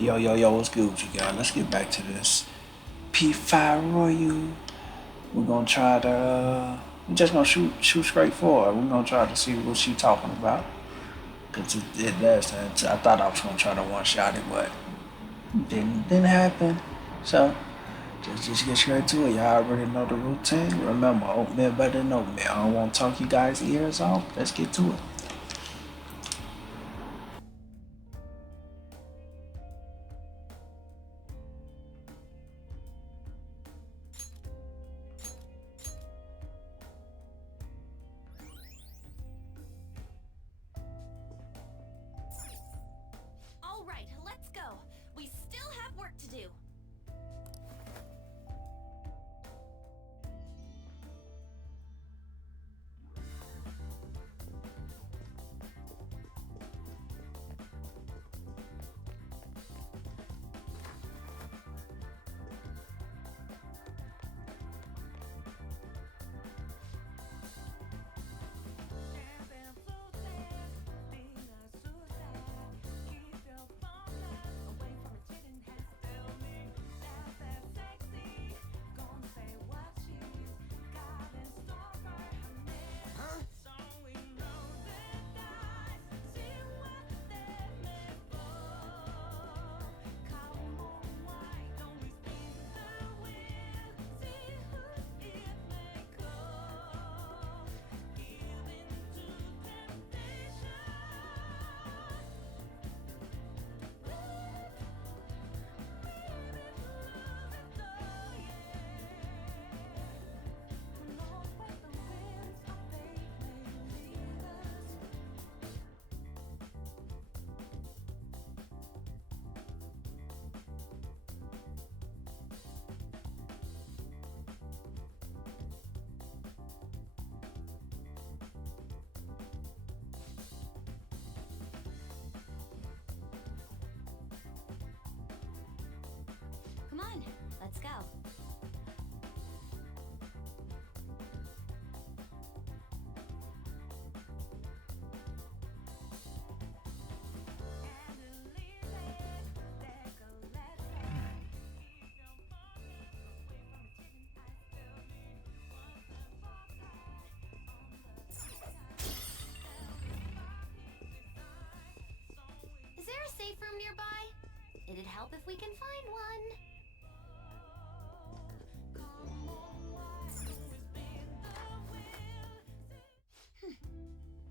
Yo, what's good with you guys? Let's get back to this P5 Royal. We're gonna try to, we're just gonna shoot straight forward. We're gonna try to see what she talking about. Cause it last time, I thought I was gonna try to one shot it, but didn't happen. So, just get straight to it. Y'all already know the routine. Remember, oatmeal better than oatmeal. I don't wanna talk you guys' ears off. Let's get to it. All right, let's go. We still have work to do. Come on, let's go. Is there a safe room nearby? It'd help if we can find one.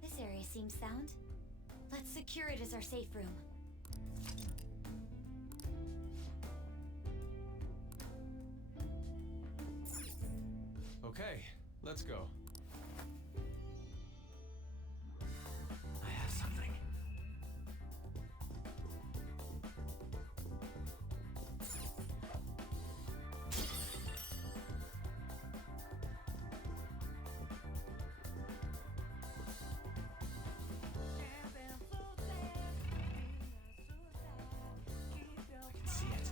This area seems sound. Let's secure it as our safe room. Okay, let's go. I have something. I can see it.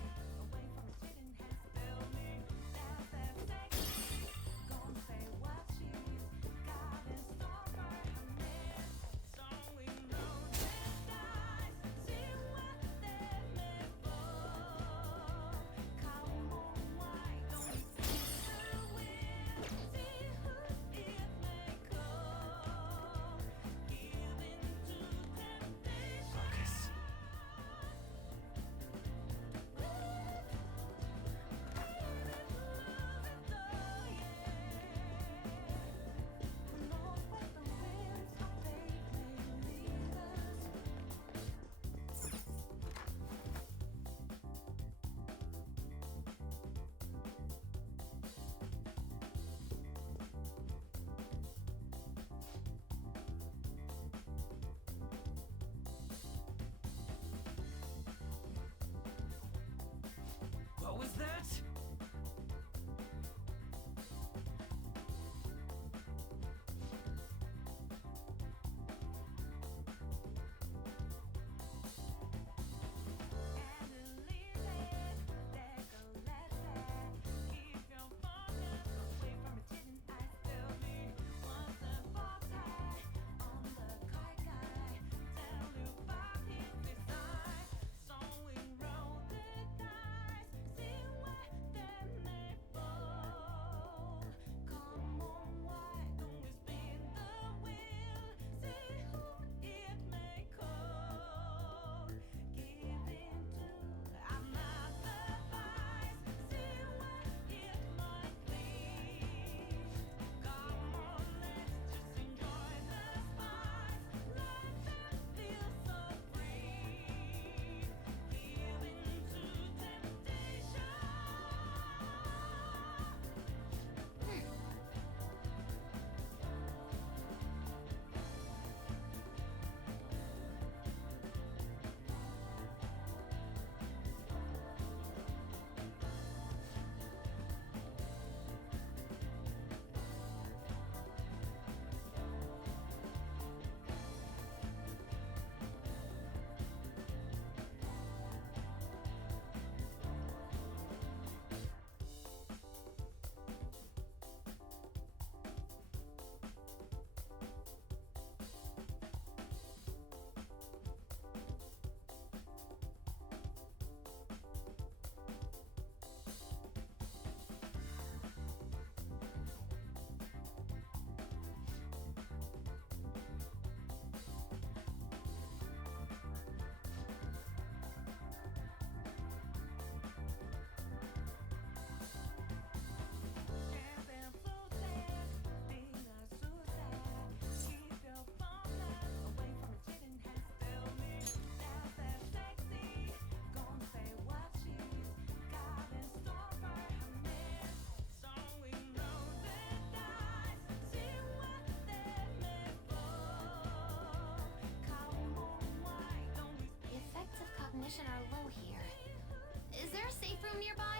transmission are low here. Is there a safe room nearby?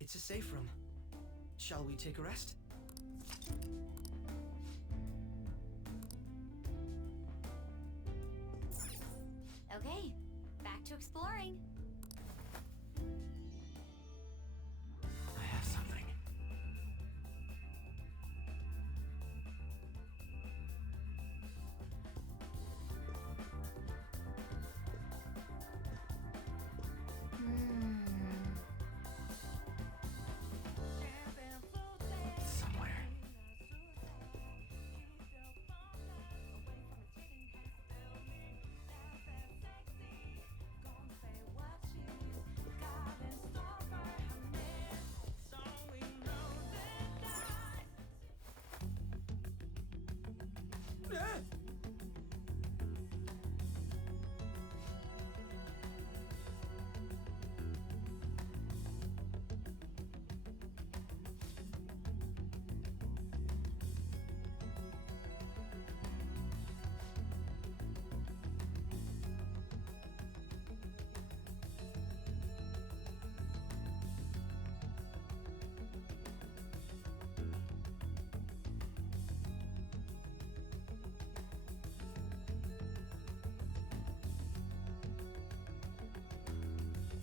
It's a safe room. Shall we take a rest? Okay, back to exploring. I have something. Somewhere.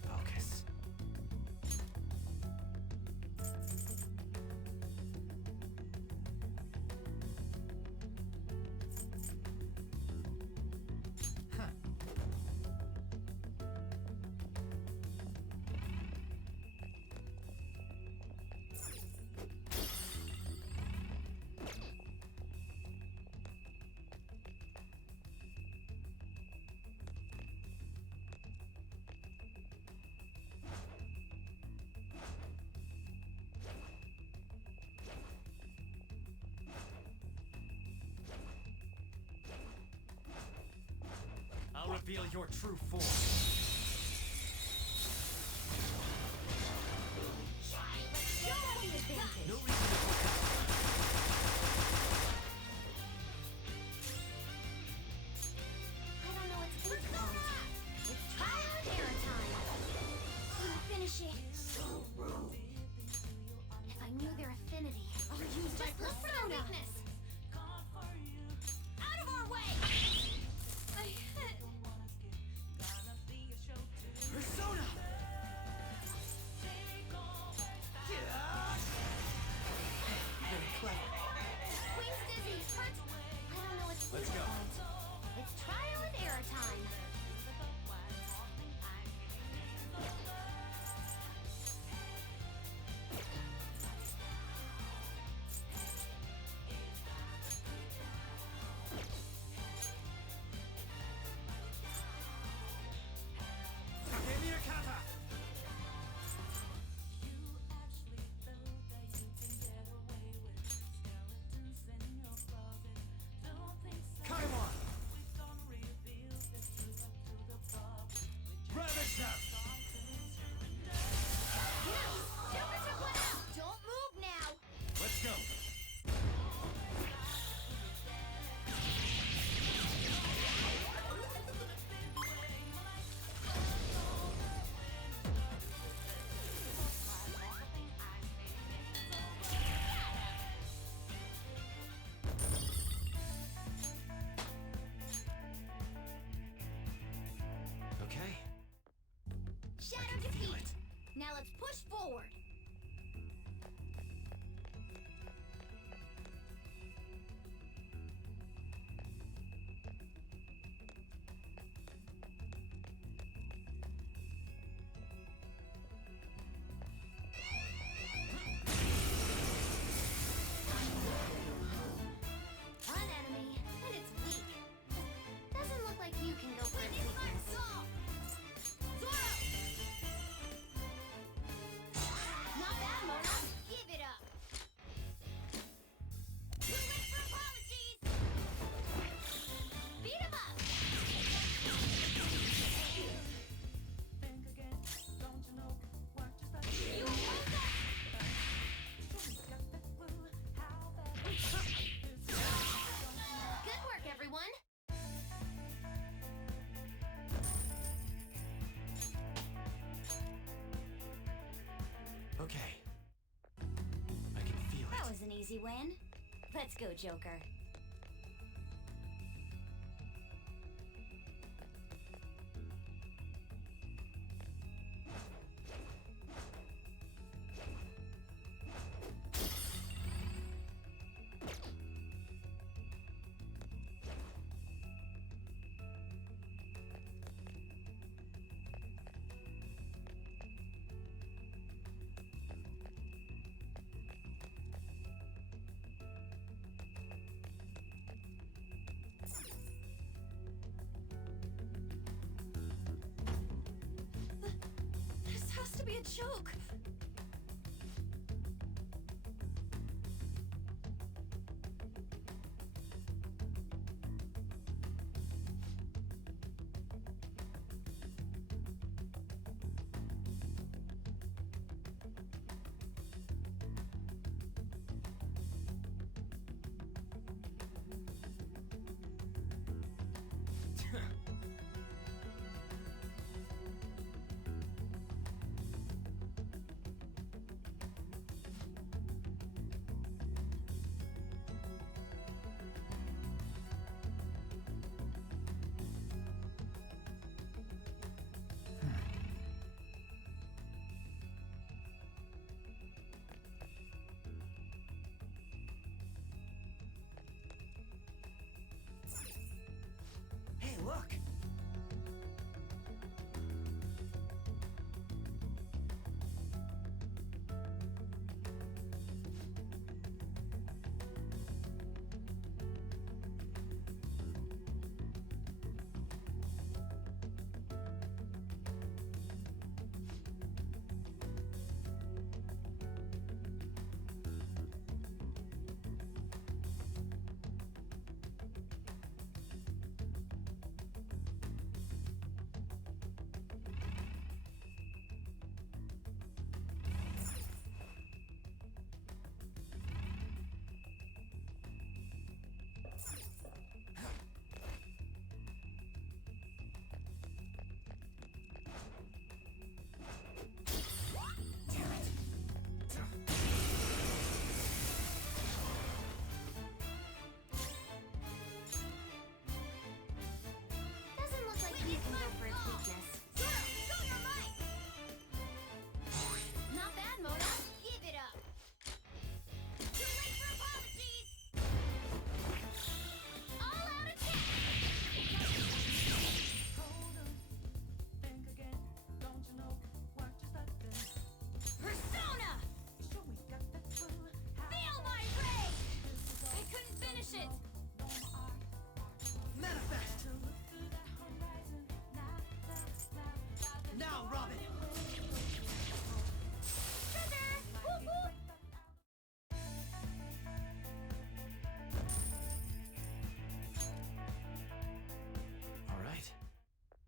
Focus. Huh. I'll reveal your true form. No reason to I don't know what's in it. It's trial and error time. Finish it. So rude. If I knew their affinity, I'll use my persona. Weakness. Out of our way. I hit. Persona! Very clever. Queen's dizzy. Hurt. I don't know what's Let's go. It's trial and error time. Give me kata! Come on! Ravage them! Joker took one out. Don't move now. Let's go. Okay. Shadow defeat. Now let's push forward. One enemy, and it's weak. Doesn't look like you can go for it. Zoro! easy win. Let's go, Joker. This has to be a joke. Hey, look! Doesn't look like he can go for its weakness. Not bad, Mona. Give it up. Too late for apologies. All out attack. Think again. Don't you know what just happened? Persona. Sure we got that clue. Feel my rage. I couldn't finish it. Manifest! Now, Robin! Trigger. Whoop whoop. Alright.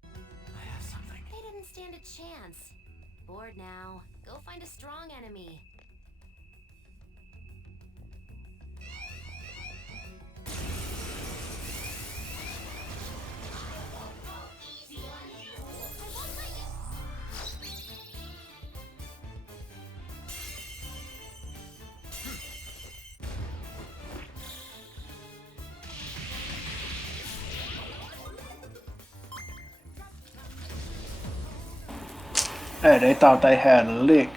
I have something. They didn't stand a chance. Bored now. Go find a strong enemy. I won't let you. Hey, they thought they had a lick.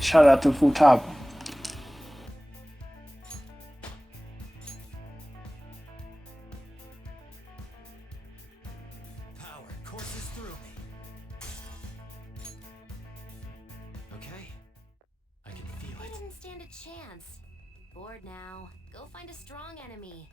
Shout out to Futaba. Power courses through me. Okay. I can feel They it. didn't stand a chance. Bored now. Go find a strong enemy.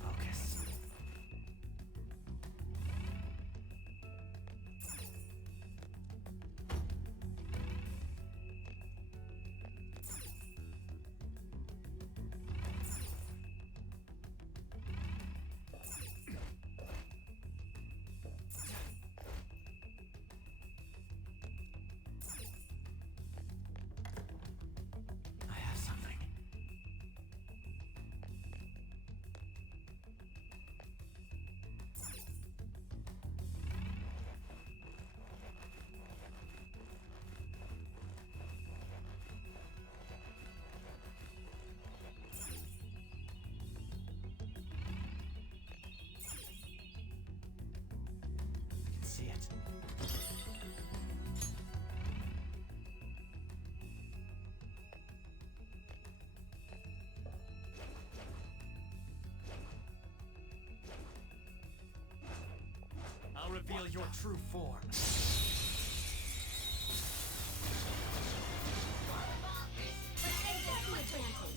Focus. reveal your true form. Let's take the advantage.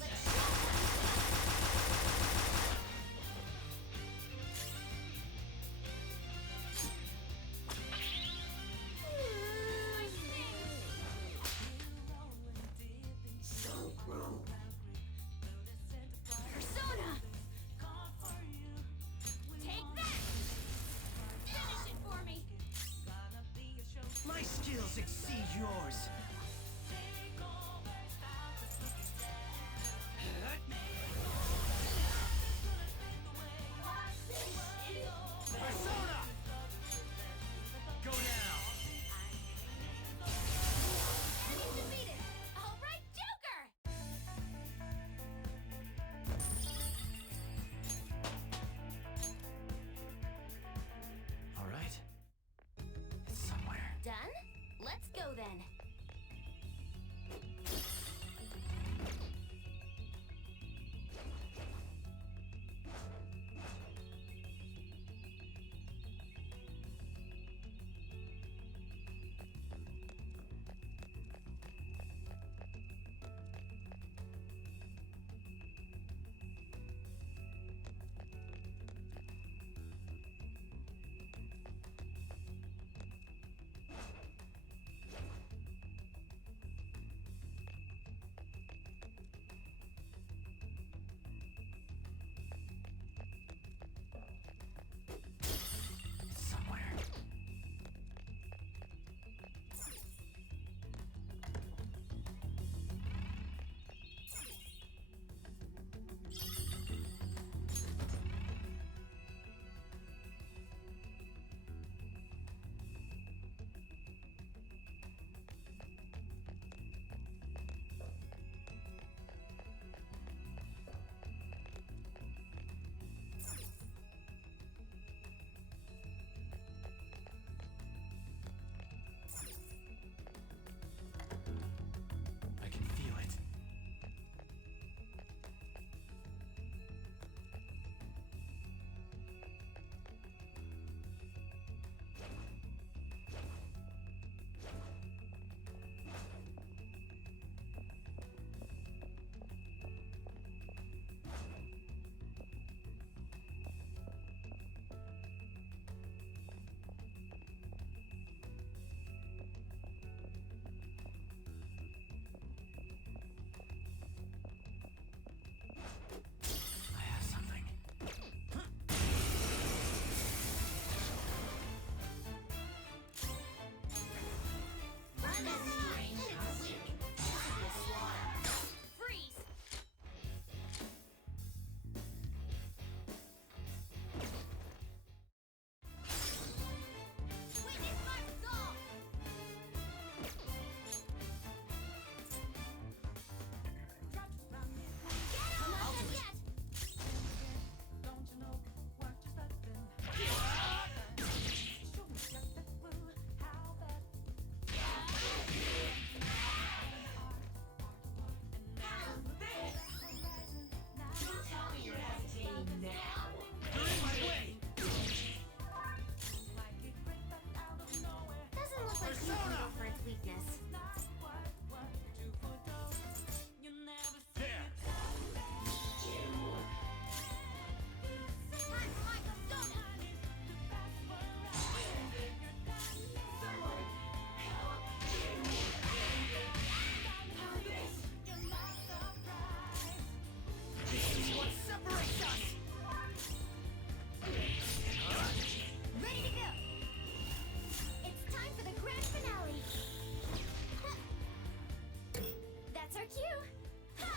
Persona! Take that! Finish it for me! My skills exceed yours. Persona! Go down! Enemy defeated! Alright, Joker! All right. It's somewhere. Done? Let's go then. It's somewhere. I can feel it. I have something. Freeze! Witness my resolve! Get him! Not done yet! Don't you know what you're starting? Show me just that will, how bad. Don't tell me you're hesitating now. You're in my way! Like it break back out of nowhere. Doesn't look like you can go for its weakness. Not quite what you foretold. You never see There! it. Time for my persona! This is what separates us! Ready to go! It's time for the grand finale! That's our cue! Ha!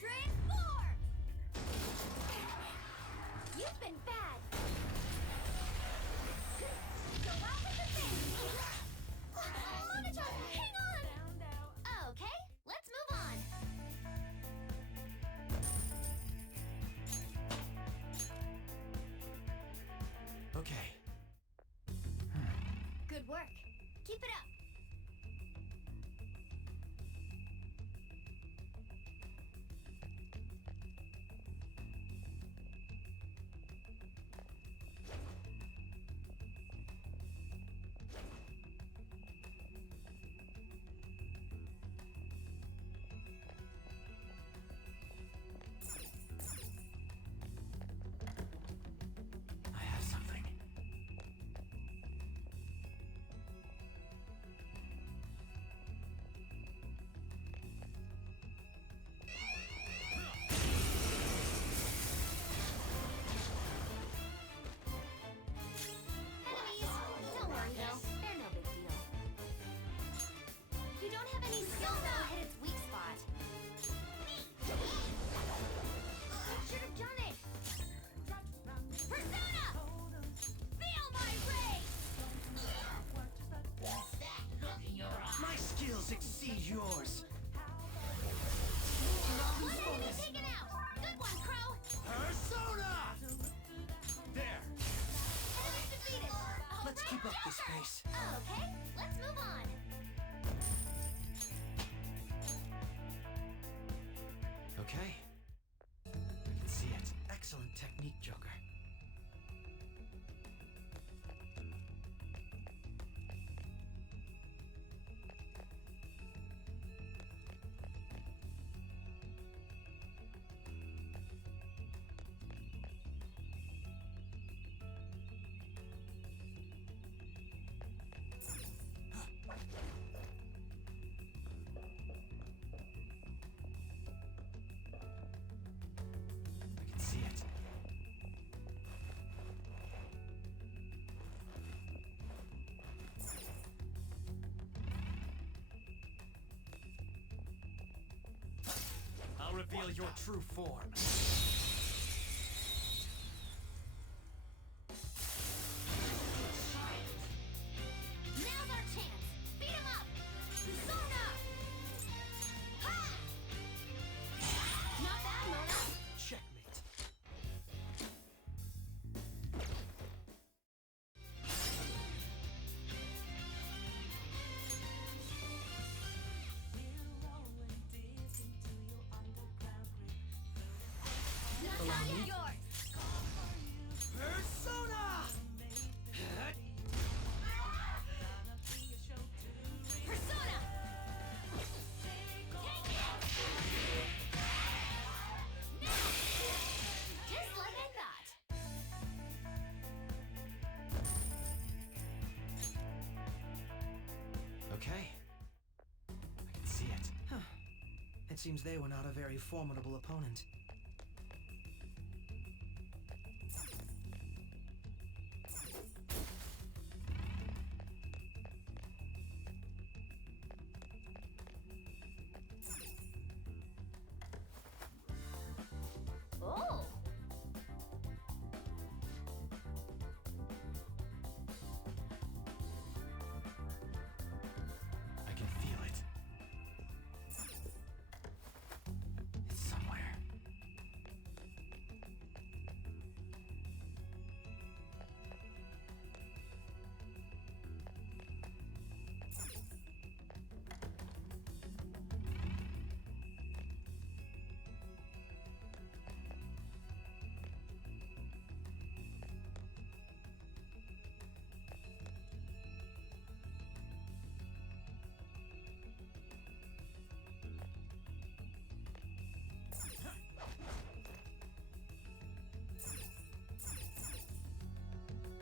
Transform! You've been bad! Go out with the thing! Monoton, hang on! Okay, let's move on! Okay. Good work. Keep it up. Okay. I can see it. Excellent technique, Joker. I can see it. I'll reveal your true form. Now's our chance! Beat him up! Persona! Ha! Not bad, Mona! Checkmate. Not Allow done me. yet! Yours! Persona! Persona! Take it! No! Just like I thought. Okay. I can see it. Huh. It seems they were not a very formidable opponent. Oh! I can feel it. It's somewhere.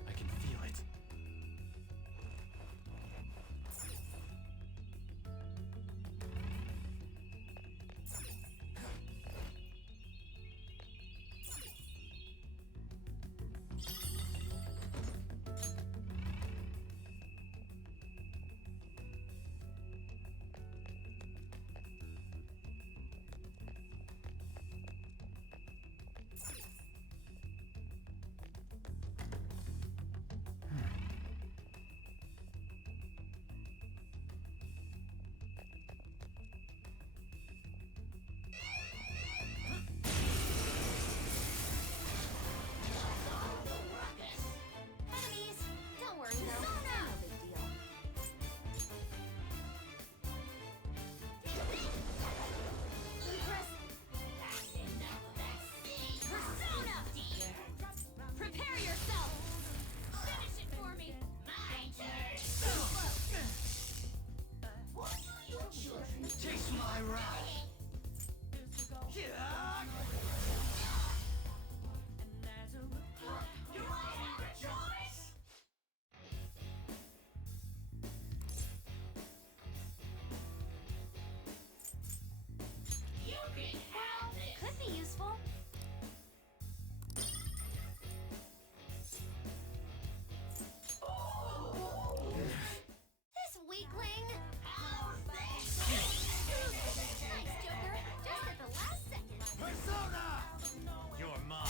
I can feel it. Enemies! Don't worry though. No big deal. Impressive. That's enough of that scene. Persona! Prepare yourself! Finish it for me! My turn. Too close! What do you children do? Taste my wrath. Do I have a choice? You can have this. Could be useful. This weakling! How's this? Nice, Joker! Just at the last second! Persona! You're mine.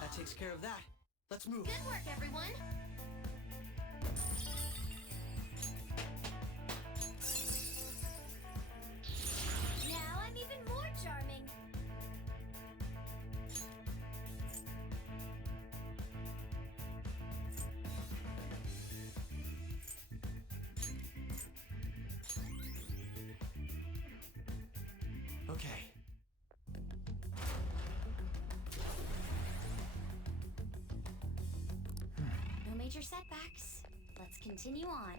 That takes care of that. Let's move. Good work, everyone! Now I'm even more charming! major setbacks. Let's continue on.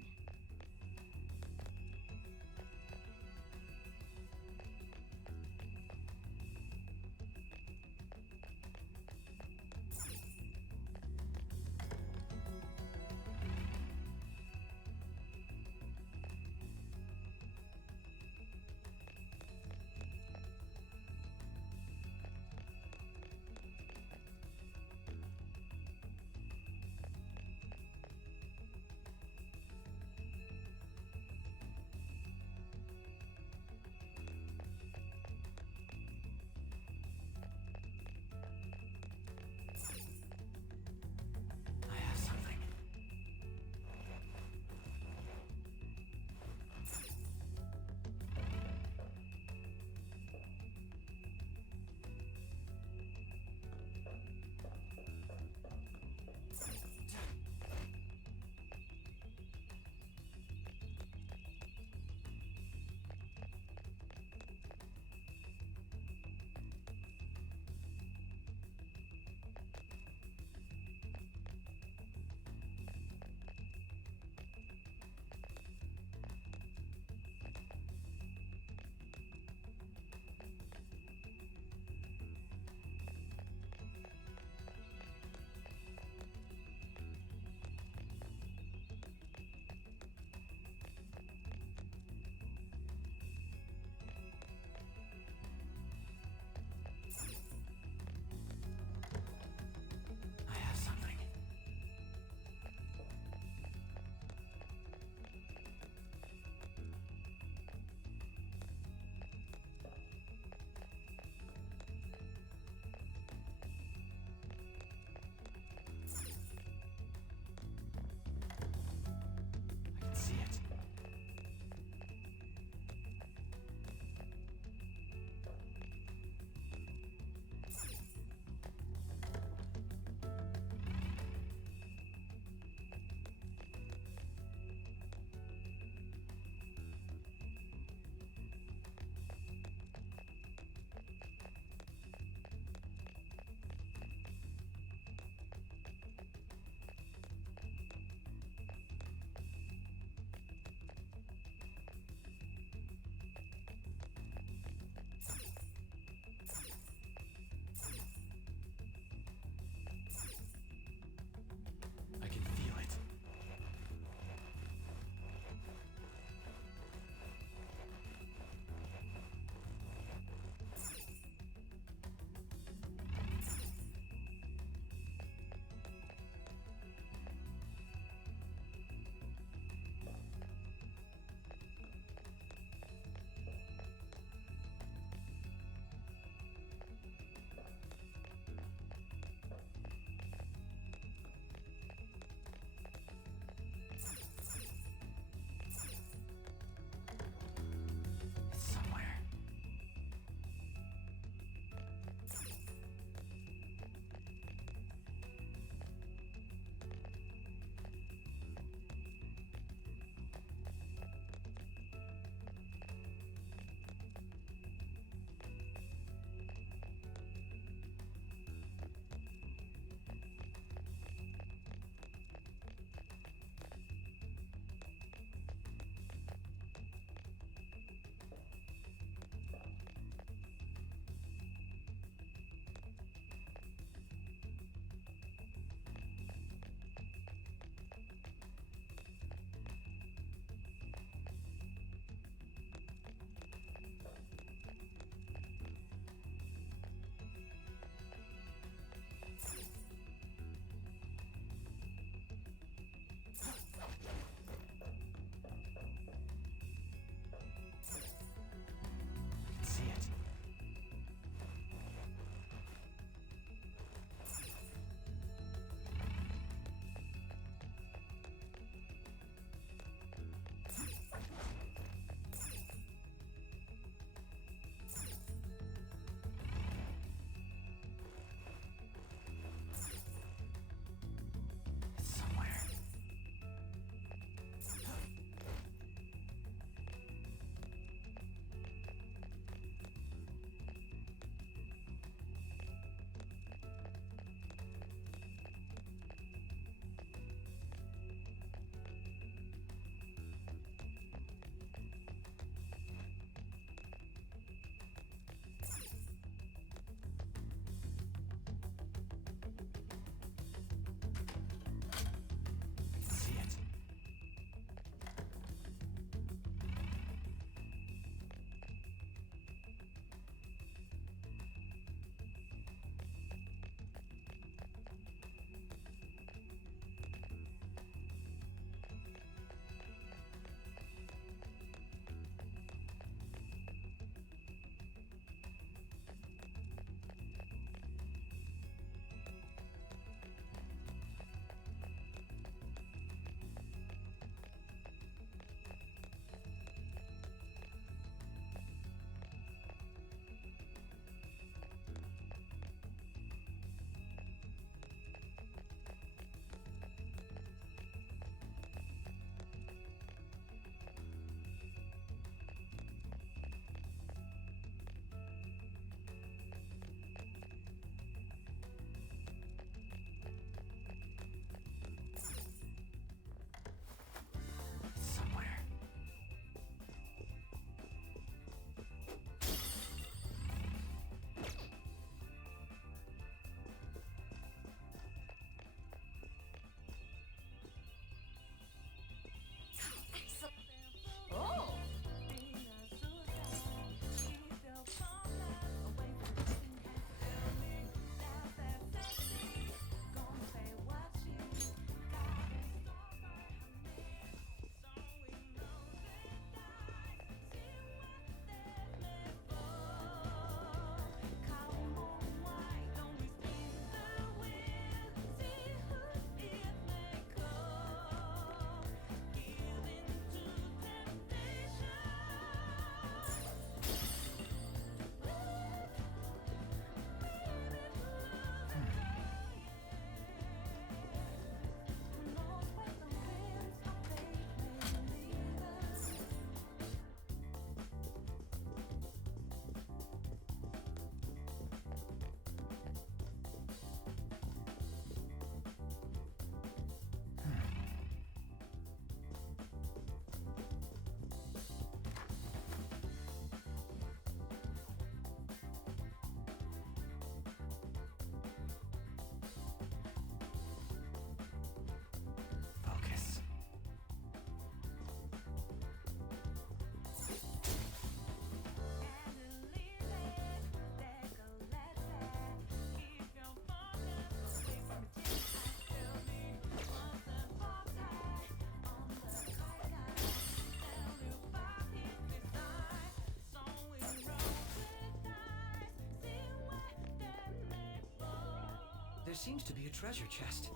seems to be a treasure chest.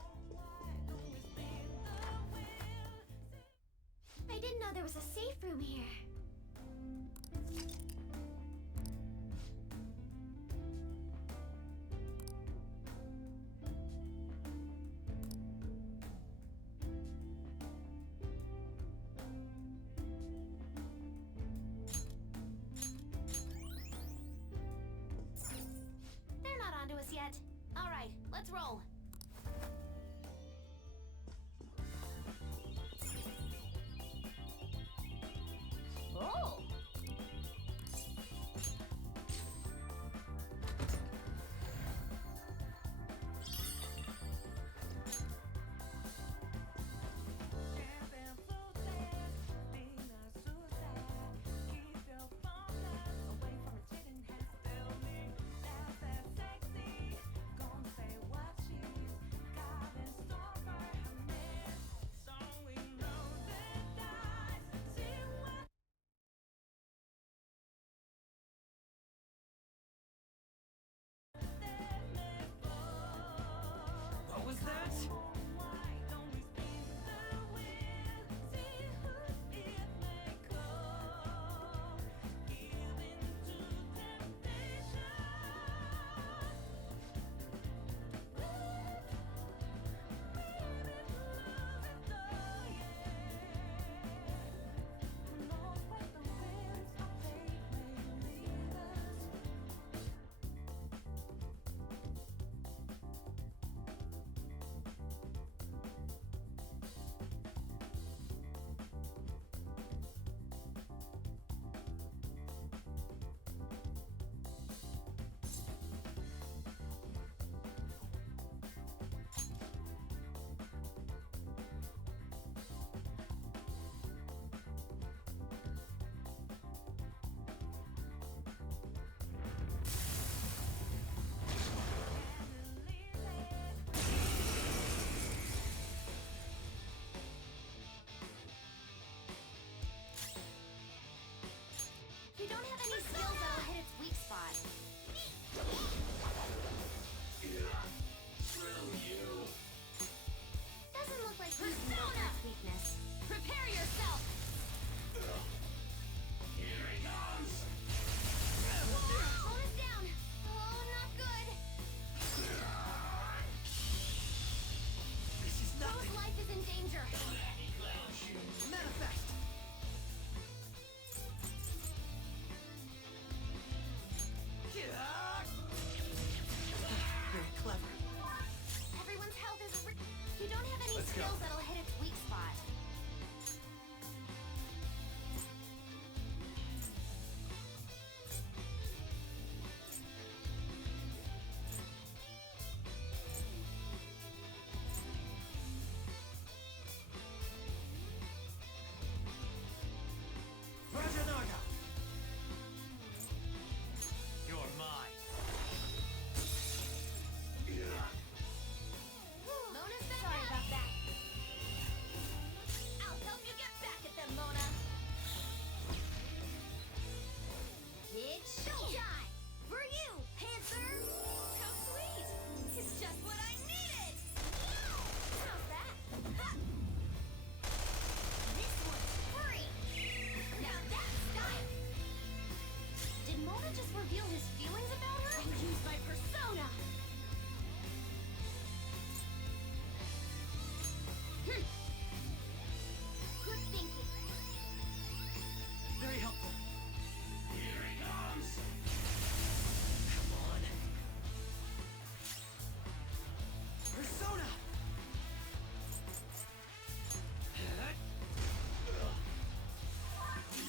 I didn't know there was a safe room here. They're not onto us yet. All right, let's roll. Oh! What was that? You don't have any skills that'll hit its weak spot. Doesn't look like he's known its weakness. Prepare yourself! Bonus down! Oh, not good! This is Ro's nothing. life is in danger! Manifest. Very clever. Everyone's health is You don't have any Let's go. skills that'll hit its weak spot. Rajanaga. You're mine. Mona's been Sorry about that. I'll help you get back at them, Mona. It's showtime! For you, Panther! How sweet! It's just what I needed! How's that? Ha! This one's free! Now that's style! Did Mona just reveal his feelings about her? I'll use my persona! Good thinking. Very helpful. Here he comes! Come on. Persona.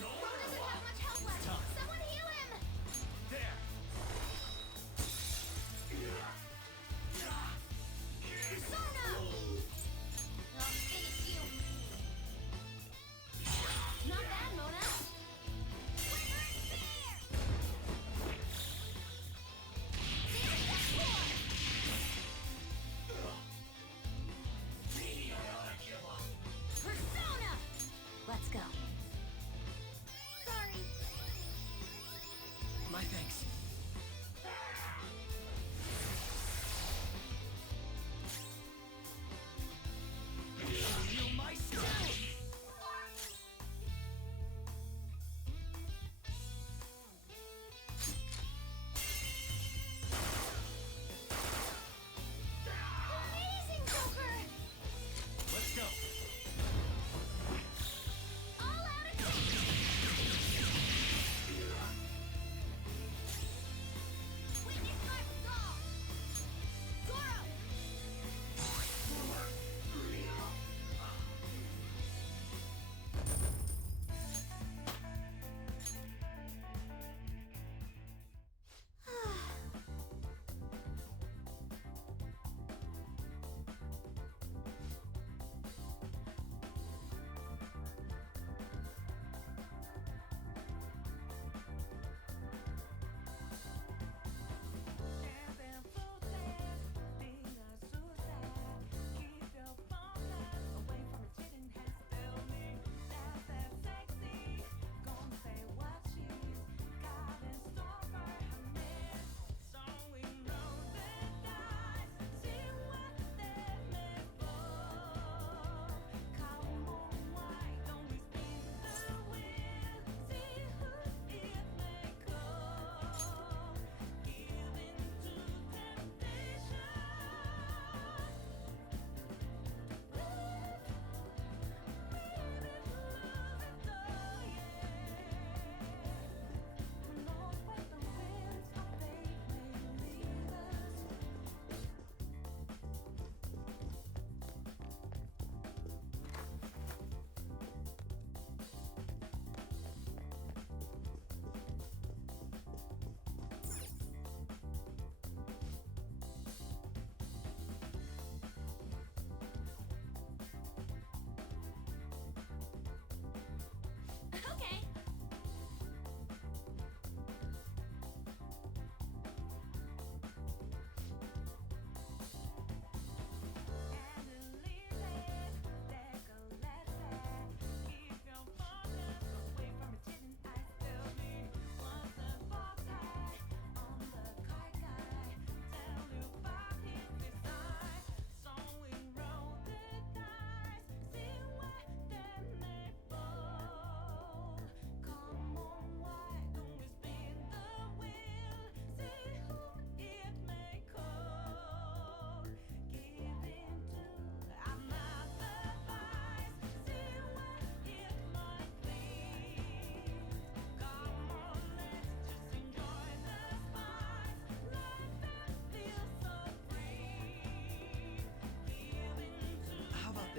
Mo doesn't have much health left. time. Someone heal him! There. Persona! I'll finish you. Not bad, Mona. Quiver and fear! There's that core! Persona! Let's go. Sorry. My thanks.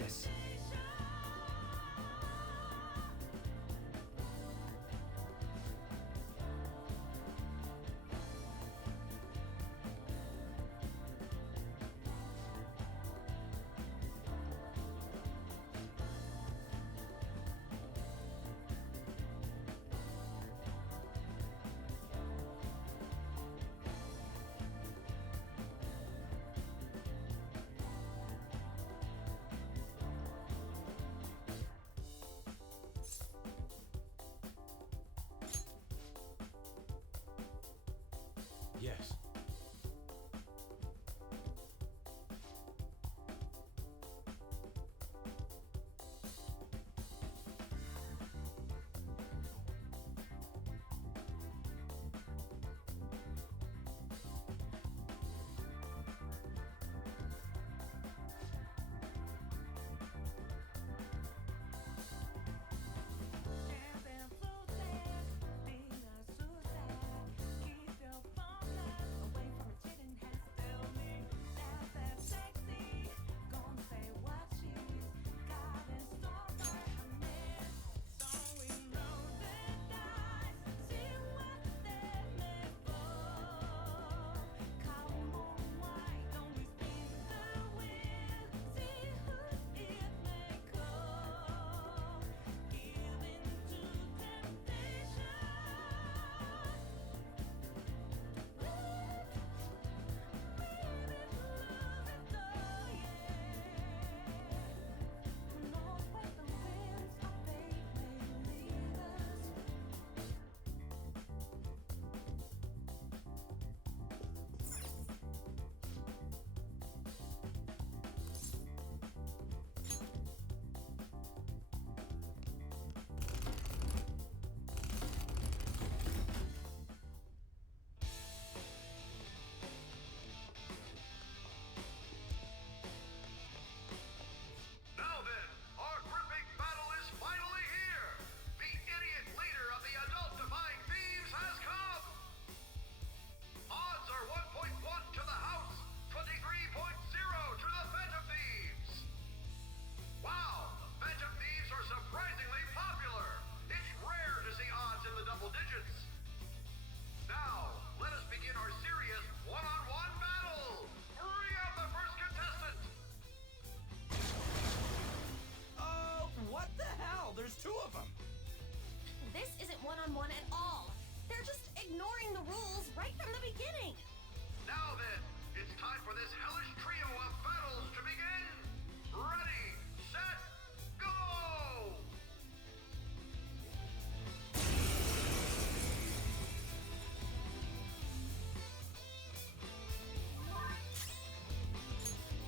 this. Yes. Camping floated, being a suicide. Keep your phone away from a chicken has tell me that sexy. Gonna say what she's got in store for her man. So we know the dice, see what they're made for. Come on, why don't we spin the wheel? See who it may go. Give in to temptation. Maybe lose it though, yeah. Who knows where the winds of fate may lead us? Now then, our gripping battle is finally here! The idiot leader of the adult-defying thieves has come! Odds are 1.1 to the house, 23.0 to the Phantom Thieves! Wow, Phantom Thieves are surprisingly popular! It's rare to see odds in the double digits! Now, let us begin our serious one-on-one battle! Bring out the first contestant! Oh, what the hell? There's two of them. This isn't one-on-one at all. They're just ignoring the rules right from the beginning. Now then, it's time for this hellish trio of battles to begin! Ready, set, go!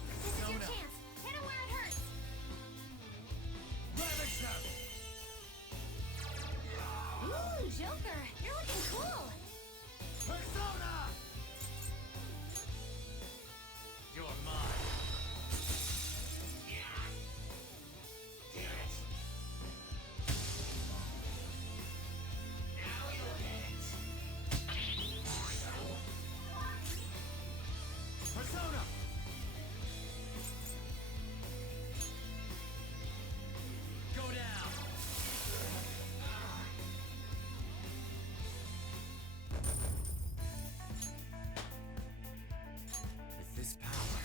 This is your chance. Hit him where it hurts. Ravage them! Ooh, Joker, you're looking cool. Persona! You're mine. Damn it. Now you'll get it. Persona! Go down! With this power,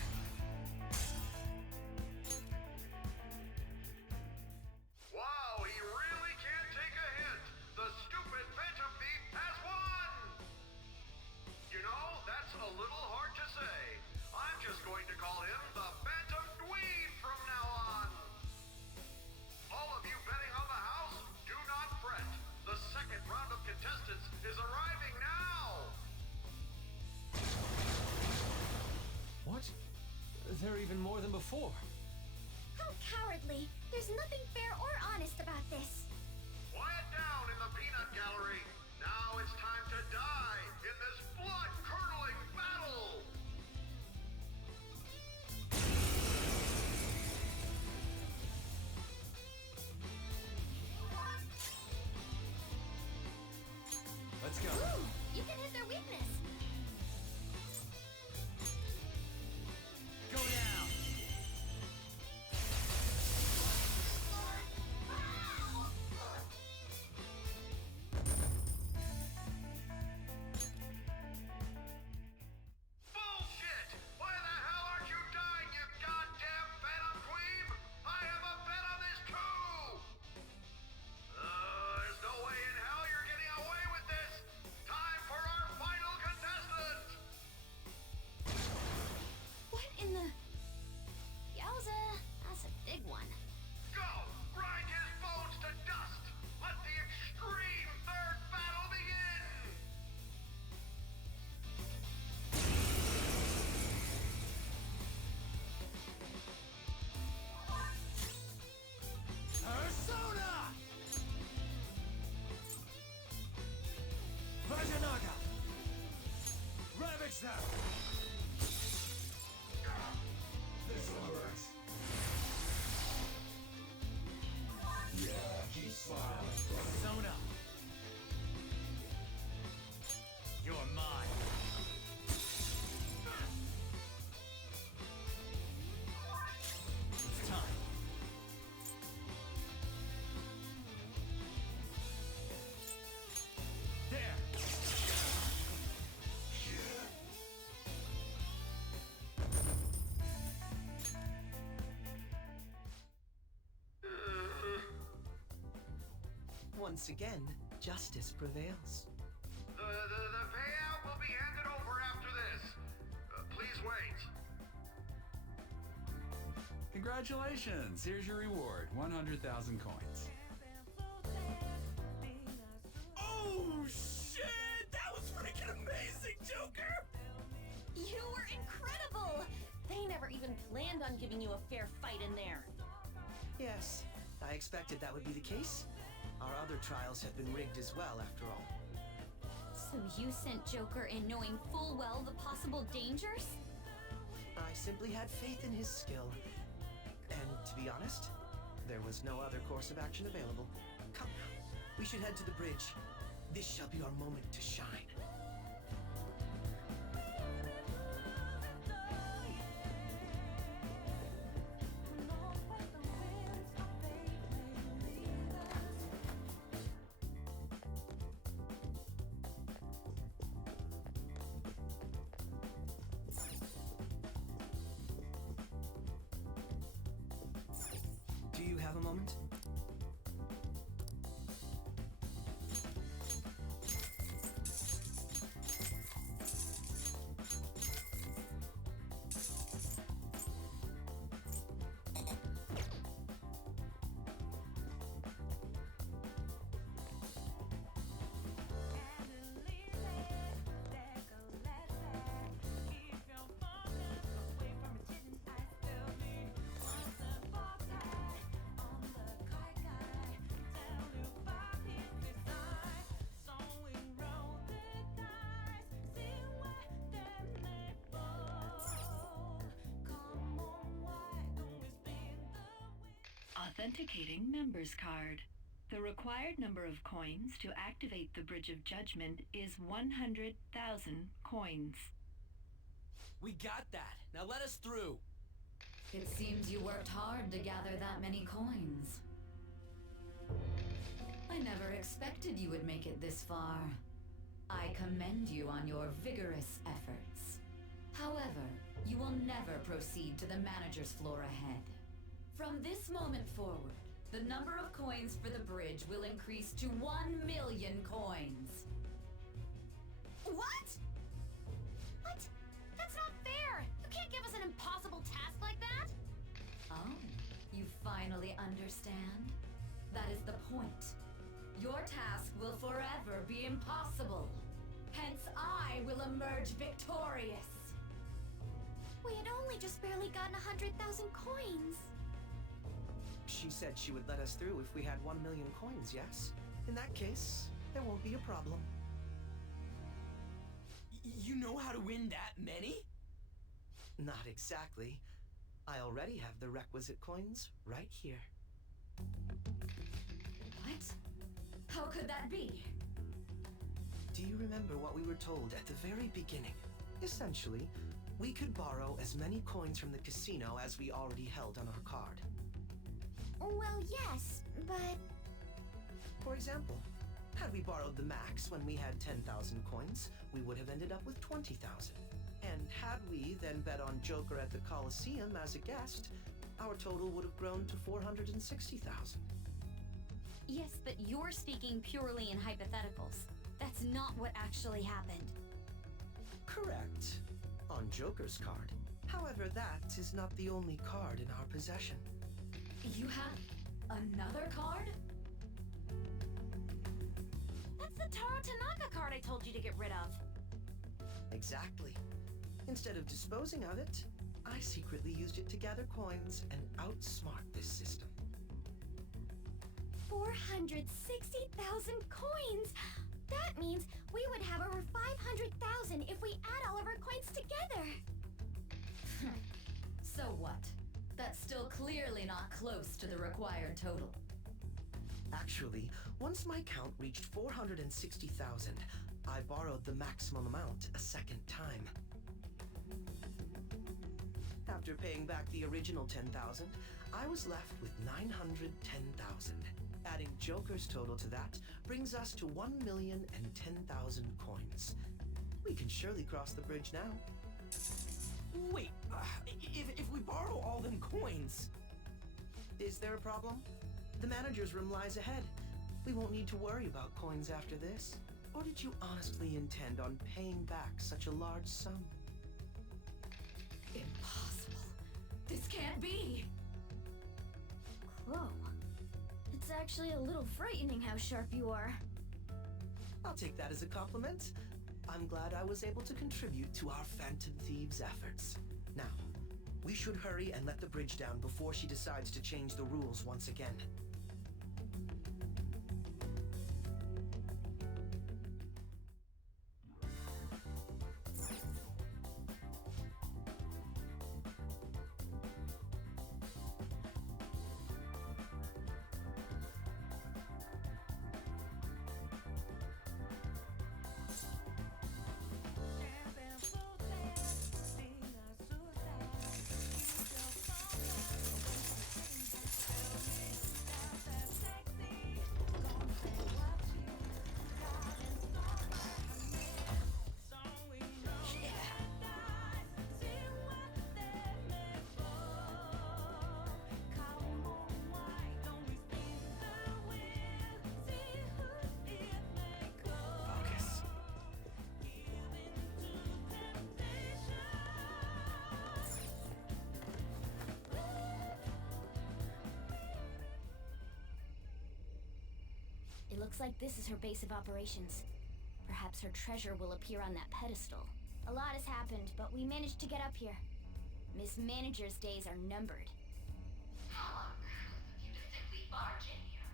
Wow, he really can't take a hint! The stupid Phantom Thief has won! You know, that's a little hard to say. I'm just going to call him the Phantom Dweeb from now on! All of you betting on the house, do not fret. The second round of contestants is arriving now! what? They're even more than before. How cowardly. There's nothing fair or honest about this. Quiet down in the peanut gallery. Now it's time to die in this blood-curdling battle! Let's go. Ooh, you can hit their weakness. Go down! Catch that! This'll hurt. Yeah, keep smiling, brother. Zone up. You're mine. It's time. There. Once again, justice prevails. The payout will be handed over after this. Please wait. Congratulations! Here's your reward, 100,000 coins. Oh, shit! That was freaking amazing, Joker! You were incredible! They never even planned on giving you a fair fight in there. Yes, I expected that would be the case. Our other trials have been rigged as well, after all. So you sent Joker in knowing full well the possible dangers? I simply had faith in his skill. And to be honest, there was no other course of action available. Come now, we should head to the bridge. This shall be our moment to shine. Do you have a moment? Authenticating member's card. The required number of coins to activate the Bridge of Judgment is 100,000 coins. We got that. Now let us through. It seems you worked hard to gather that many coins. I never expected you would make it this far. I commend you on your vigorous efforts. However, you will never proceed to the manager's floor ahead. From this moment forward, the number of coins for the bridge will increase to 1 million coins. What? What? That's not fair! You can't give us an impossible task like that! Oh, you finally understand? That is the point. Your task will forever be impossible. Hence, I will emerge victorious. We had only just barely gotten 100,000 coins. She said she would let us through if we had 1 million coins, yes? In that case, there won't be a problem. You know how to win that many? Not exactly. I already have the requisite coins right here. What? How could that be? Do you remember what we were told at the very beginning? Essentially, we could borrow as many coins from the casino as we already held on our card. Well, yes, but... For example, had we borrowed the max when we had 10,000 coins, we would have ended up with 20,000. And had we then bet on Joker at the Coliseum as a guest, our total would have grown to 460,000. Yes, but you're speaking purely in hypotheticals. That's not what actually happened. Correct. On Joker's card. However, that is not the only card in our possession. You have another card? That's the Taro Tanaka card I told you to get rid of. Exactly. Instead of disposing of it, I secretly used it to gather coins and outsmart this system. 460,000 coins! That means we would have over 500,000 if we add all of our coins clearly not close to the required total. Actually, once my count reached 460,000, I borrowed the maximum amount a second time. After paying back the original 10,000, I was left with 910,000. Adding Joker's total to that brings us to 1,010,000 coins. We can surely cross the bridge now. Wait, if we borrow all them coins... Is there a problem? The manager's room lies ahead. We won't need to worry about coins after this. Or did you honestly intend on paying back such a large sum? Impossible. This can't be! Whoa. It's actually a little frightening how sharp you are. I'll take that as a compliment. I'm glad I was able to contribute to our Phantom Thieves' efforts. Now, we should hurry and let the bridge down before she decides to change the rules once again. It looks like this is her base of operations. Perhaps her treasure will appear on that pedestal. A lot has happened, but we managed to get up here. Miss Manager's days are numbered. How uncouth of you to simply barge in here.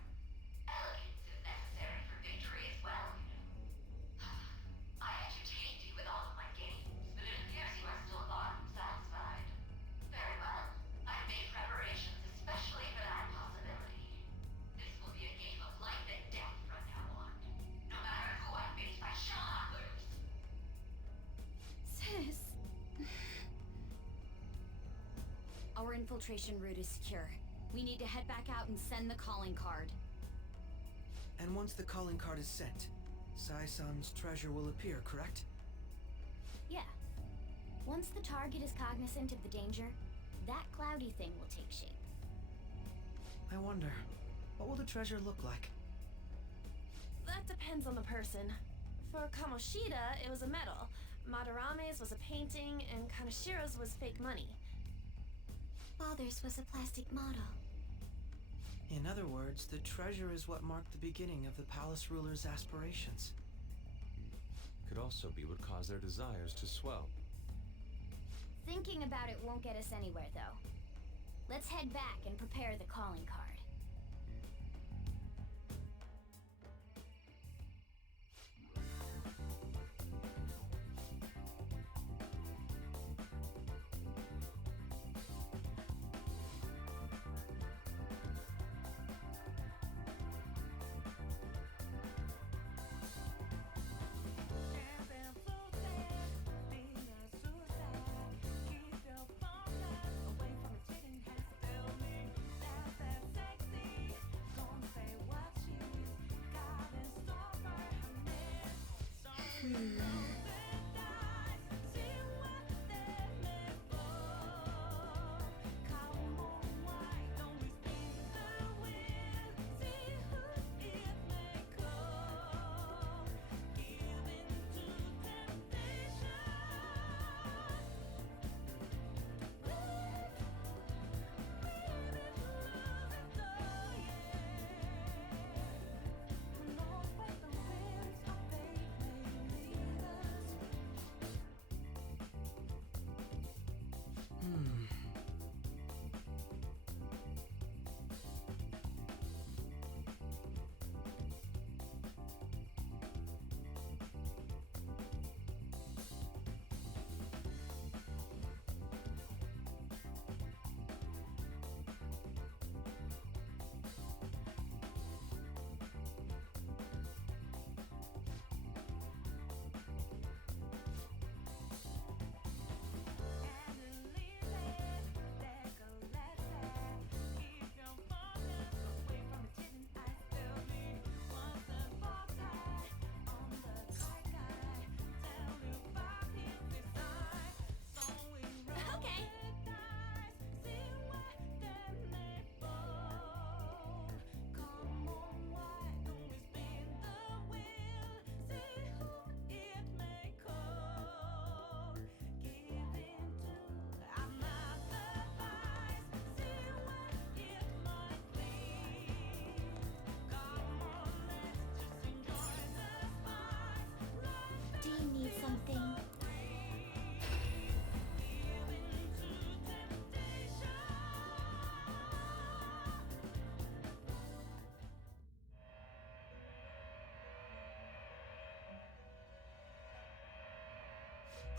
Elegance is necessary for victory as well, you know. I entertained you with all of my games, but it appears you are still far from satisfied. Very well. I've made preparations especially for that possibility. This will be a game of life and death from now on. No matter who I face, I shall not lose. Sis. Our infiltration route is secure. We need to head back out and send the calling card. And once the calling card is sent, Sai-san's treasure will appear, correct? Yeah. Once the target is cognizant of the danger, that cloudy thing will take shape. I wonder, what will the treasure look like? That depends on the person. For Kamoshida, it was a medal. Madarame's was a painting, and Kanashiro's was fake money. Father's was a plastic model. In other words, the treasure is what marked the beginning of the palace ruler's aspirations. Could also be what caused their desires to swell. Thinking about it won't get us anywhere, though. Let's head back and prepare the calling card.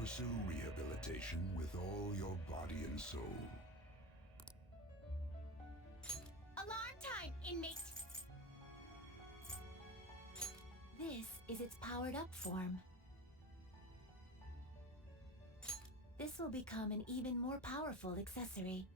Pursue rehabilitation with all your body and soul. Alarm time, inmate! This is its powered up form. This will become an even more powerful accessory.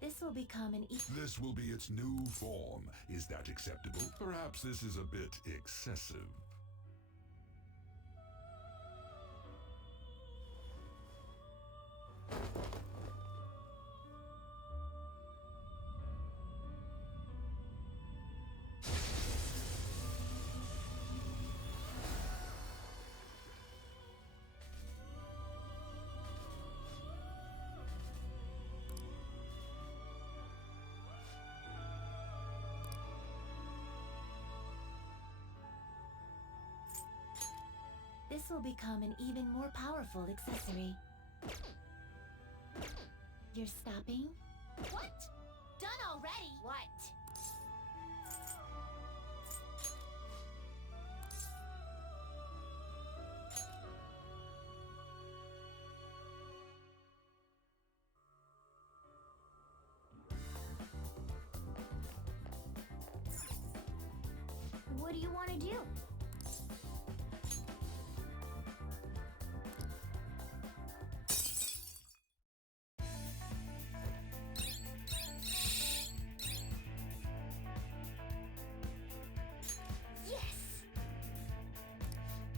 This will become an This will be its new form. Is that acceptable? Perhaps this is a bit excessive. This will become an even more powerful accessory. You're stopping? What? Done already? What? What do you want to do?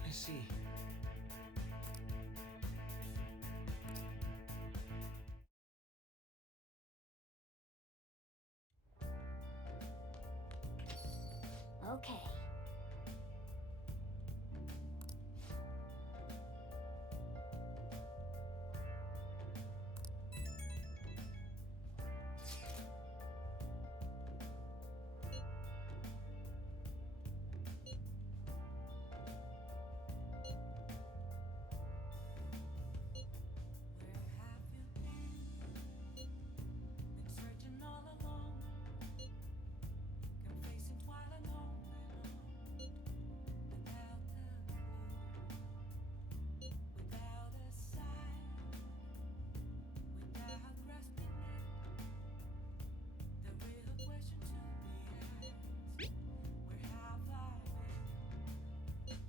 I see. Okay. Searching all along, confessing while alone without a clue, without a sign, without grasping at the real question to be asked. Where have I been?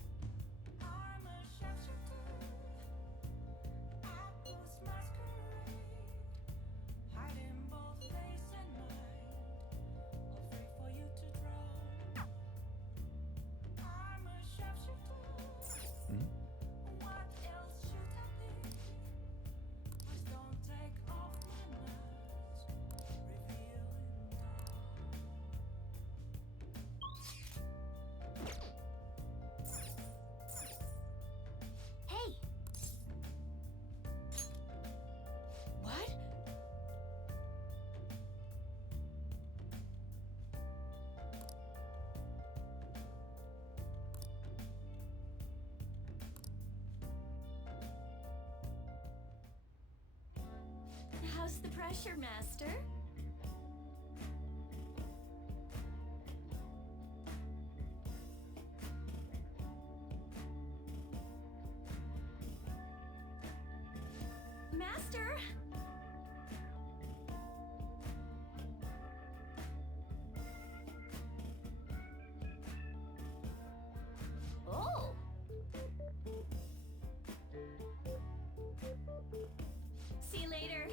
I'm a shapeshifter, apples masquerade. Hiding both face and mind, all free for you to draw. I'm a shapeshifter. What else should I be? Please don't take off my mask, revealing Hey! What? How's the pressure, Master? Master! Oh! See you later.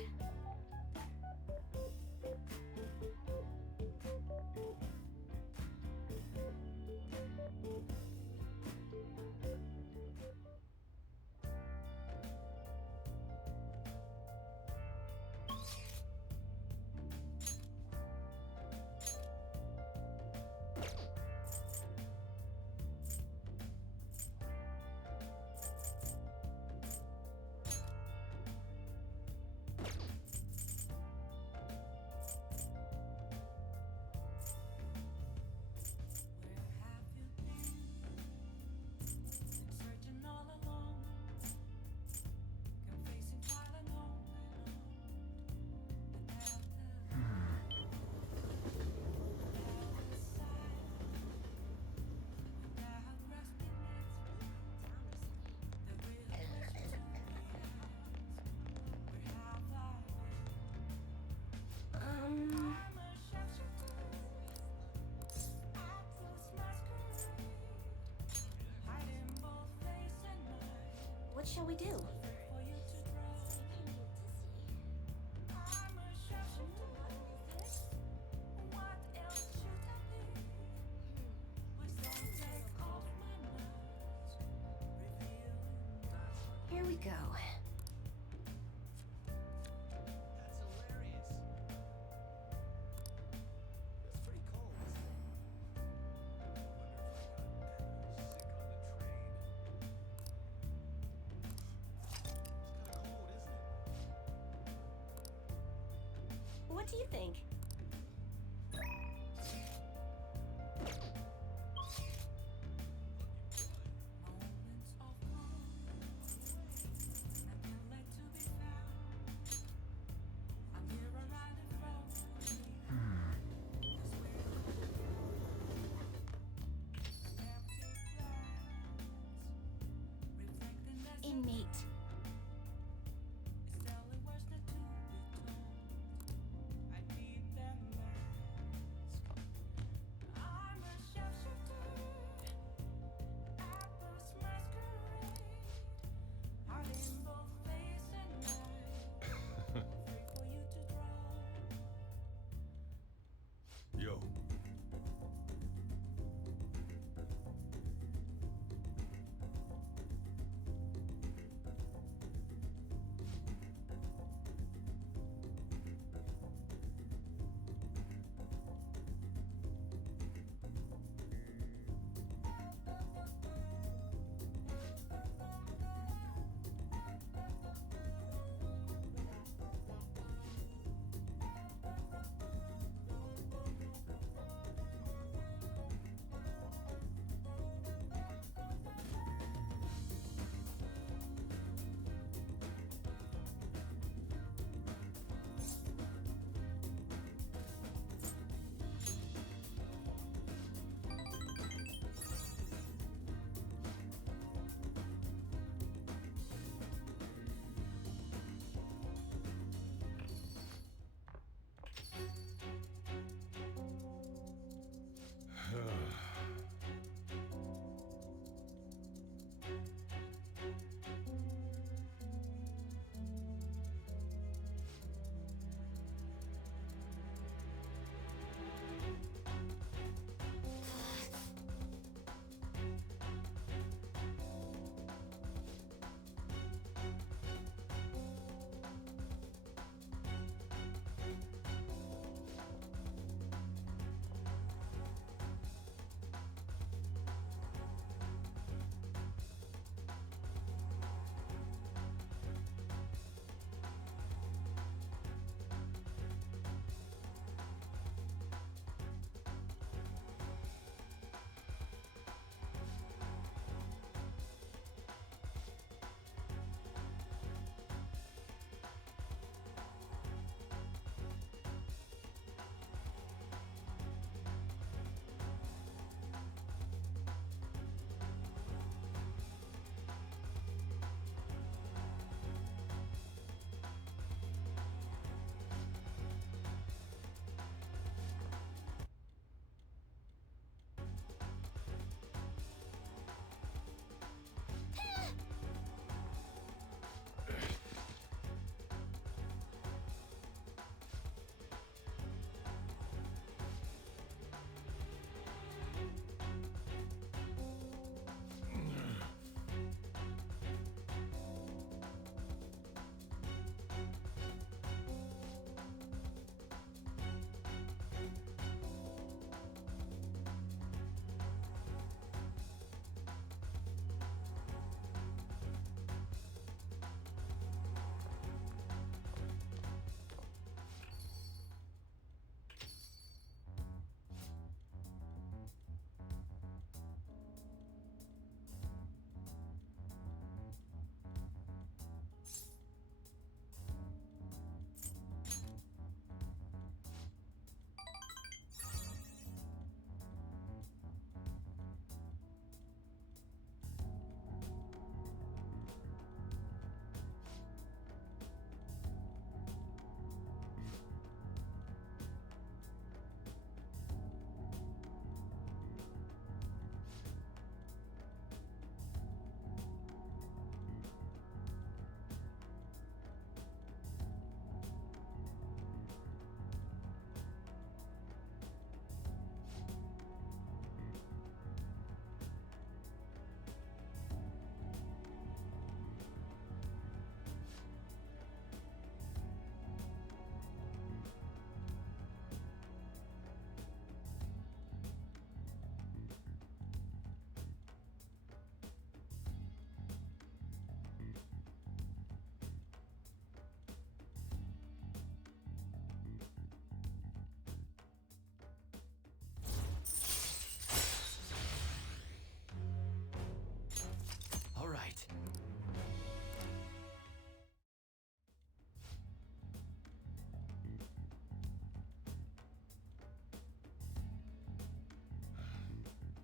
shall we do? Here we go. That's hilarious. It's pretty cold, isn't it? I wonder if I got sick on the train. It's kind of cold, isn't it? What do you think? Innate.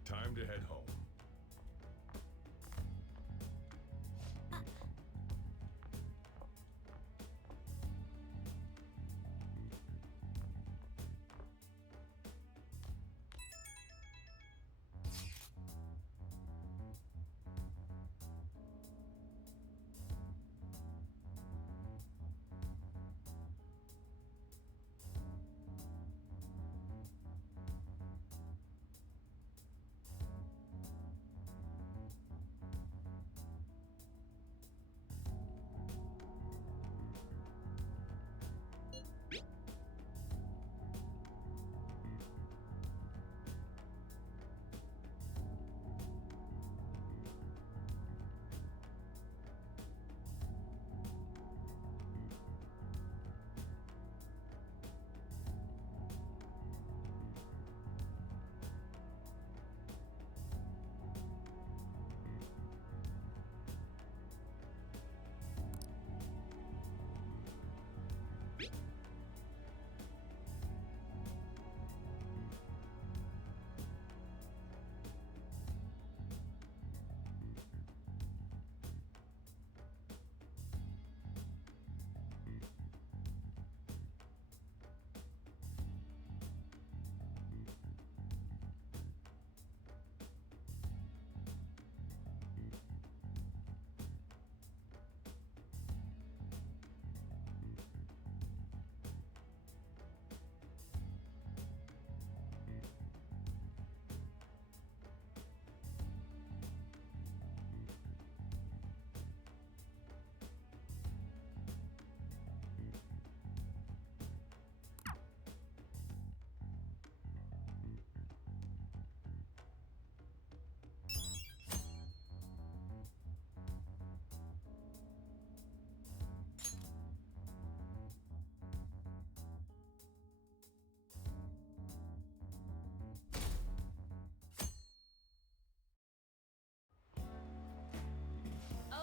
Time to head home.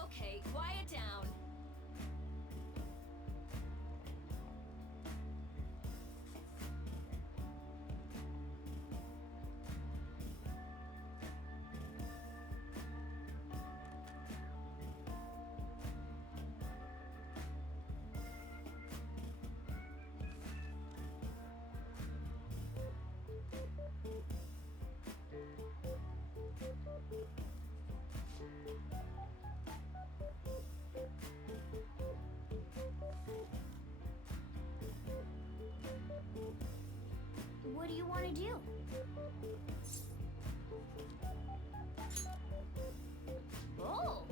Okay, quiet down. What do you want to do? Oh!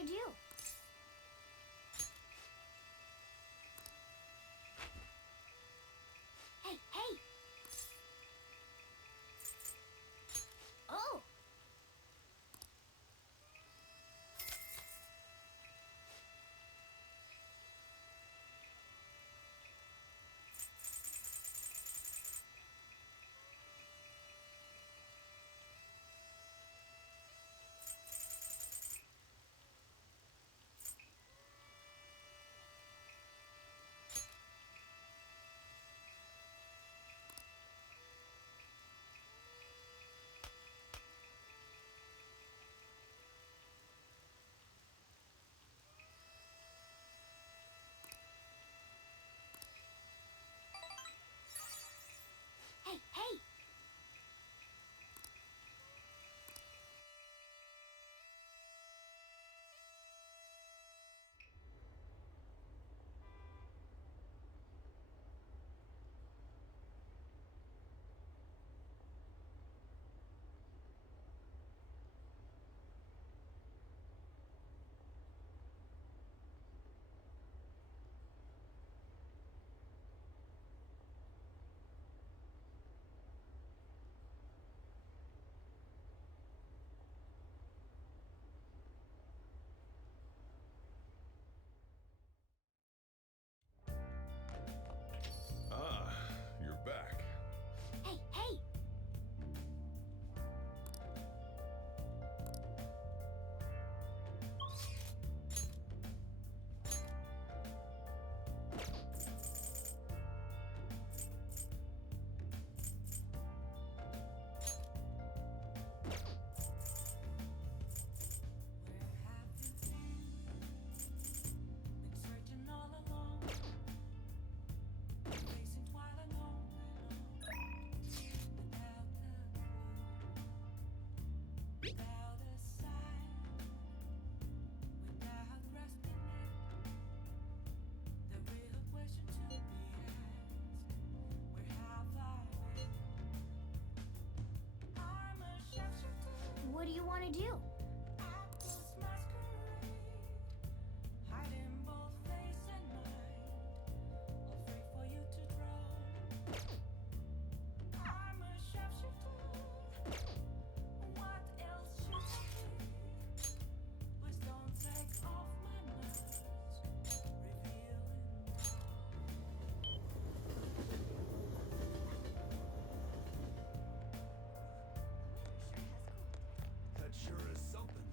want to do? Hey, hey! Oh! Hey, hey! Ah, you're back. Hey, hey! Searching all along, facing twilight on without a clue, without a sign, without grasping it. The real question to be asked: where have I been? I'm a shapeshifter. What do you want to do? Apples masquerade, hiding both face and mind, all free for you to draw. I'm a shapeshifter. What else should I be? Please don't take off my mask, revealing That sure is something.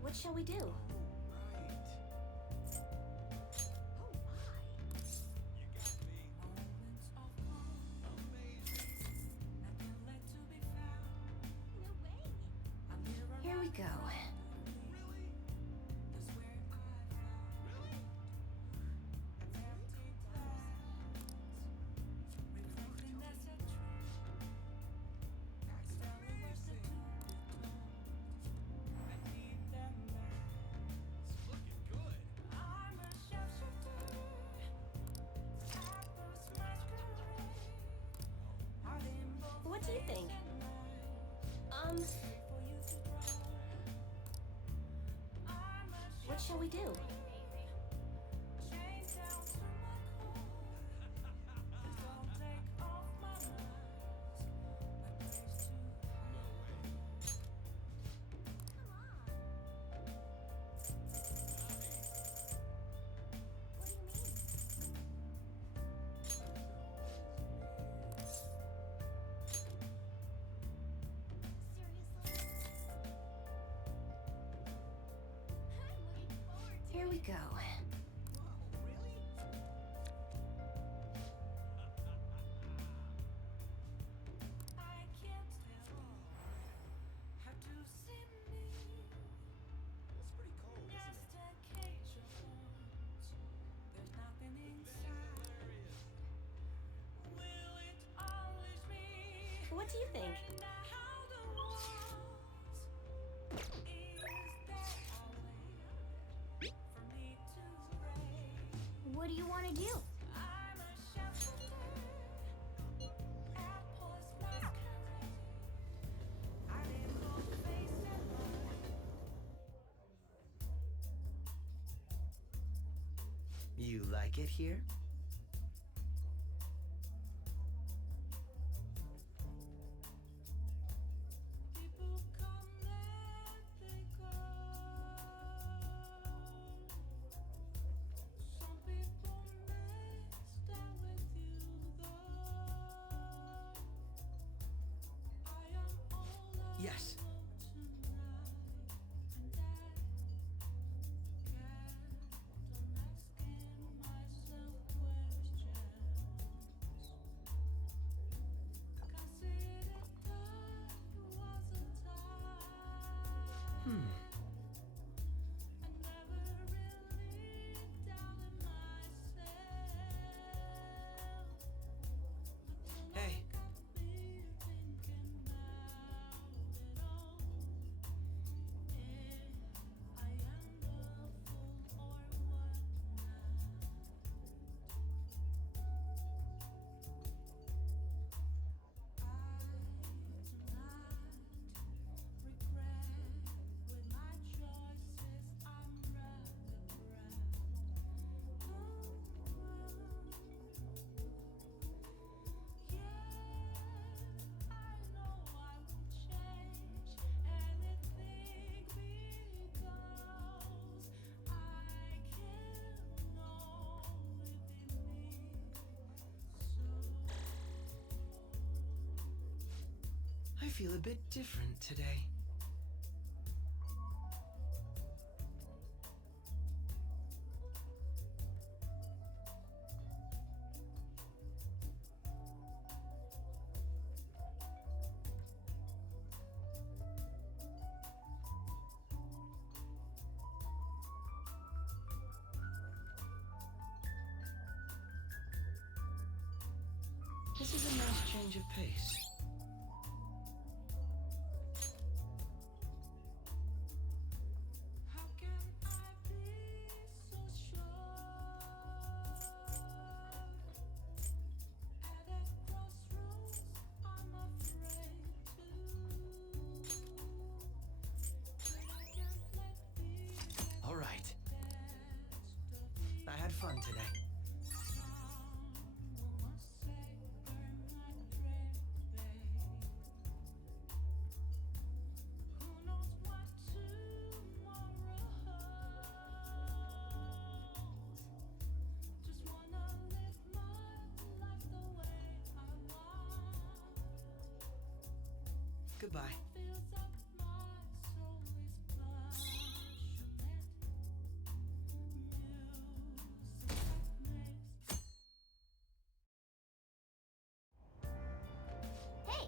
What shall we do? Right. You got me. moments of calm, Amazing. nothing left to be found. No way! I'm Here we go. Really? That's where I found Really? empty glass, reflecting that's a truth. That's Telling what's the amazing. I need them masks. It's looking good. I'm a shapeshifter. Apples masquerade, hiding both What do you face think? and mind, free for you to draw. I'm a What shall we do? chained down to my core. Please don't take off my mask. My place to hide. No way. Come on! Nice. What do you mean? Seriously? I'm looking forward to Here we go. Wow, really? I can't tell. Have to see me. That's pretty cold, isn't Just it? a cage of thorns. There's nothing inside. Hilarious. Will it always be? What do you think? How the walls is there a way for me to break? What What do you want to do? I'm a shepherd at Portsmouth County. I didn't go face and run. You like it here? People come and they go. Some people may stay with you though. I am all alone Yes. tonight, and I kept on asking myself questions. 'Cause it was a time. I never really doubted myself. Hey. Got me thinking about it all. If I am the fool or whatnot. Regret with my choices. I'm rather proud. Yeah, I know I will change anything because I can know within me. I feel a bit different today. This is a nice change of pace. How can I be so sure? At a crossroads, I'm afraid to. But I can't let fear get All right. the best of me. I had fun today. Someone must savor my dread, babe. Who knows what tomorrow holds? Just wanna live my life the way I want. Goodbye. Feels up my soul is passionate. Music makes. Hey!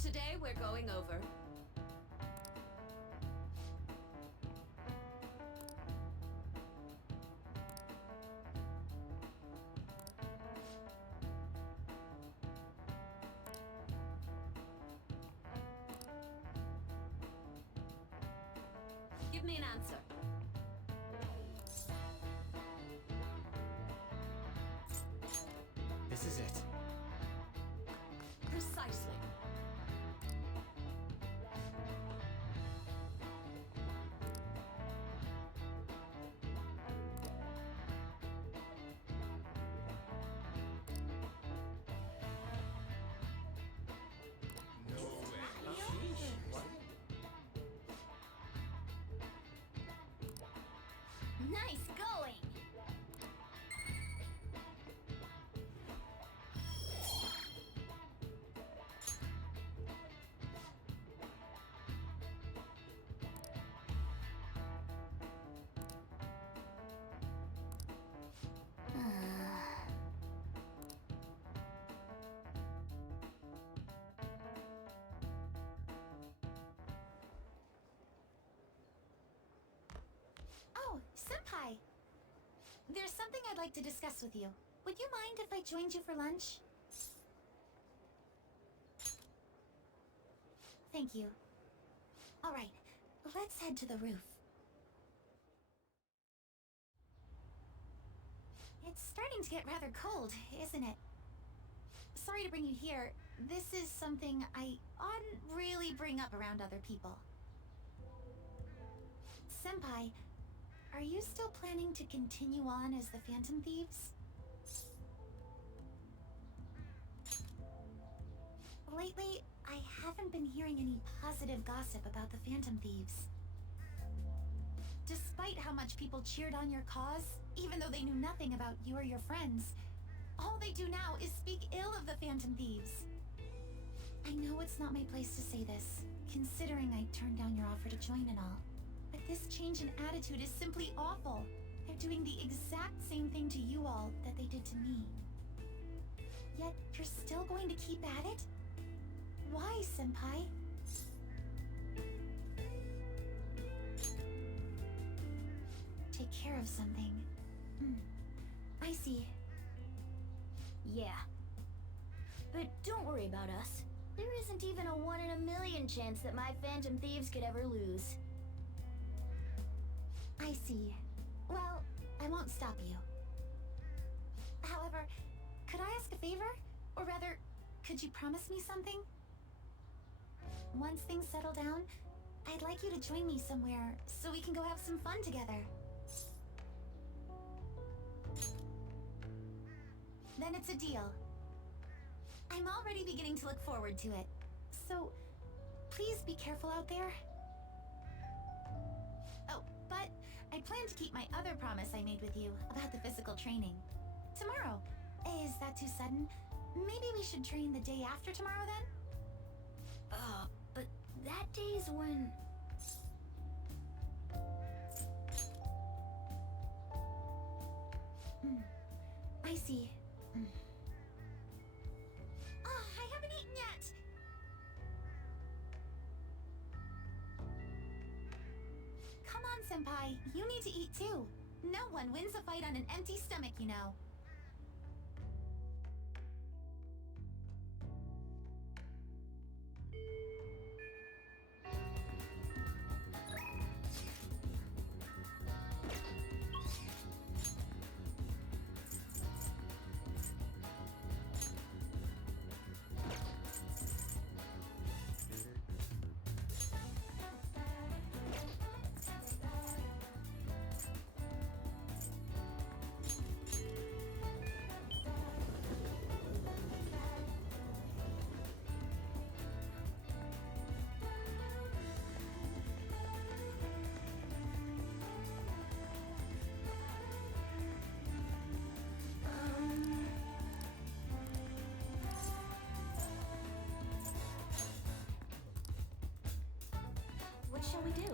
Today we're going over. Give me an answer. This is it. Precisely. Nice going! Oh, Senpai! There's something I'd like to discuss with you. Would you mind if I joined you for lunch? Thank you. Alright, let's head to the roof. It's starting to get rather cold, isn't it? Sorry to bring you here. This is something I oughtn't really bring up around other people. Senpai, are you still planning to continue on as the Phantom Thieves? Lately, I haven't been hearing any positive gossip about the Phantom Thieves. Despite how much people cheered on your cause, even though they knew nothing about you or your friends, all they do now is speak ill of the Phantom Thieves. I know it's not my place to say this, considering I turned down your offer to join and all. But this change in attitude is simply awful. They're doing the exact same thing to you all that they did to me. Yet, you're still going to keep at it? Why, Senpai? Take care of something. I see. Yeah. But don't worry about us. There isn't even a 1 in a million chance that my Phantom Thieves could ever lose. I see. Well, I won't stop you. However, could I ask a favor? Or rather, could you promise me something? Once things settle down, I'd like you to join me somewhere so we can go have some fun together. Then it's a deal. I'm already beginning to look forward to it. So, please be careful out there. Oh, but I plan to keep my other promise I made with you about the physical training. Tomorrow. Is that too sudden? Maybe we should train the day after tomorrow then? But that day's when... I see. I haven't eaten yet! Come on, Senpai. You need to eat too. No one wins a fight on an empty stomach, you know. What shall we do?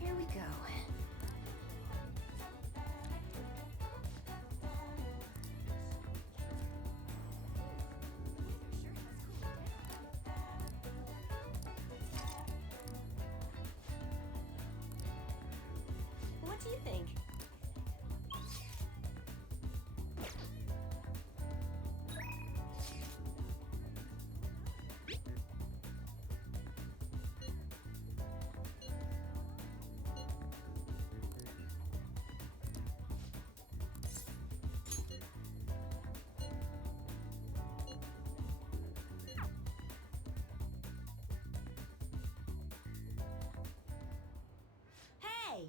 Here we go. What do you think? Hey!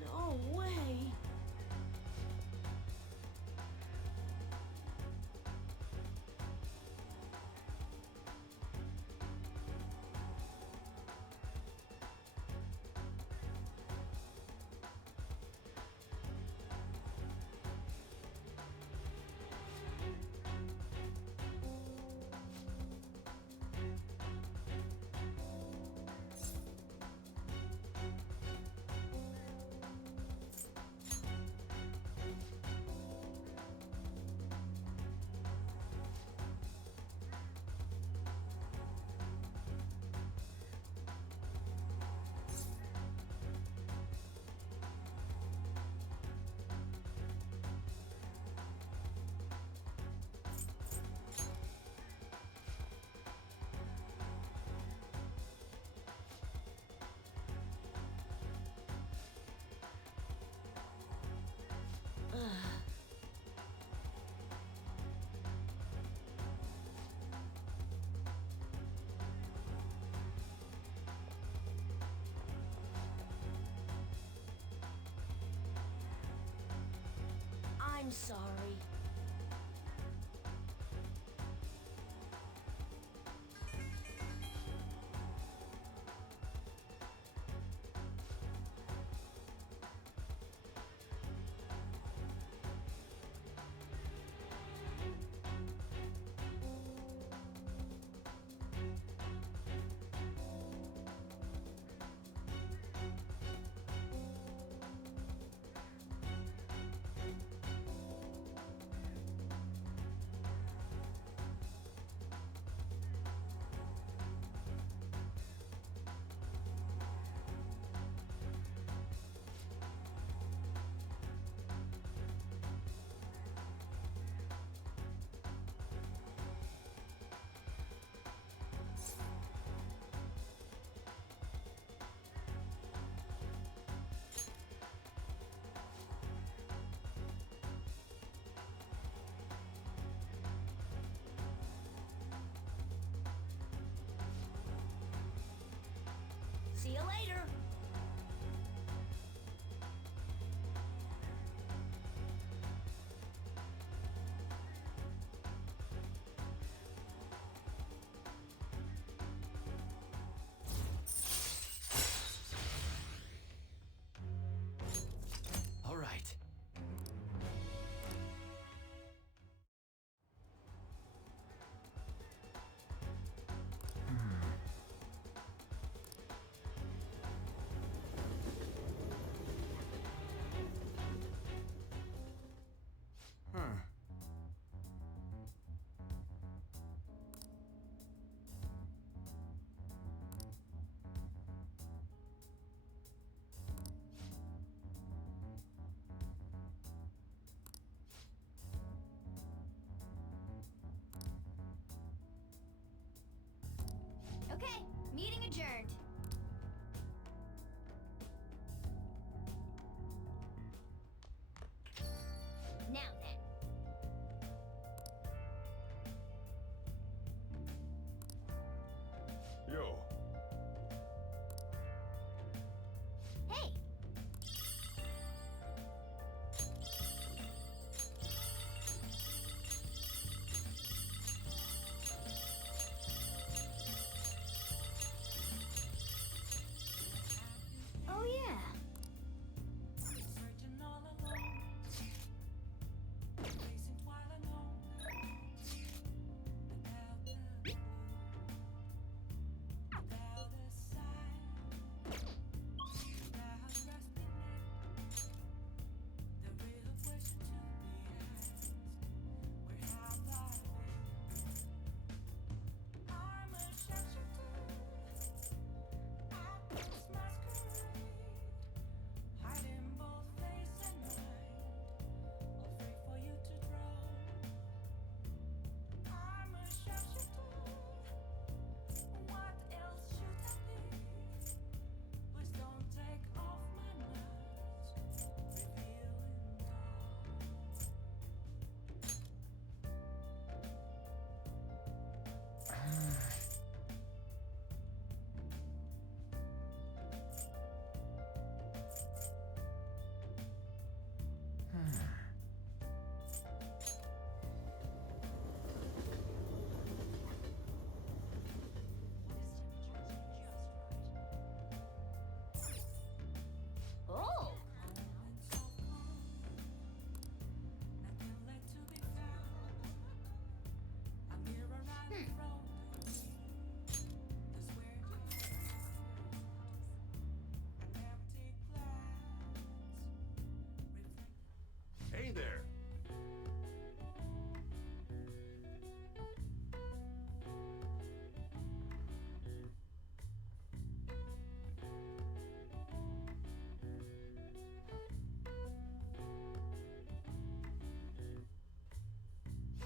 No way. I'm sorry. See you later. All right. Okay, meeting adjourned. Now then. Yo, Hey,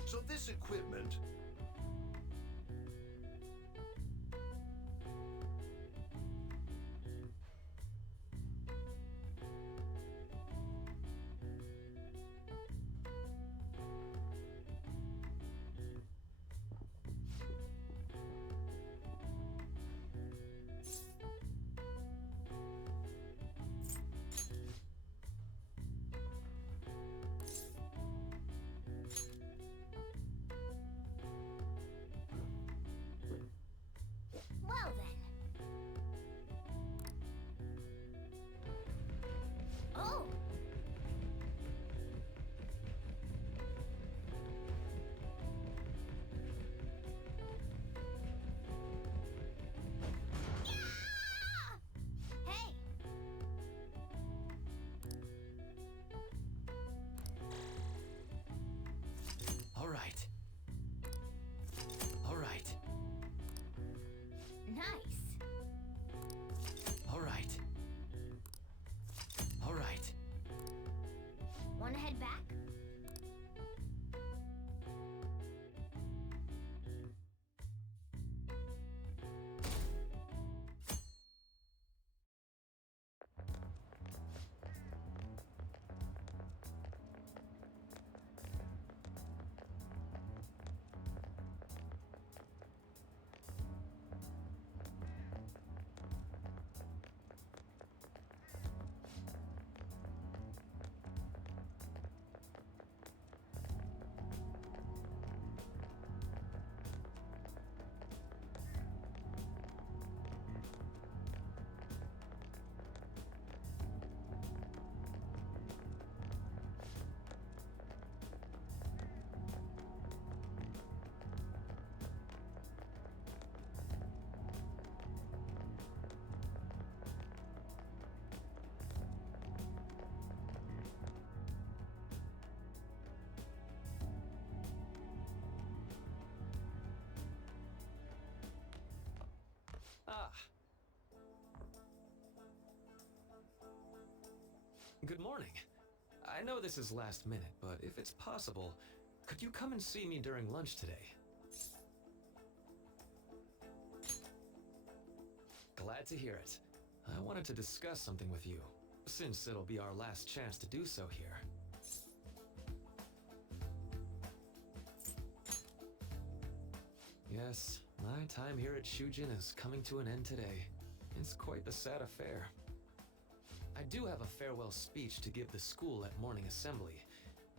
So this equipment... Well then. Oh! Yeah! Hey! All right. All right. Nice. All right. All right. Wanna head back? Ah. Good morning. I know this is last minute, but if it's possible, could you come and see me during lunch today? Glad to hear it. I wanted to discuss something with you, since it'll be our last chance to do so here. Yes, my time here at Shujin is coming to an end today. It's quite the sad affair. I do have a farewell speech to give the school at morning assembly,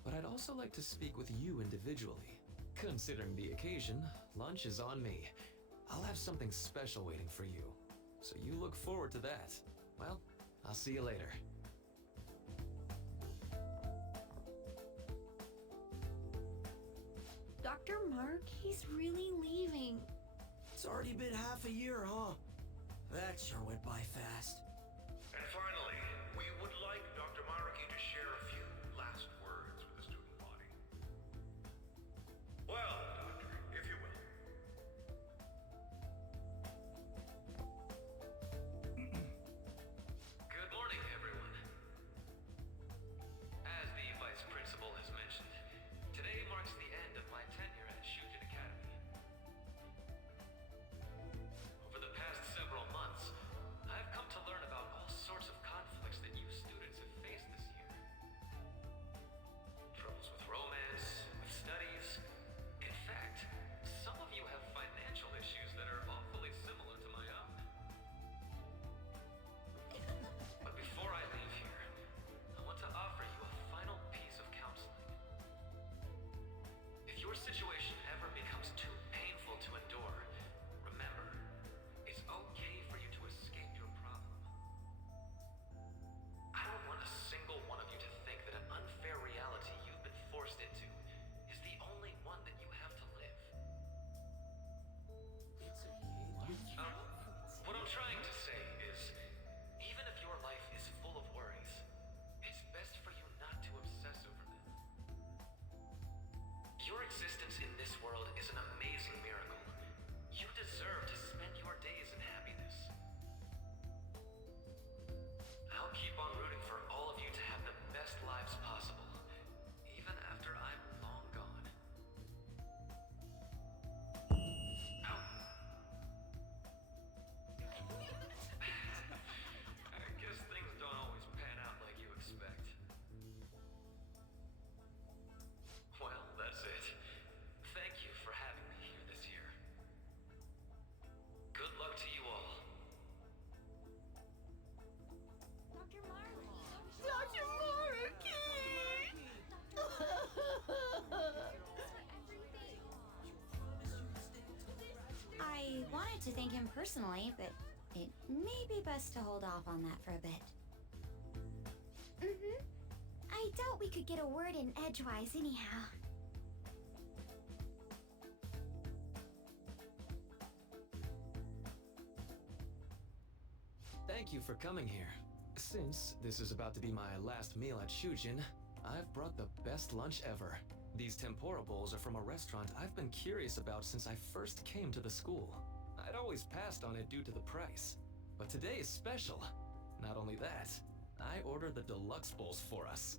but I'd also like to speak with you individually. Considering the occasion, lunch is on me. I'll have something special waiting for you, so you look forward to that. Well, I'll see you later. Dr. Mark, he's really leaving. It's already been half a year, huh? That sure went by fast. And finally, we would like Dr. Maruki to share a few last words with the student body. Well, Doctor, if you will. Good morning, everyone. As the Vice Principal has mentioned, today marks the end of my tenure at Shujin Academy. Over the past several months, I've come to learn about wanted to thank him personally, but it may be best to hold off on that for a bit. Mm-hmm. I doubt we could get a word in edgewise anyhow. Thank you for coming here. Since this is about to be my last meal at Shujin, I've brought the best lunch ever. These tempura bowls are from a restaurant I've been curious about since I first came to the school. I'd always passed on it due to the price. But today is special. Not only that, I ordered the deluxe bowls for us.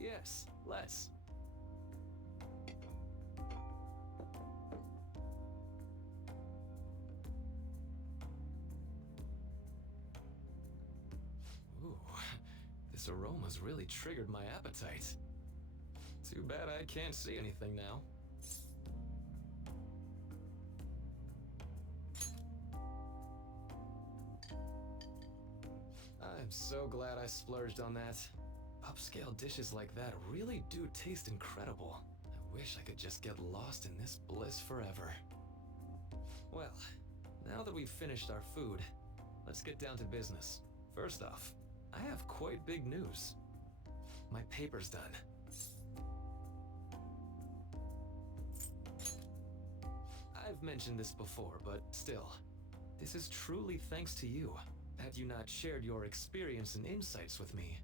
Yes, let's. Ooh, this aroma's really triggered my appetite. Too bad I can't see anything now. I'm so glad I splurged on that. Upscale dishes like that really do taste incredible. I wish I could just get lost in this bliss forever. Well, now that we've finished our food, let's get down to business. First off, I have quite big news. My paper's done. I've mentioned this before, but still, this is truly thanks to you. Had you not shared your experience and insights with me,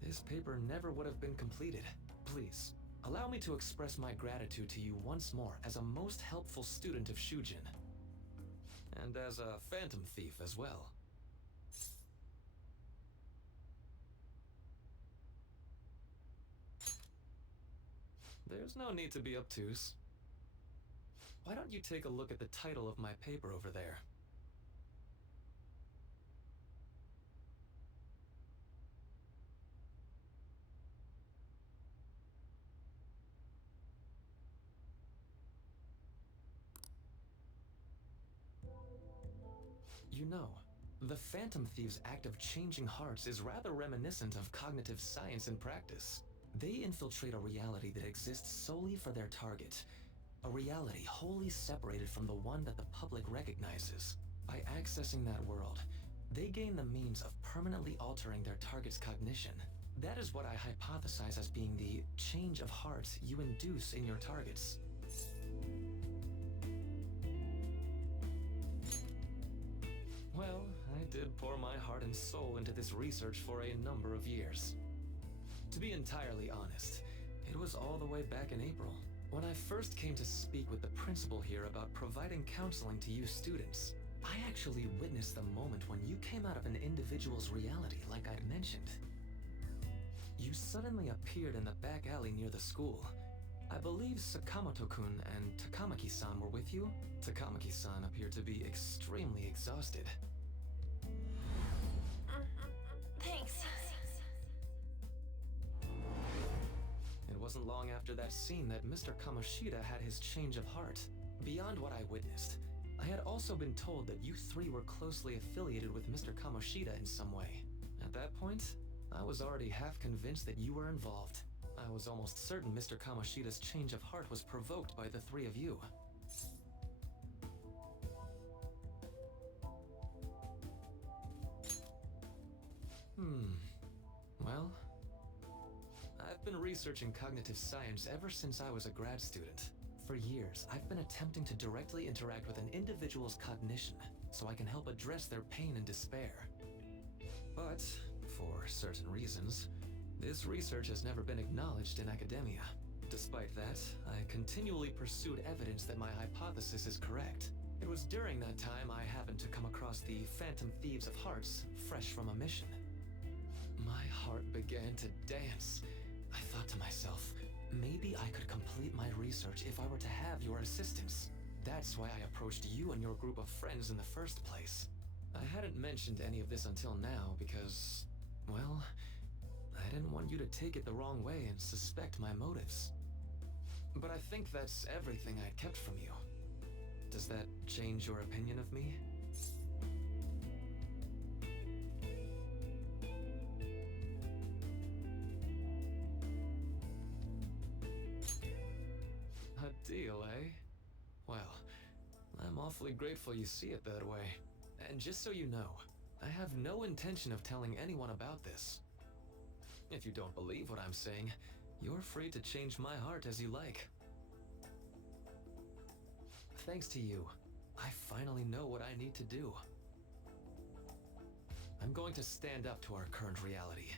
this paper never would have been completed. Please, allow me to express my gratitude to you once more as a most helpful student of Shujin. And as a phantom thief as well. There's no need to be obtuse. Why don't you take a look at the title of my paper over there? You know, the Phantom Thieves' act of changing hearts is rather reminiscent of cognitive science in practice. They infiltrate a reality that exists solely for their target. A reality wholly separated from the one that the public recognizes. By accessing that world, they gain the means of permanently altering their target's cognition. That is what I hypothesize as being the change of heart you induce in your targets. Well, I did pour my heart and soul into this research for a number of years. To be entirely honest, it was all the way back in April, when I first came to speak with the principal here about providing counseling to you students. I actually witnessed the moment when you came out of an individual's reality like I'd mentioned. You suddenly appeared in the back alley near the school. I believe Sakamoto-kun and Takamaki-san were with you. Takamaki-san appeared to be extremely exhausted. Thanks. It wasn't long after that scene that Mr. Kamoshida had his change of heart. Beyond what I witnessed, I had also been told that you three were closely affiliated with Mr. Kamoshida in some way. At that point, I was already half convinced that you were involved. I was almost certain Mr. Kamoshida's change of heart was provoked by the three of you. Well, I've been researching cognitive science ever since I was a grad student. For years, I've been attempting to directly interact with an individual's cognition so I can help address their pain and despair. But, for certain reasons, this research has never been acknowledged in academia. Despite that, I continually pursued evidence that my hypothesis is correct. It was during that time I happened to come across the Phantom Thieves of Hearts, fresh from a mission. My heart began to dance. I thought to myself, maybe I could complete my research if I were to have your assistance. That's why I approached you and your group of friends in the first place. I hadn't mentioned any of this until now because, well, I didn't want you to take it the wrong way and suspect my motives. But I think that's everything I'd kept from you. Does that change your opinion of me? A deal, eh? Well, I'm awfully grateful you see it that way. And just so you know, I have no intention of telling anyone about this. If you don't believe what I'm saying, you're free to change my heart as you like. Thanks to you, I finally know what I need to do. I'm going to stand up to our current reality.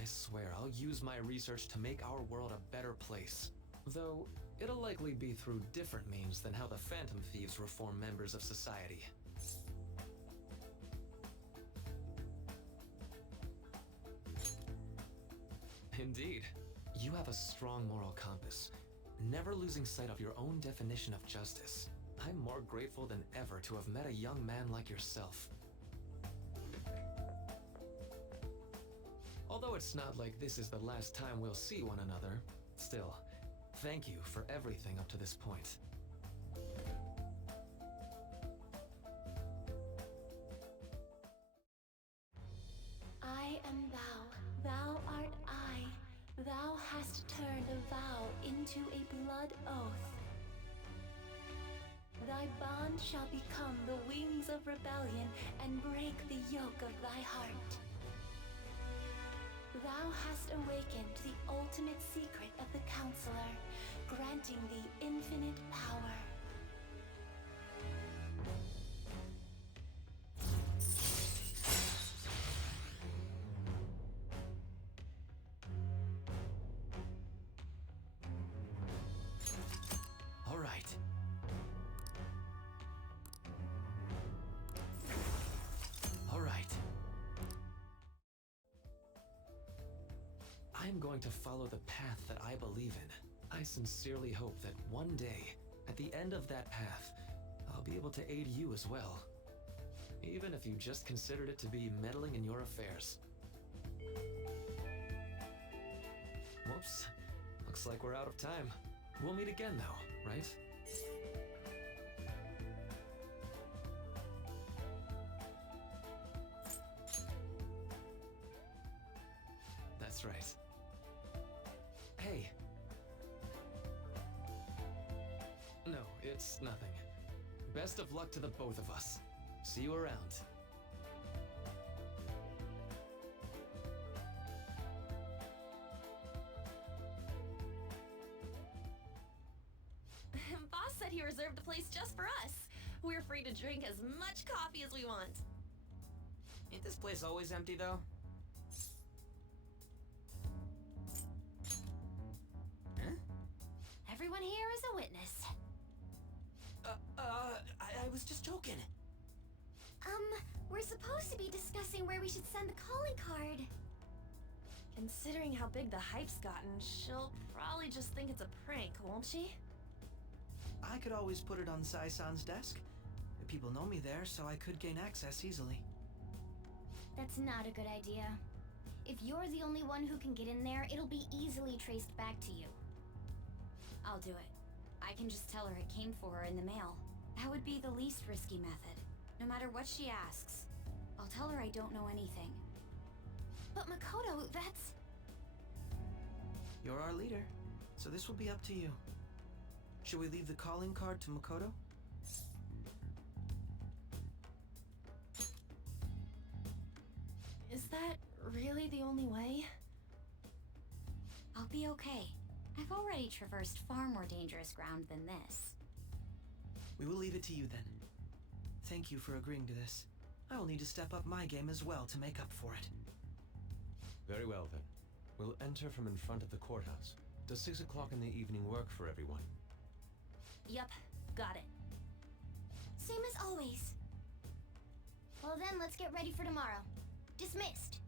I swear I'll use my research to make our world a better place. Though, it'll likely be through different means than how the Phantom Thieves reform members of society. Indeed. You have a strong moral compass, never losing sight of your own definition of justice. I'm more grateful than ever to have met a young man like yourself. Although it's not like this is the last time we'll see one another, still, thank you for everything up to this point. I am thou, thou art I. Thou hast turned a vow into a blood oath. Thy bond shall become the wings of rebellion and break the yoke of thy heart. Thou hast awakened the ultimate secret of the Counselor, granting thee infinite power. All right. All right. I'm going to follow the path that I believe in. I sincerely hope that one day, at the end of that path, I'll be able to aid you as well. Even if you just considered it to be meddling in your affairs. Whoops. Looks like we're out of time. We'll meet again though, right? That's right. Hey. No, it's nothing. Best of luck to the both of us. See you around. Boss said he reserved a place just for us. We're free to drink as much coffee as we want. Ain't this place always empty, though? Huh? Everyone here is a witness. I was just joking. We're supposed to be discussing where we should send the calling card. Considering how big the hype's gotten, she'll probably just think it's a prank, won't she? I could always put it on Sai-san's desk. The people know me there, so I could gain access easily. That's not a good idea. If you're the only one who can get in there, it'll be easily traced back to you. I'll do it. I can just tell her it came for her in the mail. That would be the least risky method. No matter what she asks, I'll tell her I don't know anything. But Makoto, that's... You're our leader, so this will be up to you. Should we leave the calling card to Makoto? Is that really the only way? I'll be okay. I've already traversed far more dangerous ground than this. We will leave it to you then. Thank you for agreeing to this. I will need to step up my game as well to make up for it. Very well then. We'll enter from in front of the courthouse. Does 6 o'clock in the evening work for everyone? Yup, got it. Same as always. Well then, let's get ready for tomorrow. Dismissed.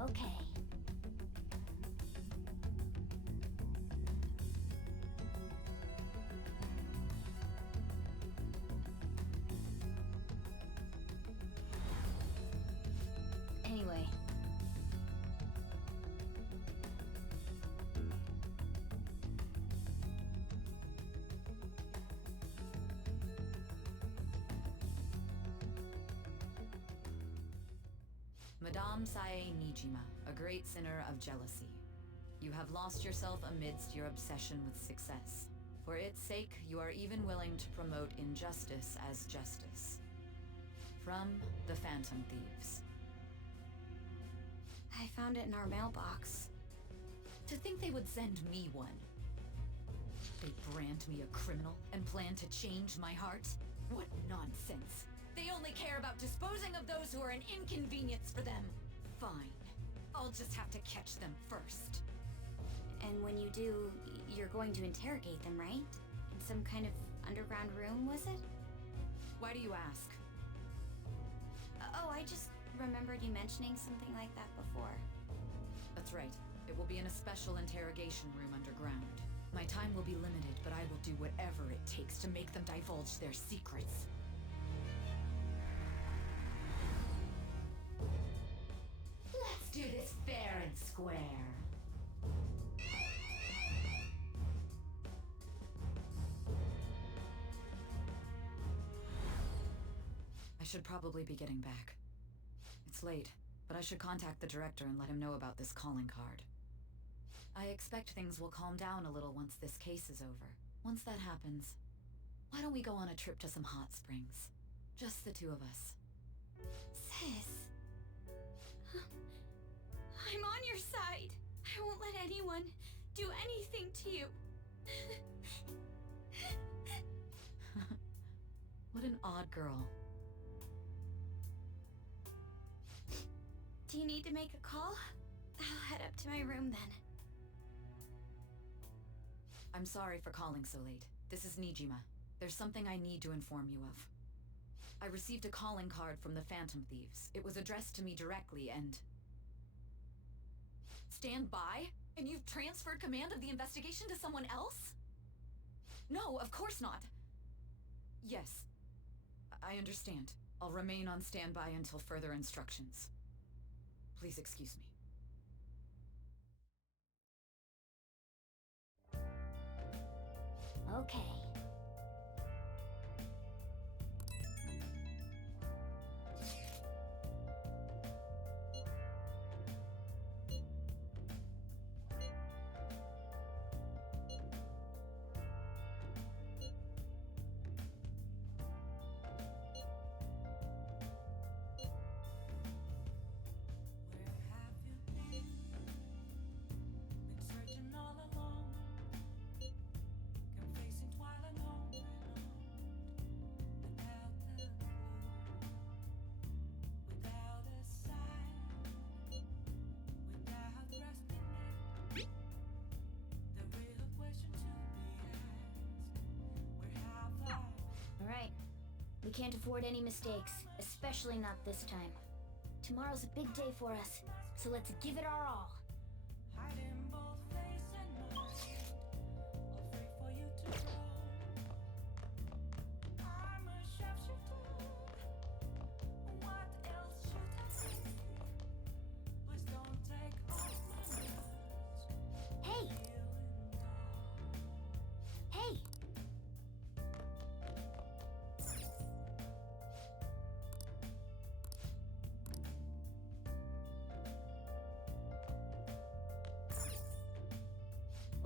Okay. Anyway. Madame Sae Nijima, a great sinner of jealousy. You have lost yourself amidst your obsession with success. For its sake, you are even willing to promote injustice as justice. From the Phantom Thieves. I found it in our mailbox. To think they would send me one. They brand me a criminal and plan to change my heart? What nonsense! They only care about disposing of those who are an inconvenience for them. Fine. I'll just have to catch them first. And when you do, you're going to interrogate them, right? In some kind of underground room, was it? Why do you ask? Oh, I just remembered you mentioning something like that before. That's right. It will be in a special interrogation room underground. My time will be limited, but I will do whatever it takes to make them divulge their secrets. Let's do this fair and square. I should probably be getting back. It's late, but I should contact the director and let him know about this calling card. I expect things will calm down a little once this case is over. Once that happens, why don't we go on a trip to some hot springs? Just the two of us. Sis. I'm on your side. I won't let anyone do anything to you. What an odd girl. Do you need to make a call? I'll head up to my room then. I'm sorry for calling so late. This is Nijima. There's something I need to inform you of. I received a calling card from the Phantom Thieves. It was addressed to me directly and... Stand by? And you've transferred command of the investigation to someone else? No, of course not. Yes. I understand. I'll remain on standby until further instructions. Please excuse me. Okay. Searching all along, confessing twilight on and on, without the clue, without a sign, without grasping it. The real question to be asked: where have I? All right. We can't afford any mistakes, especially not this time. Tomorrow's a big day for us, so let's give it our all. Hiding both face and mind, afraid for you to grow. I'm a sharpshooter. What else should I say? Please don't take off my mask. Hey! Hey!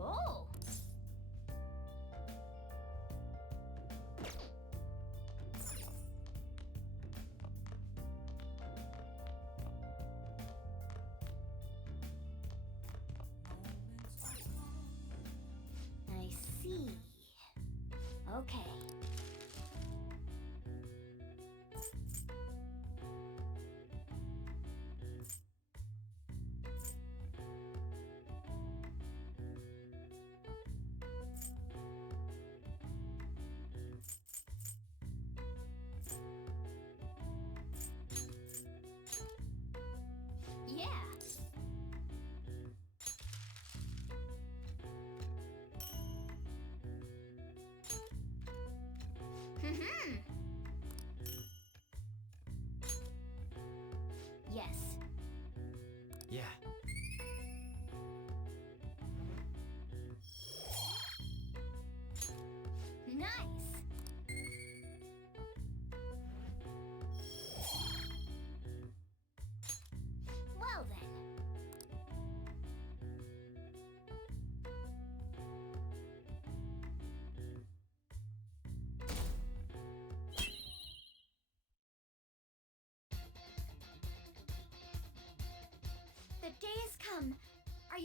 Oh! I see. Okay. Yeah.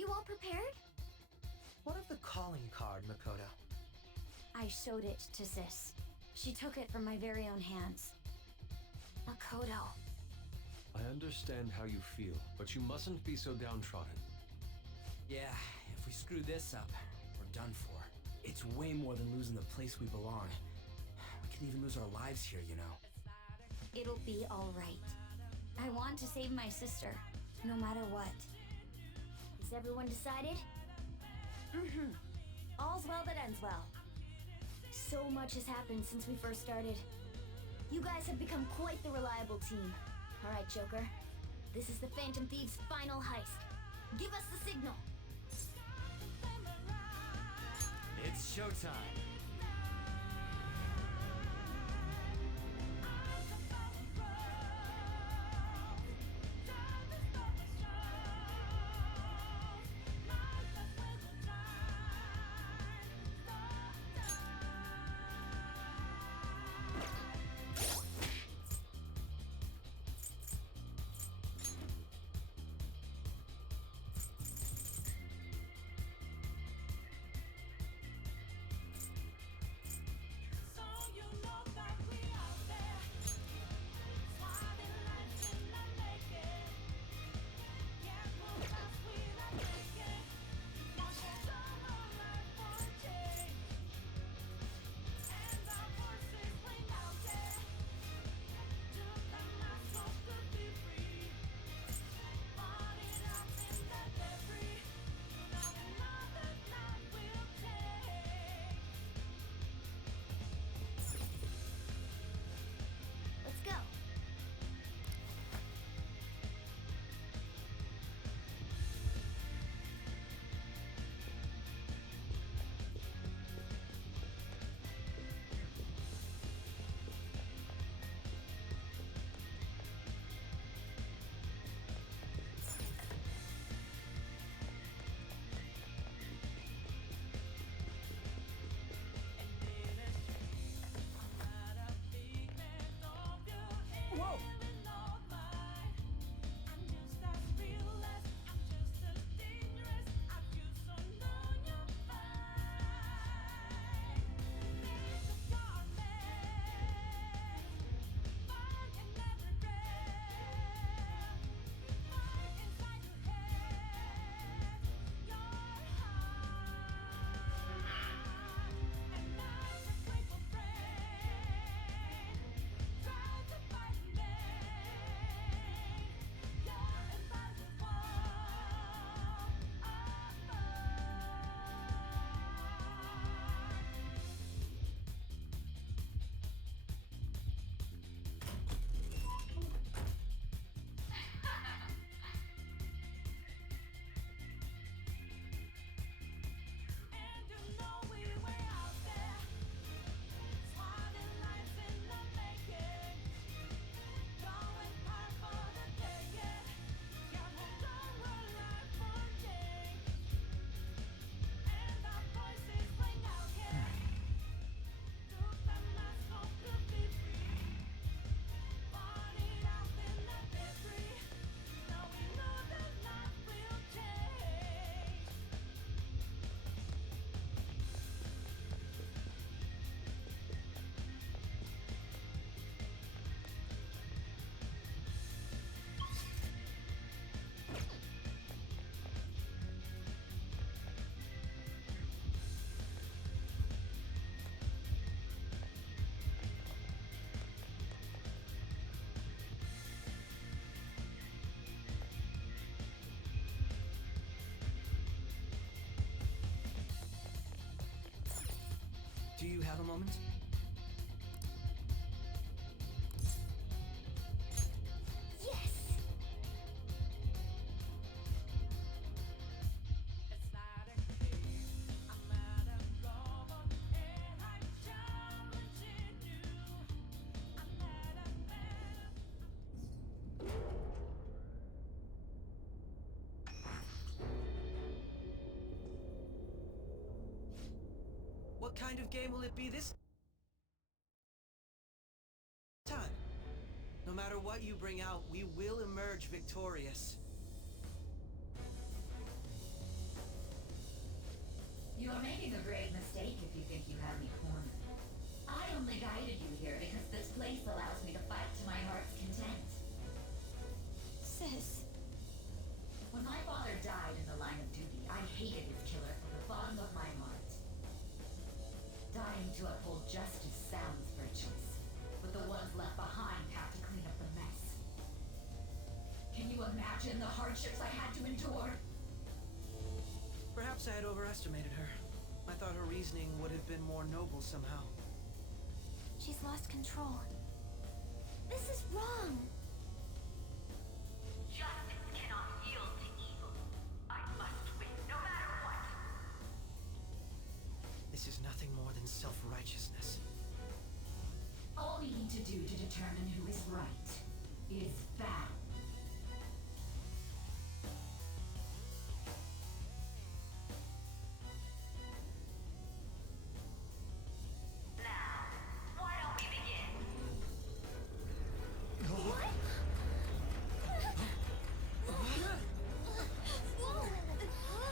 you all prepared? What of the calling card, Makoto? I showed it to Sis. She took it from my very own hands. Makoto. I understand how you feel, but you mustn't be so downtrodden. Yeah, if we screw this up, we're done for. It's way more than losing the place we belong. We could even lose our lives here, you know. It'll be all right. I want to save my sister, no matter what. Is everyone decided? Mm-hmm. All's well that ends well. So much has happened since we first started. You guys have become quite the reliable team. All right, Joker. This is the Phantom Thieves' final heist. Give us the signal. It's showtime. Let's go. Whoa! Do you have a moment? Yes! What kind of game will it be this time? No matter what you bring out, we will emerge victorious. You are making a grave mistake if you think you have me cornered. I only guided you here because this place allows me to fight to my heart's content. Sis. When my father died in the line of duty, I hated his killer from the bottom of my heart. Dying to uphold justice sounds virtuous, but the ones left behind have to clean up the mess. Can you imagine the hardships I had to endure? Perhaps I had overestimated her. I thought her reasoning would have been more noble somehow. She's lost control. This is wrong. Justice cannot yield to evil. I must win, no matter what. This is nothing more than self-righteousness. All we need to do to determine who is right is battle. Now, why don't we begin?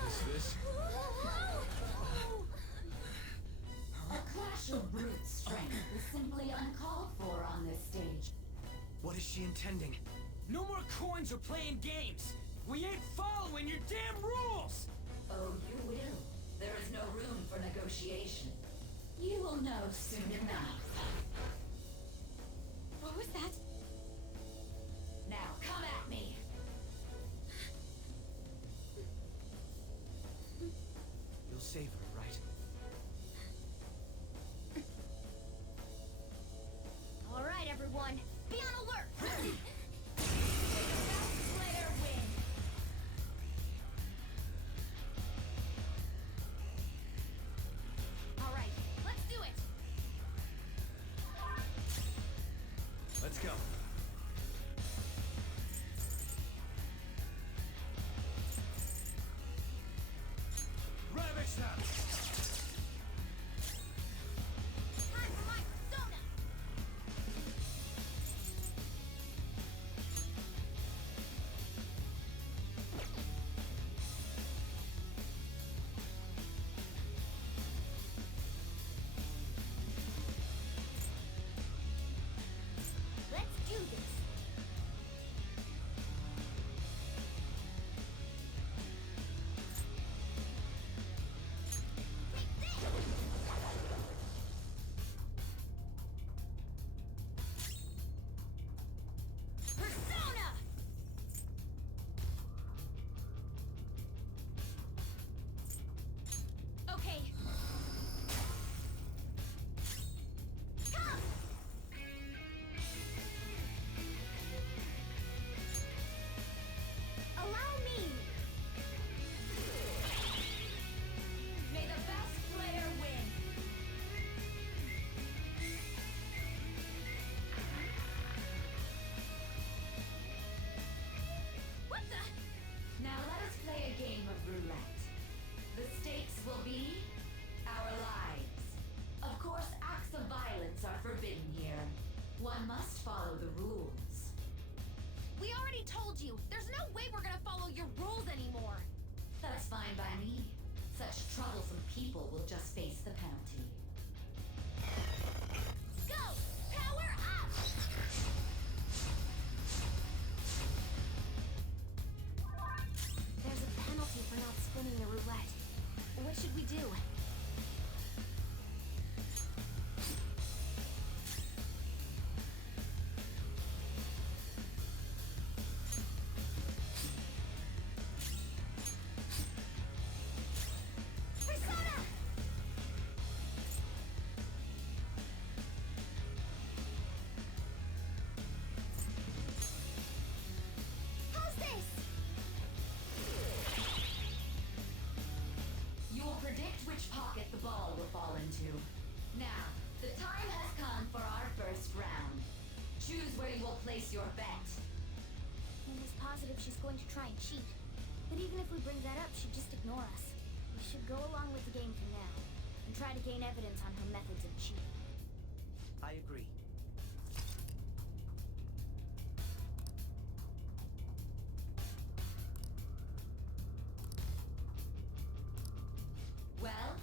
Is this? A clash of brute strength is simply uncalled for on this stage. What is she intending? No more coins or playing games! We ain't following your damn rules! Oh, you will. There is no room for negotiation. You will know soon enough. What was that? Now, come at me! You'll save her, right? All right, everyone. Be on alert. Player win! All right, let's do it. Let's go. Ravage them! Time for my persona. Let's do this. Take this. Persona. Okay. Come. Allow me. May the best player win! What the? Now let us play a game of roulette. The stakes will be our lives. Of course, acts of violence are forbidden here. One must follow the rules. We already told you. There's no way we're gonna follow your rules anymore. That's fine by me. Such troublesome people will just face the penalty. Go! Power up! There's a penalty for not spinning the roulette. What should we do? Persona! How's this? You will predict which pocket the ball will fall into. Now, the time has come for our first round. Choose where you will place your bet. Amy's positive she's going to try and cheat. But even if we bring that up, she'd just ignore us. We should go along with the game for now, and try to gain evidence on her methods of cheating. I agree. Well,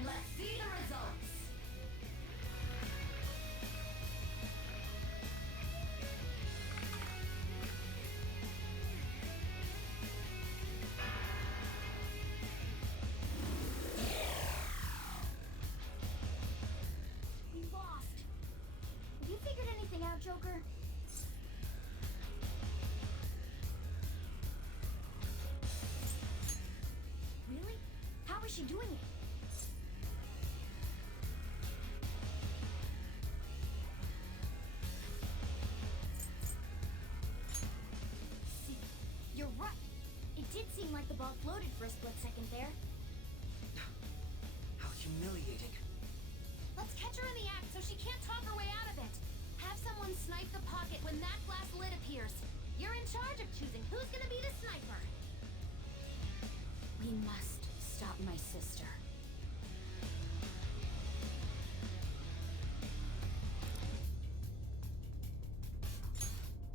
and let's see the results. We lost. Have you figured anything out, Joker? Really? How is she doing it? See, you're right. It did seem like the ball floated for a split second there. How humiliating. Let's catch her in the act so she can't talk her way out of it. Have someone snipe the pocket when that glass lid appears. You're in charge of choosing who's gonna be the sniper. We must stop my sister.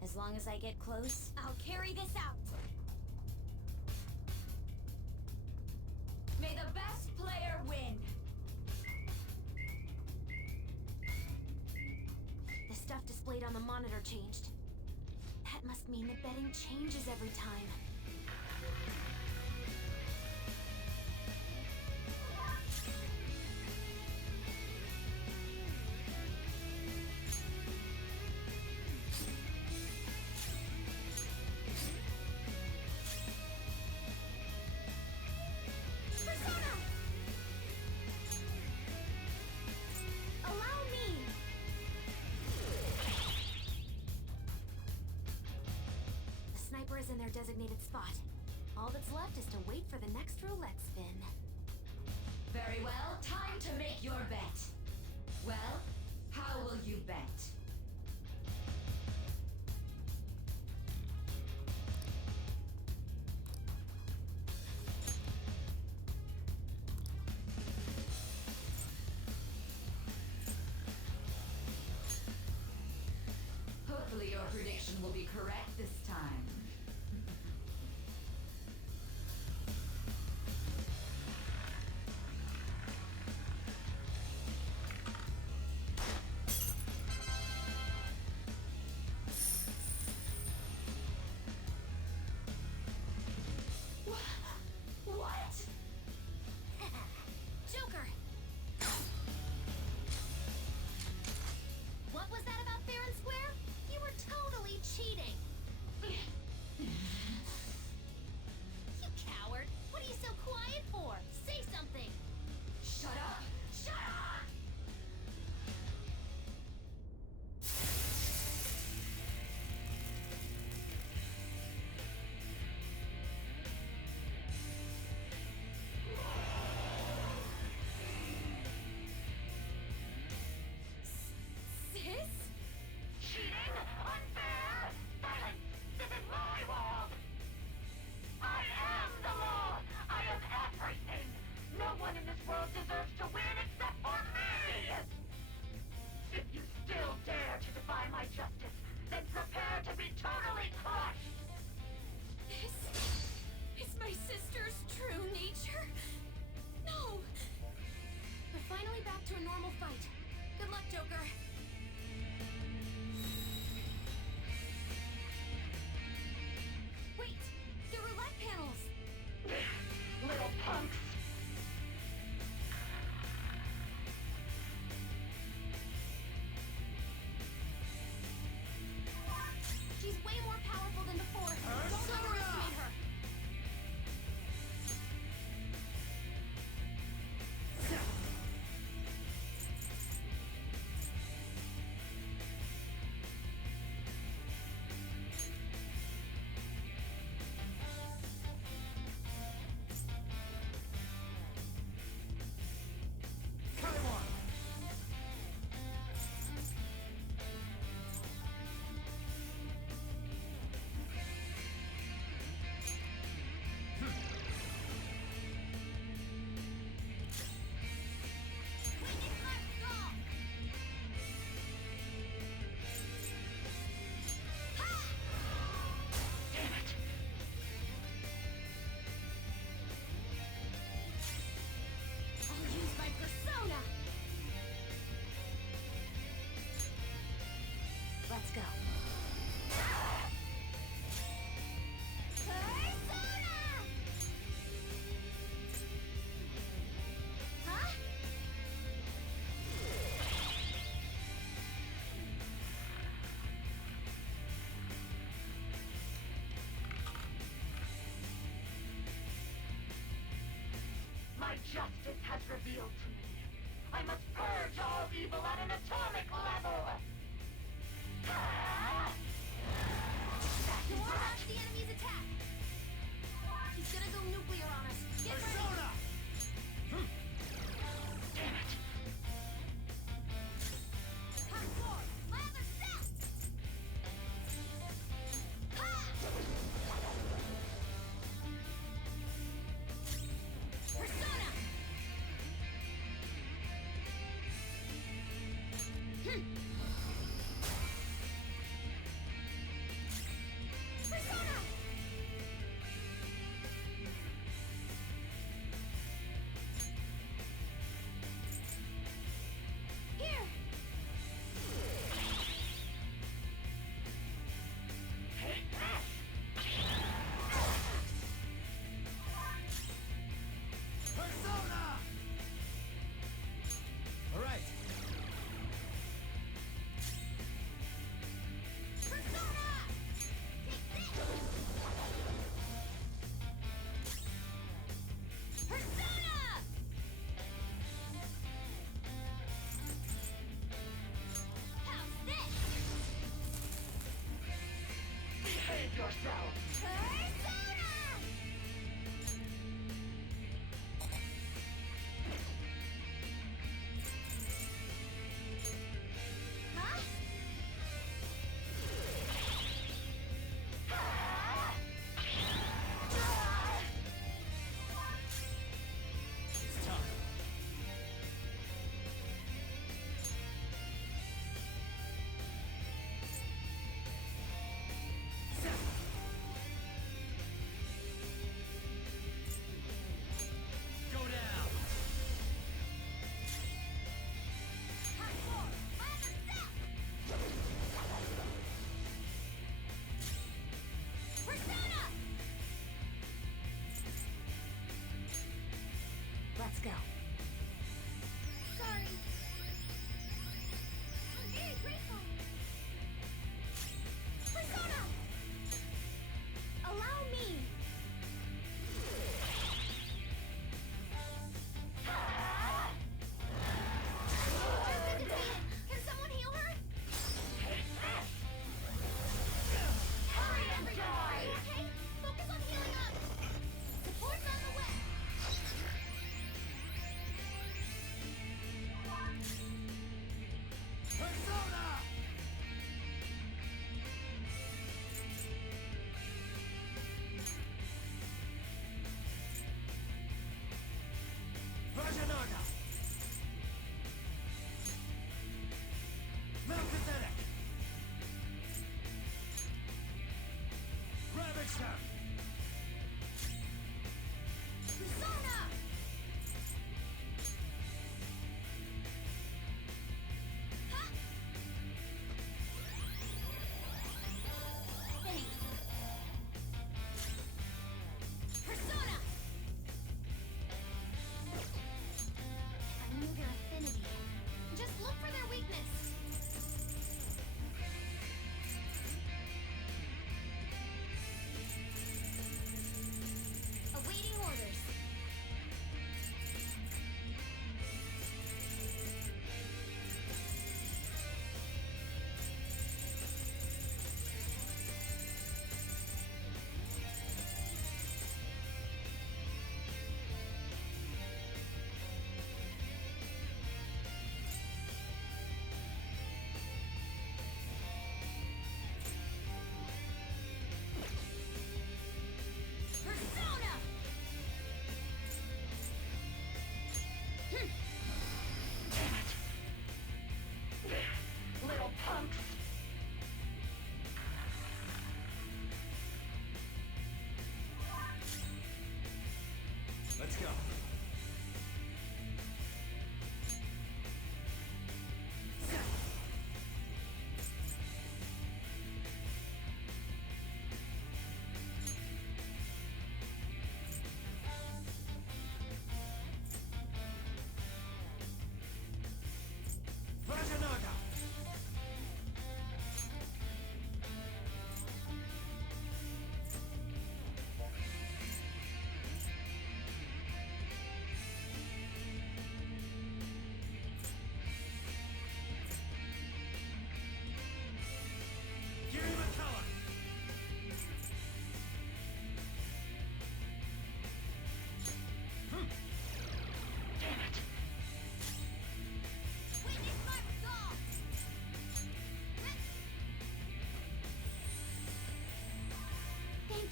As long as I get close, I'll carry this out. may the best player win. The stuff displayed on the monitor changed. That must mean the betting changes every time. Persona! Allow me! The sniper is in their designated spot. All that's left is to wait for the next roulette spin. Very well, time to make your bet. Well, how will you bet? Hopefully your prediction will be correct this time. What? Joker! What was that about fair and square? You were totally cheating! justice has revealed to me. I must purge all evil at an atomic level. You won't dodge the enemy's attack. He's gonna go nuclear on us. Get Persona! ready. Damn it. Hardcore. My other set. Ha! Persona. Persona. Here. Persona! All right. Persona. Take this. Persona. How's this? Behave yourself. Persona. Huh? It's tough. Go down. Hardcore. My other set. Persona. Let's go. Sorry. I'm very grateful. Persona. Allow me. She's agitated. Can someone heal her? Hurry and die. Okay, focus on healing up. Support's on the way. Persona! Vajanaka! Melchizedek! Ravage them! Persona. Huh? Thanks. Persona. I knew their affinity. Just look for their weakness. Awaiting orders. Persona. Little punks. Let's go. Vajanaka!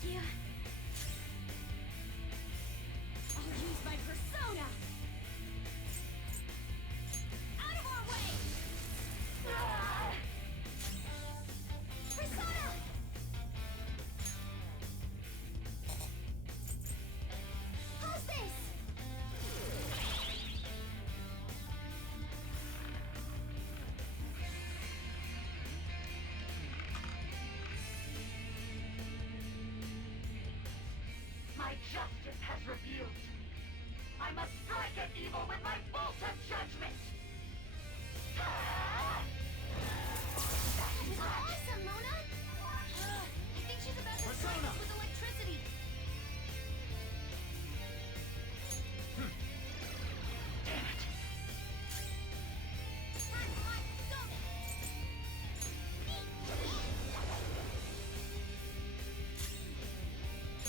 you. I'll use my persona! Out of our way! Persona! How's this? My justice has revealed to me. I must strike at evil with my bolt of judgment! That was awesome, Mona! I think she's about to strike us with electricity. Damn it!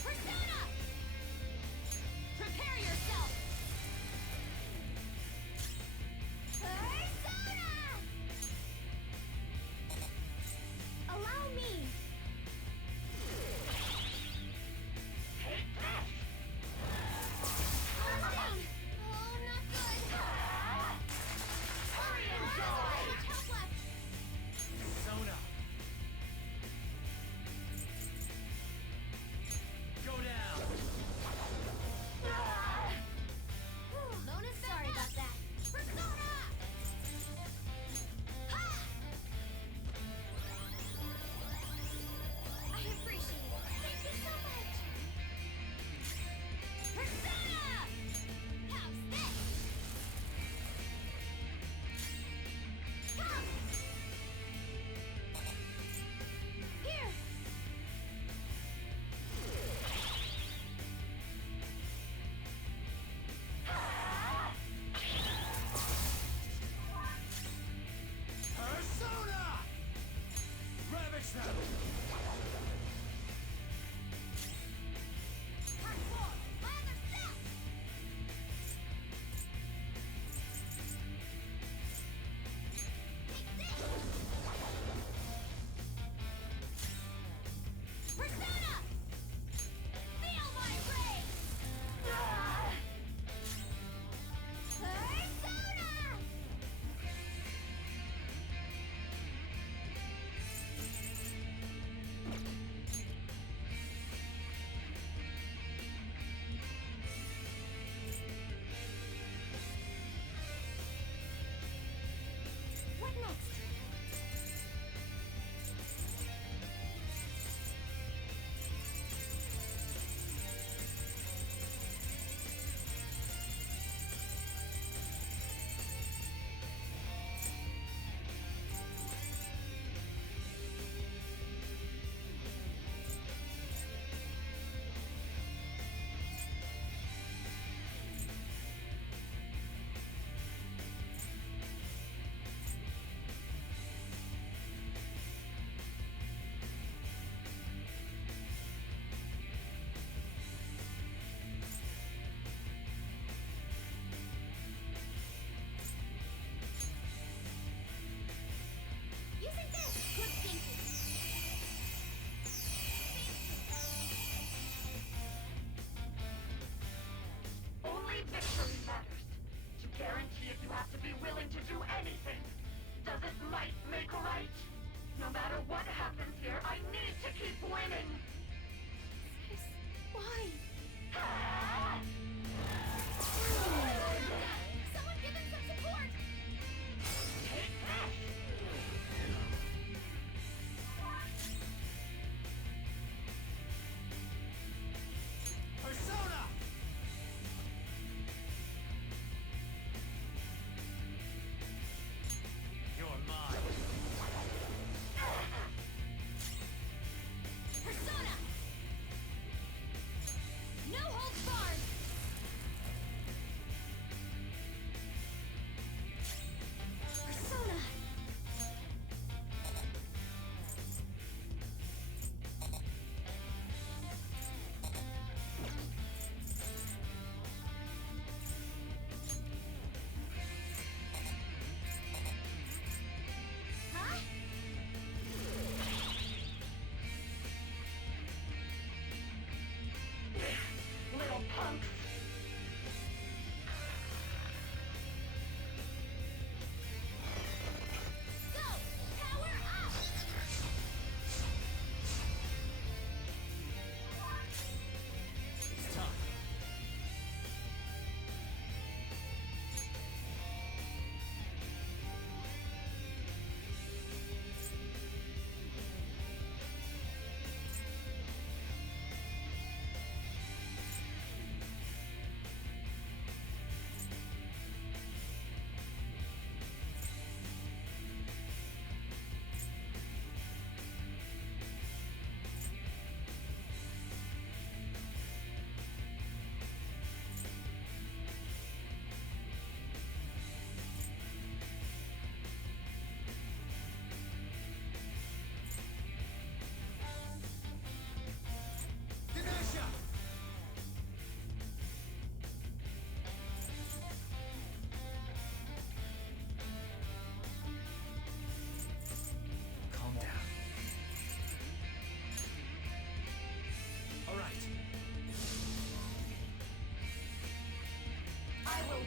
Persona! Prepare yourself! Persona! Allow me!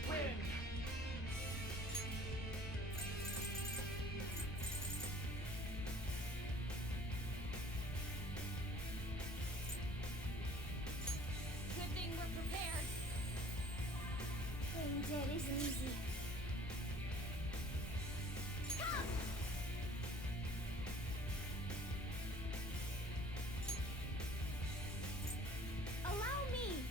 win! Good thing we're prepared. Playing dead isn't easy. Allow me!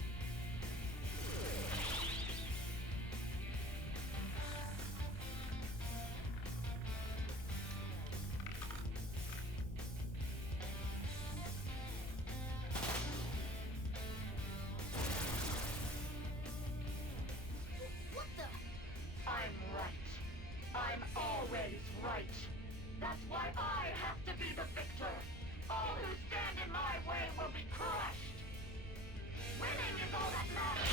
What the? I'm right. I'm always right. That's why I have to be the victor. All who stand in my way will be crushed. Winning is all that matters.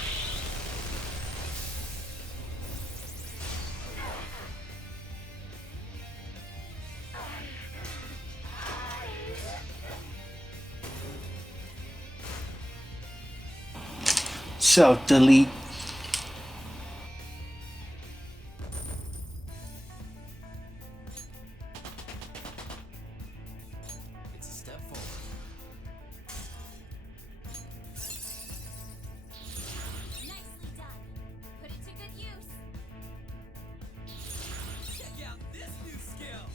Self delete. It's a step forward. Nicely done. Put it to good use. Check out this new skill!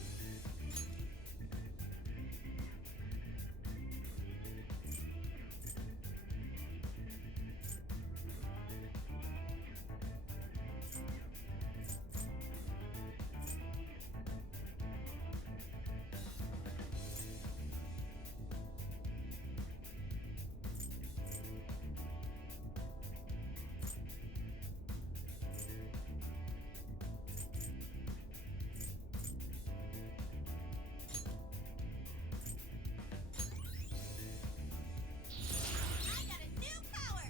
I got a new power.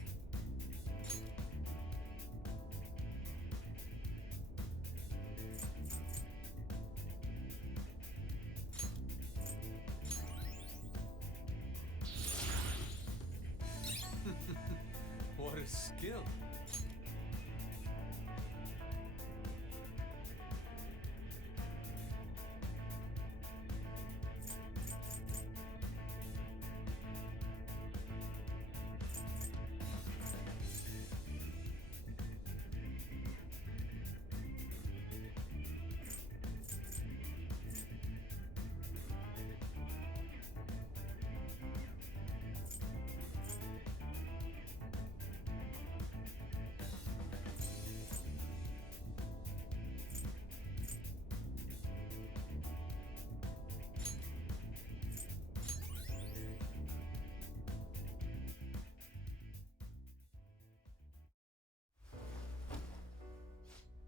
What a skill!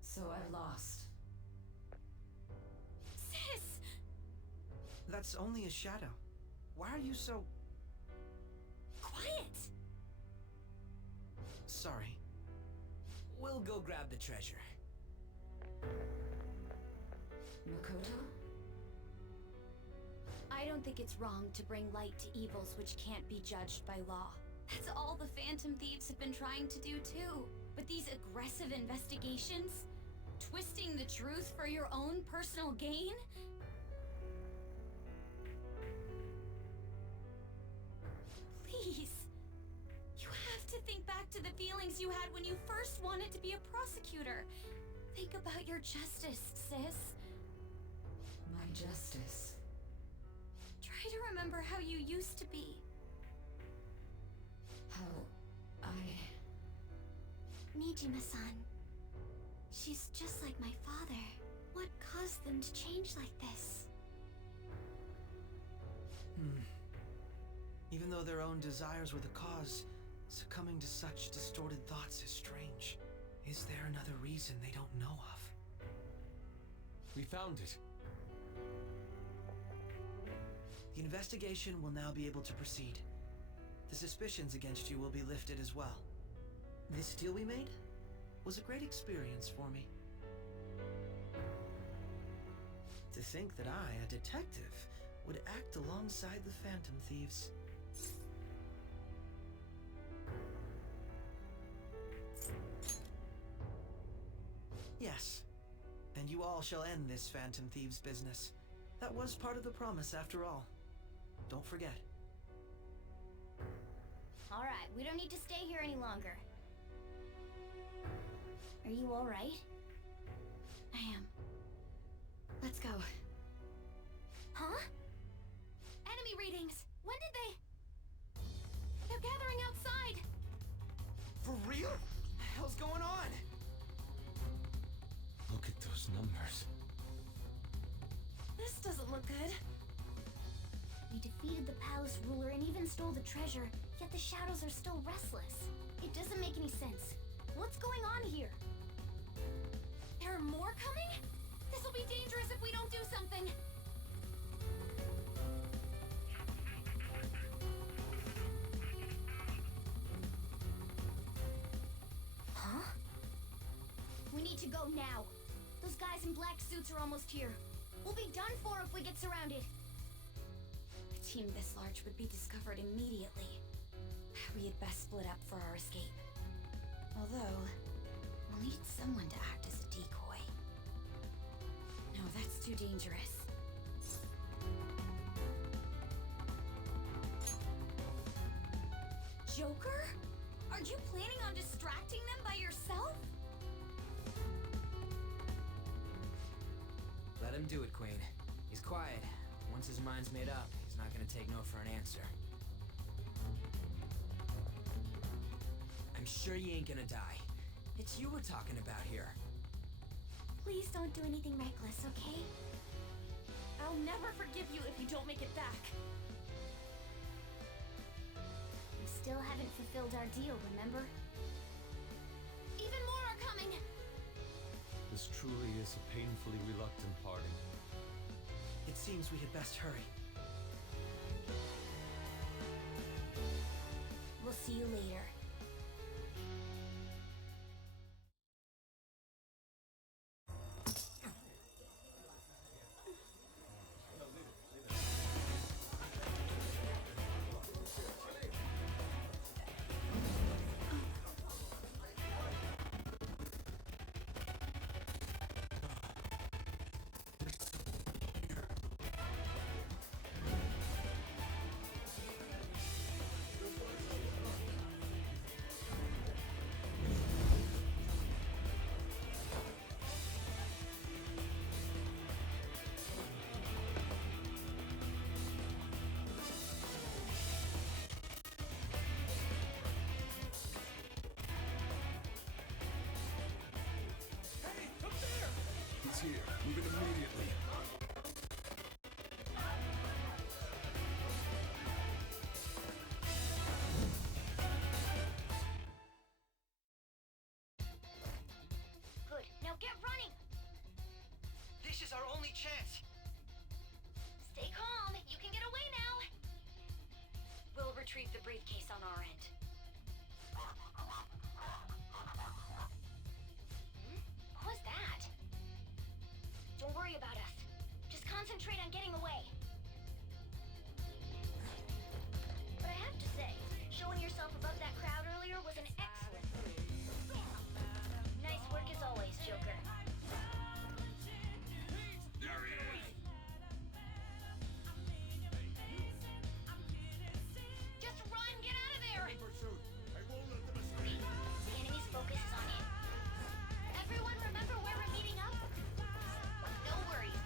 So I've lost. Sis! That's only a shadow. Why are you so... Quiet! sorry? We'll go grab the treasure. Makoto? I don't think it's wrong to bring light to evils which can't be judged by law. That's all the Phantom Thieves have been trying to do too. But these aggressive investigations? Twisting the truth for your own personal gain? Please. You have to think back to the feelings you had when you first wanted to be a prosecutor. Think about your justice, sis. My justice. Try to remember how you used to be. How I... Nijima-san. She's just like my father. What caused them to change like this? Even though their own desires were the cause, succumbing to such distorted thoughts is strange. Is there another reason they don't know of? We found it. The investigation will now be able to proceed. The suspicions against you will be lifted as well. This deal we made was a great experience for me. To think that I, a detective, would act alongside the Phantom Thieves. Yes. And you all shall end this Phantom Thieves business. That was part of the promise after all. Don't forget. Alright, we don't need to stay here any longer. Are you alright? I am. Let's go. Huh? Enemy readings! When did they... They're gathering outside! For real? What the hell's going on? Look at those numbers. This doesn't look good. We defeated the palace ruler and even stole the treasure, yet the shadows are still restless. It doesn't make any sense. What's going on here? There are more coming? This will be dangerous if we don't do something! Huh? We need to go now. Those guys in black suits are almost here. We'll be done for if we get surrounded. A team this large would be discovered immediately. We had best split up for our escape. Although, we'll need someone to act as a decoy. No, that's too dangerous. Joker? Are you planning on distracting them by yourself? Let him do it, Queen. He's quiet. Once his mind's made up, he's not gonna take no for an answer. I'm sure you ain't gonna die. It's you we're talking about here. Please don't do anything reckless, okay? I'll never forgive you if you don't make it back. We still haven't fulfilled our deal, remember? Even more are coming! This truly is a painfully reluctant parting. It seems we had best hurry. We'll see you later. He's here. Move it immediately. Good. Now get running! This is our only chance! Stay calm. You can get away now. We'll retrieve the briefcase on our end. What was that? Don't worry about us. Just concentrate on getting away. But I have to say, showing yourself above that crowd earlier was an excellent move. Nice work as always, Joker. There he is! Just run! Get out of there! Pursuit. I won't let them escape. The enemy's focus is on him. Everyone remember where we're meeting up? No worries.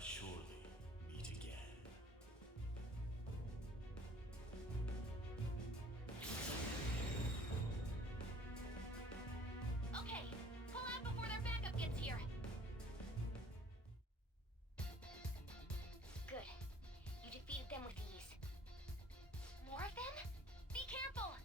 shall surely meet again. Okay, pull out before their backup gets here. Good. You defeated them with ease. More of them? Be careful!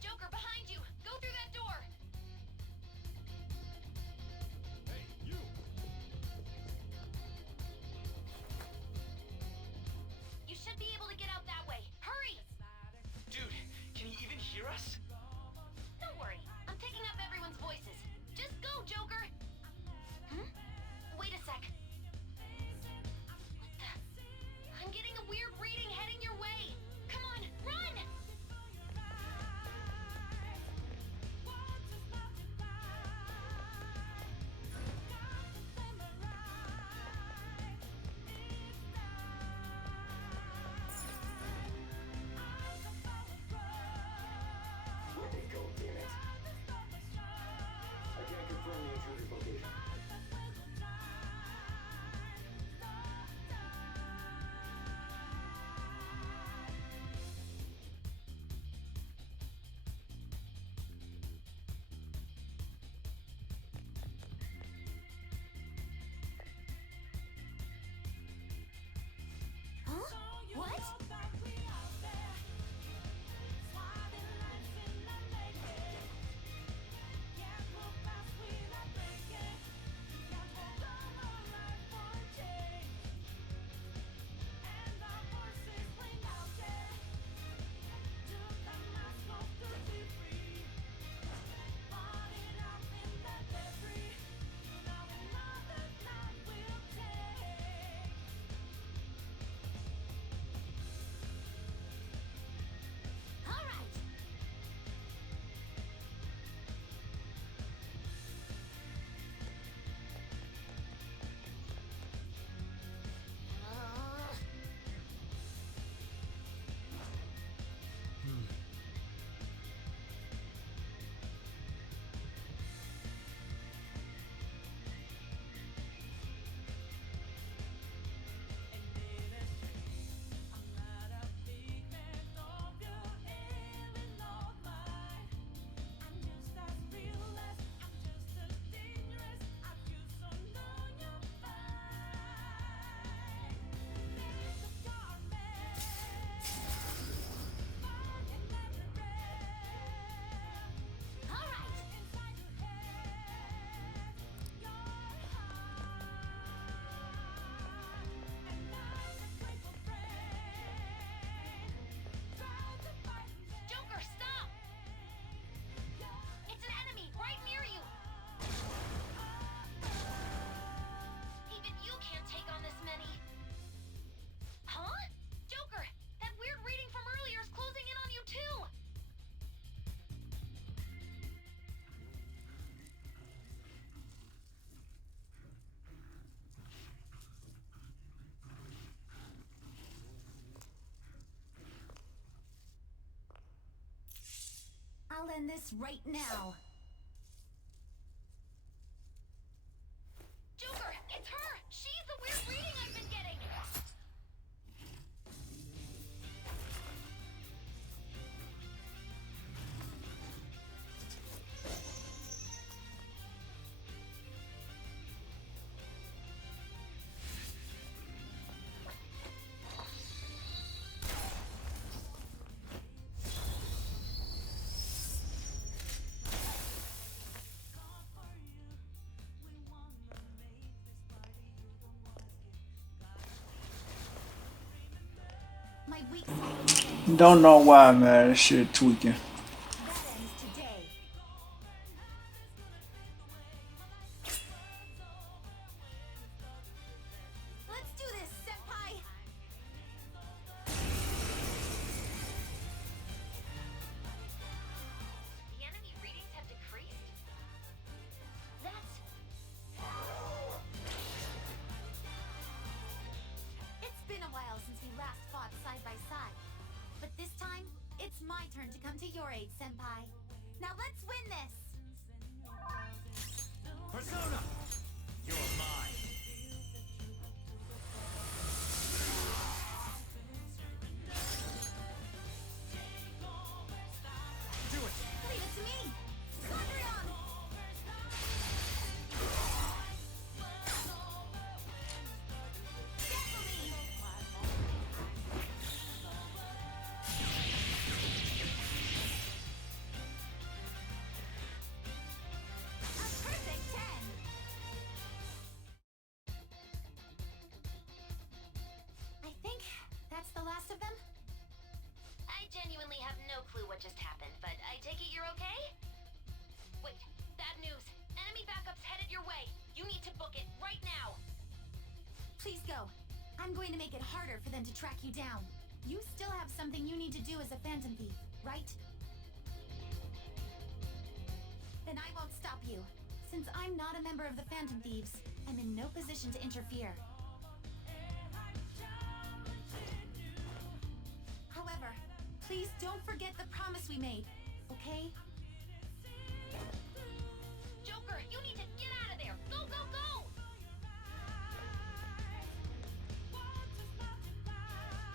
Joker, behind you! Go through that door! Hey, you! You should be able to get out that way. Hurry! Dude, can he even hear us? Don't worry, I'm picking up everyone's voices. Just go, Joker! Hmm? Wait a sec. What the? I'm getting a weird reading heading your way. Come on, run! Where'd they go, damn it? I can't confirm the intruder's location. Huh? What? All right. All right. Joker, stop! It's an enemy right near you! Even you can't take on this many. Huh? Joker, that weird reading from earlier is closing in on you too! I'll end this right now. Joker, it's her! She's the weird reading I've been getting! My weak side. Don't know why, man. This shit tweaking. That ends today. Let's do this, Senpai! The enemy readings have decreased? That's... It's been a while since we last fought side by side. But this time, it's my my turn to come to your aid, Senpai. Now let's win this! Persona! You're mine! Do it! Leave it to me! Sondrion! Cancel me! A perfect 10! I think that's the last of them. I genuinely have no clue what just happened, but I take it you're okay? Wait, bad news. Enemy backup's headed your way. You need to book it right now. Please go. I'm going to make it harder for them to track you down. You still have something you need to do as a Phantom Thief, right? Then I won't stop you. Since I'm not a member of the Phantom Thieves, I'm in no position to interfere. However, please don't forget the promise we made, okay? Joker, you need to get out of there. Go, go, go!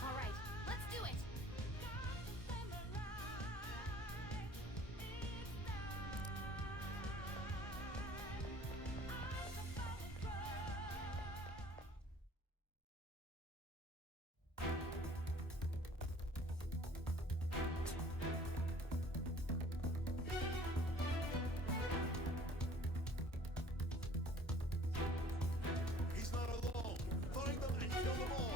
All right, let's do it. He's not alone. Find them and kill them all.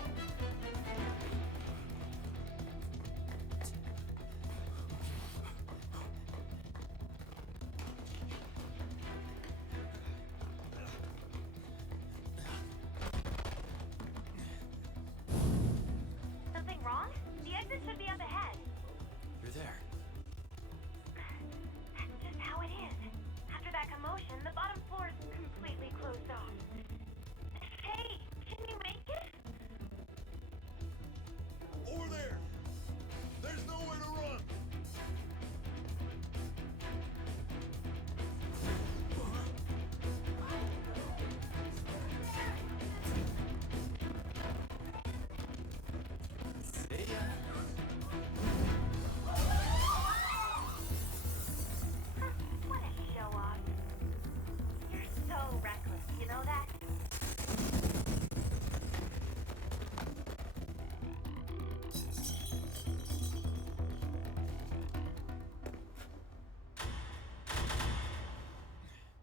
Something wrong? The exit should be up ahead. You're there. That's just how it is. After that commotion, the bottom floor is completely closed off. Hey, can you make it? Over there. There's nowhere to run. See ya. What a show off. You're so reckless, you know that?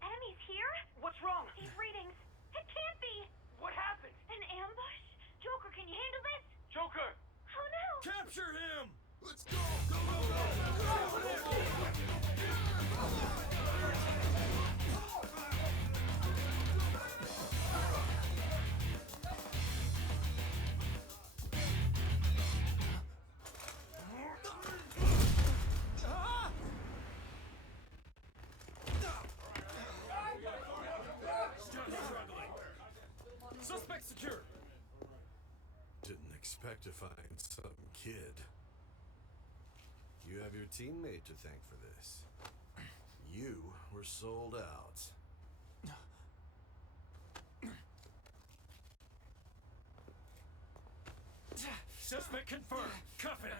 Enemies here? What's wrong? These readings. It can't be. What happened? An ambush? Joker, can you handle this? Joker! Oh no! Capture him. Let's go. Go, go, go. Suspect secured! Didn't expect to find some kid. You have your teammate to thank for this. You were sold out. Suspect confirmed. Cuff it!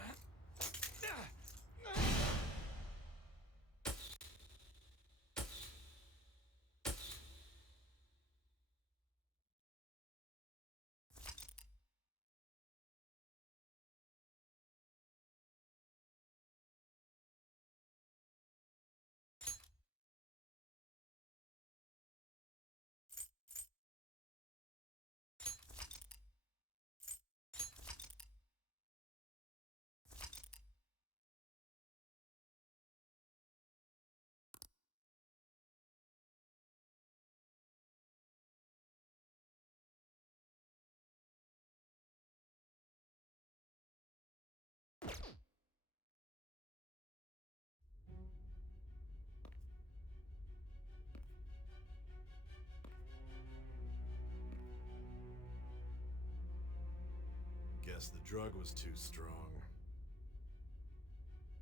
Guess the drug was too strong.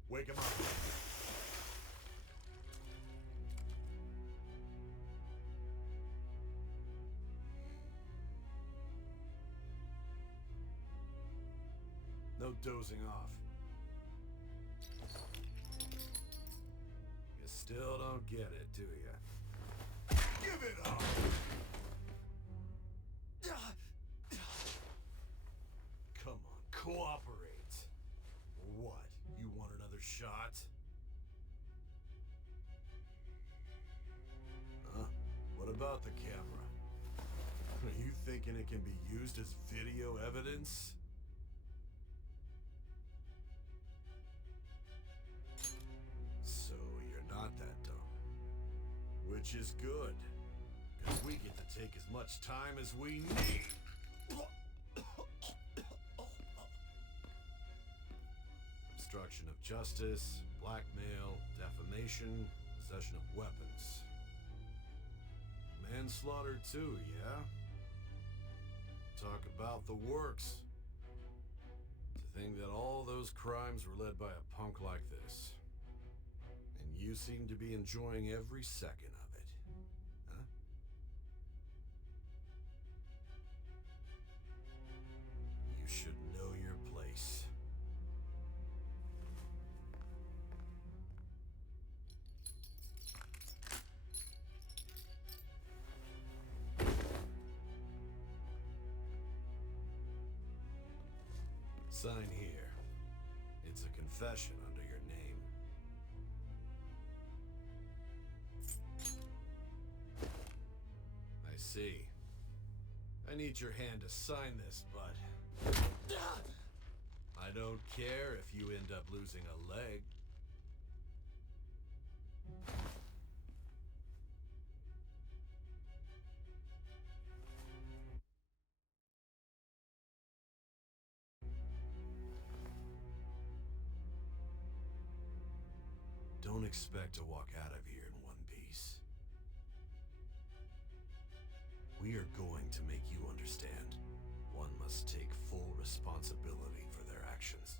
Wake him up. No dozing off. You still don't get it, do you? Give it up! Come on, cooperate. What? You want another shot? Huh? What about the camera? Are you thinking it can be used as video evidence? So you're not that dumb. Which is good. Because we get to take as much time as we need. Obstruction of justice, blackmail, defamation, possession of weapons. Manslaughter too, yeah? Talk about the works. To think that all those crimes were led by a punk like this. And you seem to be enjoying every second of it. Huh? You should know your place. Sign here. It's a confession under your name. I see. I need your hand to sign this, bud. I don't care if you end up losing a leg. Don't expect to walk out of here in one piece. We are going to make you understand. One must take full responsibility for their actions.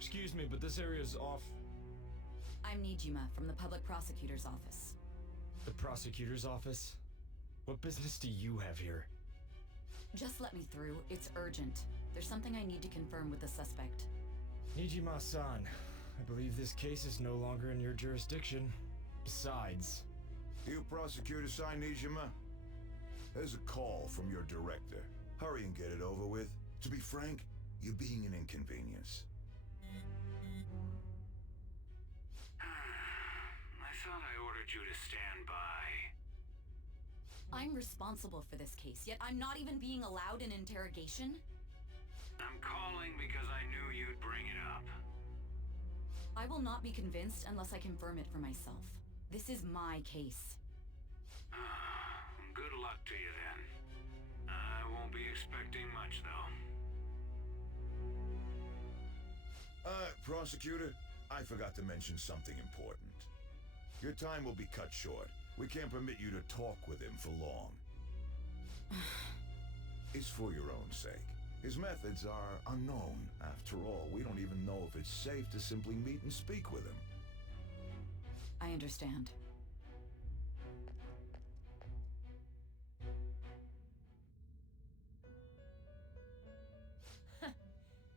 Excuse me, but this area's off. I'm Nijima from the public prosecutor's office. The prosecutor's office? What business do you have here? Just let me through. It's urgent. There's something I need to confirm with the suspect. Nijima-san, I believe this case is no longer in your jurisdiction. Besides... You prosecutor sign Nijima? There's a call from your director. Hurry and get it over with. To be frank, you're being an inconvenience. I thought I ordered you to stand by. I'm responsible for this case, yet I'm not even being allowed an interrogation? I'm calling because I knew you'd bring it up. I will not be convinced unless I confirm it for myself. This is my case. Good luck to you then. I won't be expecting much, though. Prosecutor, I forgot to mention something important. Your time will be cut short. We can't permit you to talk with him for long. It's for your own sake. His methods are unknown. After all, we don't even know if it's safe to simply meet and speak with him. I understand.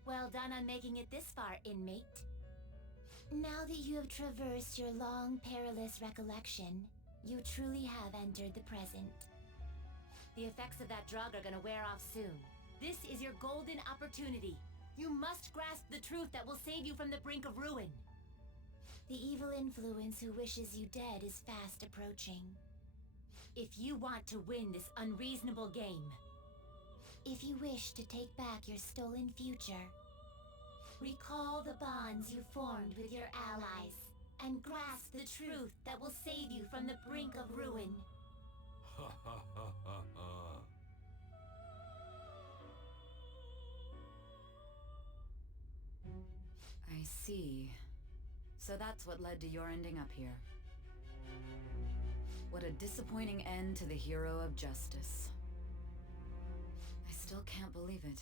Well done on making it this far, inmate. Now that you have traversed your long, perilous recollection, you truly have entered the present. The effects of that drug are gonna wear off soon. This is your golden opportunity. You must grasp the truth that will save you from the brink of ruin. The evil influence who wishes you dead is fast approaching. If you want to win this unreasonable game, if you wish to take back your stolen future, recall the bonds you formed with your allies and grasp the truth that will save you from the brink of ruin. Ha ha ha ha ha. I see. So that's what led to your ending up here. What a disappointing end to the hero of justice. I still can't believe it.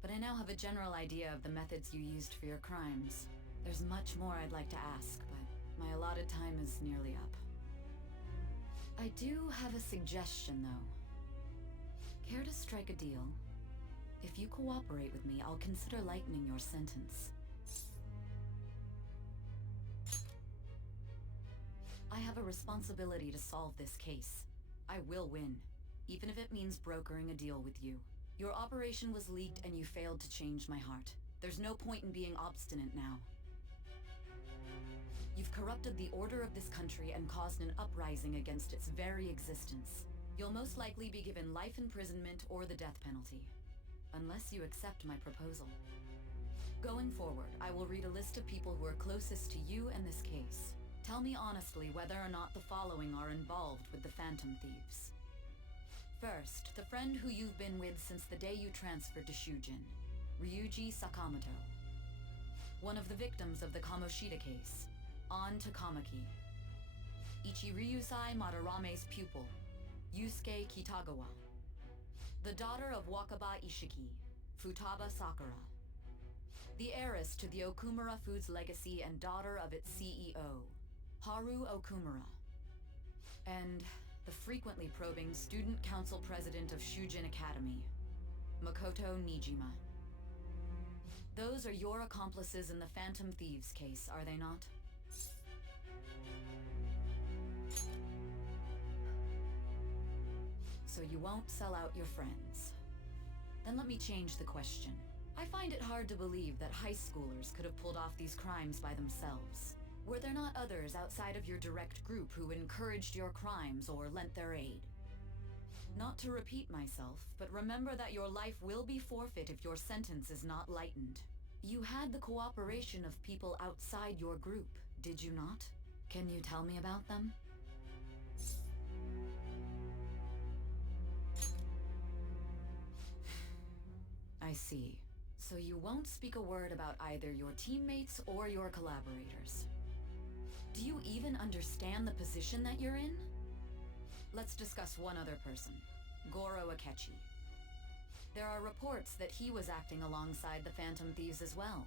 But I now have a general idea of the methods you used for your crimes. There's much more I'd like to ask, but my allotted time is nearly up. I do have a suggestion, though. Care to strike a deal? If you cooperate with me, I'll consider lightening your sentence. I have a responsibility to solve this case. I will win, even if it means brokering a deal with you. Your operation was leaked and you failed to change my heart. There's no point in being obstinate now. You've corrupted the order of this country and caused an uprising against its very existence. You'll most likely be given life imprisonment or the death penalty, unless you accept my proposal. Going forward, I will read a list of people who are closest to you and this case. Tell me honestly whether or not the following are involved with the Phantom Thieves. First, the friend who you've been with since the day you transferred to Shujin, Ryuji Sakamoto. One of the victims of the Kamoshida case, An Takamaki. Ichiryusai Madarame's pupil, Yusuke Kitagawa. The daughter of Wakaba Ishiki, Futaba Sakura. The heiress to the Okumura Foods legacy and daughter of its CEO, Haru Okumura. And the frequently probing student council president of Shujin Academy, Makoto Nijima. Those are your accomplices in the Phantom Thieves case, are they not? So you won't sell out your friends. Then let me change the question. I find it hard to believe that high schoolers could have pulled off these crimes by themselves. Were there not others outside of your direct group who encouraged your crimes or lent their aid? Not to repeat myself, but remember that your life will be forfeit if your sentence is not lightened. You had the cooperation of people outside your group, did you not? Can you tell me about them? I see. So you won't speak a word about either your teammates or your collaborators. Do you even understand the position that you're in? Let's discuss one other person, Goro Akechi. There are reports that he was acting alongside the Phantom Thieves as well.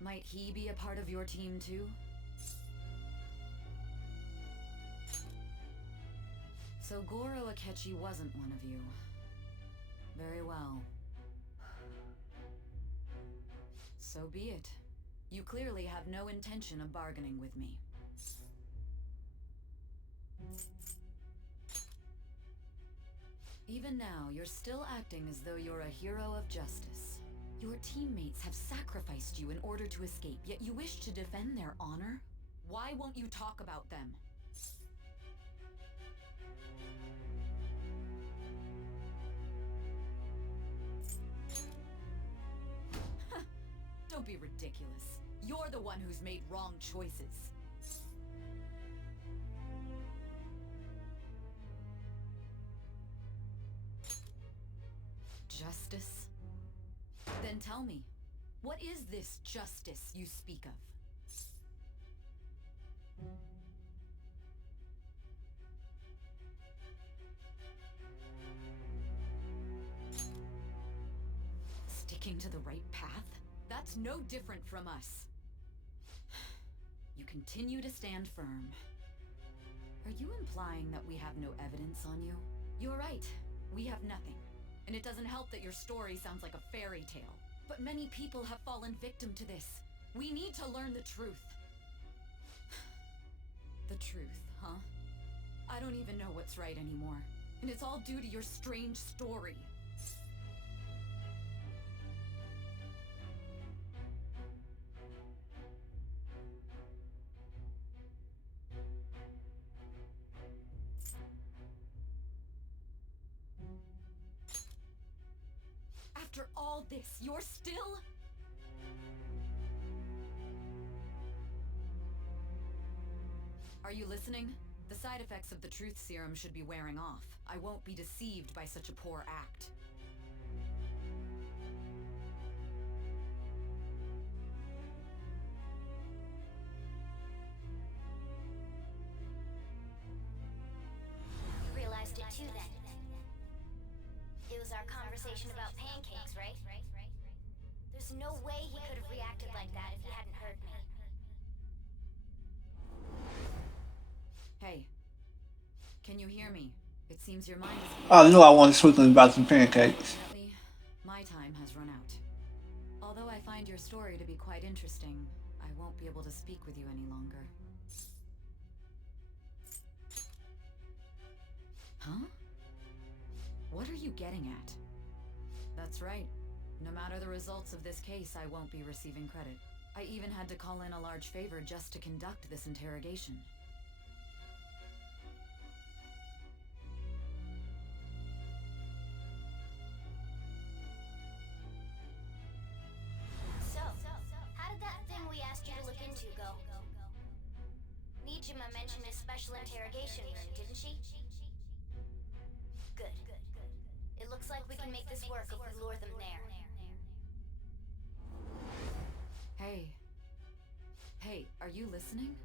Might he be a part of your team too? So Goro Akechi wasn't one of you. Very well. So be it. You clearly have no intention of bargaining with me. Even now, you're still acting as though you're a hero of justice. Your teammates have sacrificed you in order to escape, yet you wish to defend their honor? Why won't you talk about them? Don't be ridiculous. You're the one who's made wrong choices. Justice? Then tell me, what is this justice you speak of? Sticking to the right path? That's no different from us. You continue to stand firm. Are you implying that we have no evidence on you? You're right. We have nothing. And it doesn't help that your story sounds like a fairy tale. But many people have fallen victim to this. We need to learn the truth. The truth, huh? I don't even know what's right anymore. And it's all due to your strange story. After all this, you're still... Are you listening? The side effects of the truth serum should be wearing off. I won't be deceived by such a poor act. You realized it too then. It was our conversation about pancakes, right? There's no way he could have reacted like that if he hadn't heard me. Hey. Can you hear me? It seems your mind is... I knew I wanted to speak about some pancakes. Unfortunately, my time has run out. Although I find your story to be quite interesting, I won't be able to speak with you any longer. Huh? What are you getting at? That's right. No matter the results of this case, I won't be receiving credit. I even had to call in a large favor just to conduct this interrogation. So, how did that thing we asked you to look into go? Nijima mentioned a special interrogation room, didn't she? Good. It looks like we can make this work if we lure them there. Hey. Hey, are you listening?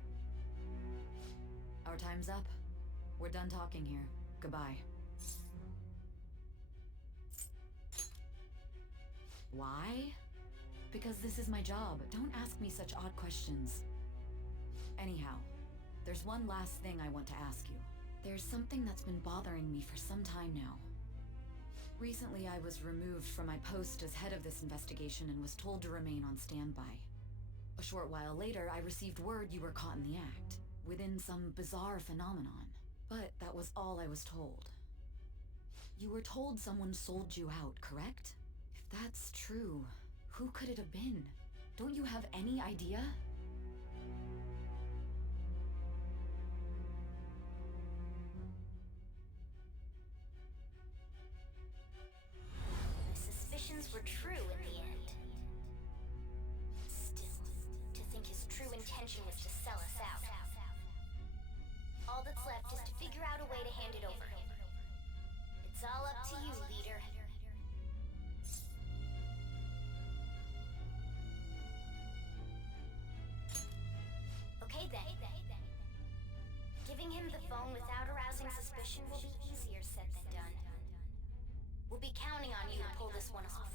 Our time's up. We're done talking here. Goodbye. Why? Because this is my job. Don't ask me such odd questions. Anyhow, there's one last thing I want to ask you. There's something that's been bothering me for some time now. Recently, I was removed from my post as head of this investigation and was told to remain on standby. A short while later, I received word you were caught in the act, within some bizarre phenomenon. But that was all I was told. You were told someone sold you out, correct? If that's true, who could it have been? Don't you have any idea? My suspicions were true in the end. Still, to think his true intention was to sell us out. All that's left is to figure out a way to hand it over. It's all up to you, leader. Okay then. Giving him the phone without arousing suspicion will be easier said than done. We'll be counting on you to pull this one off.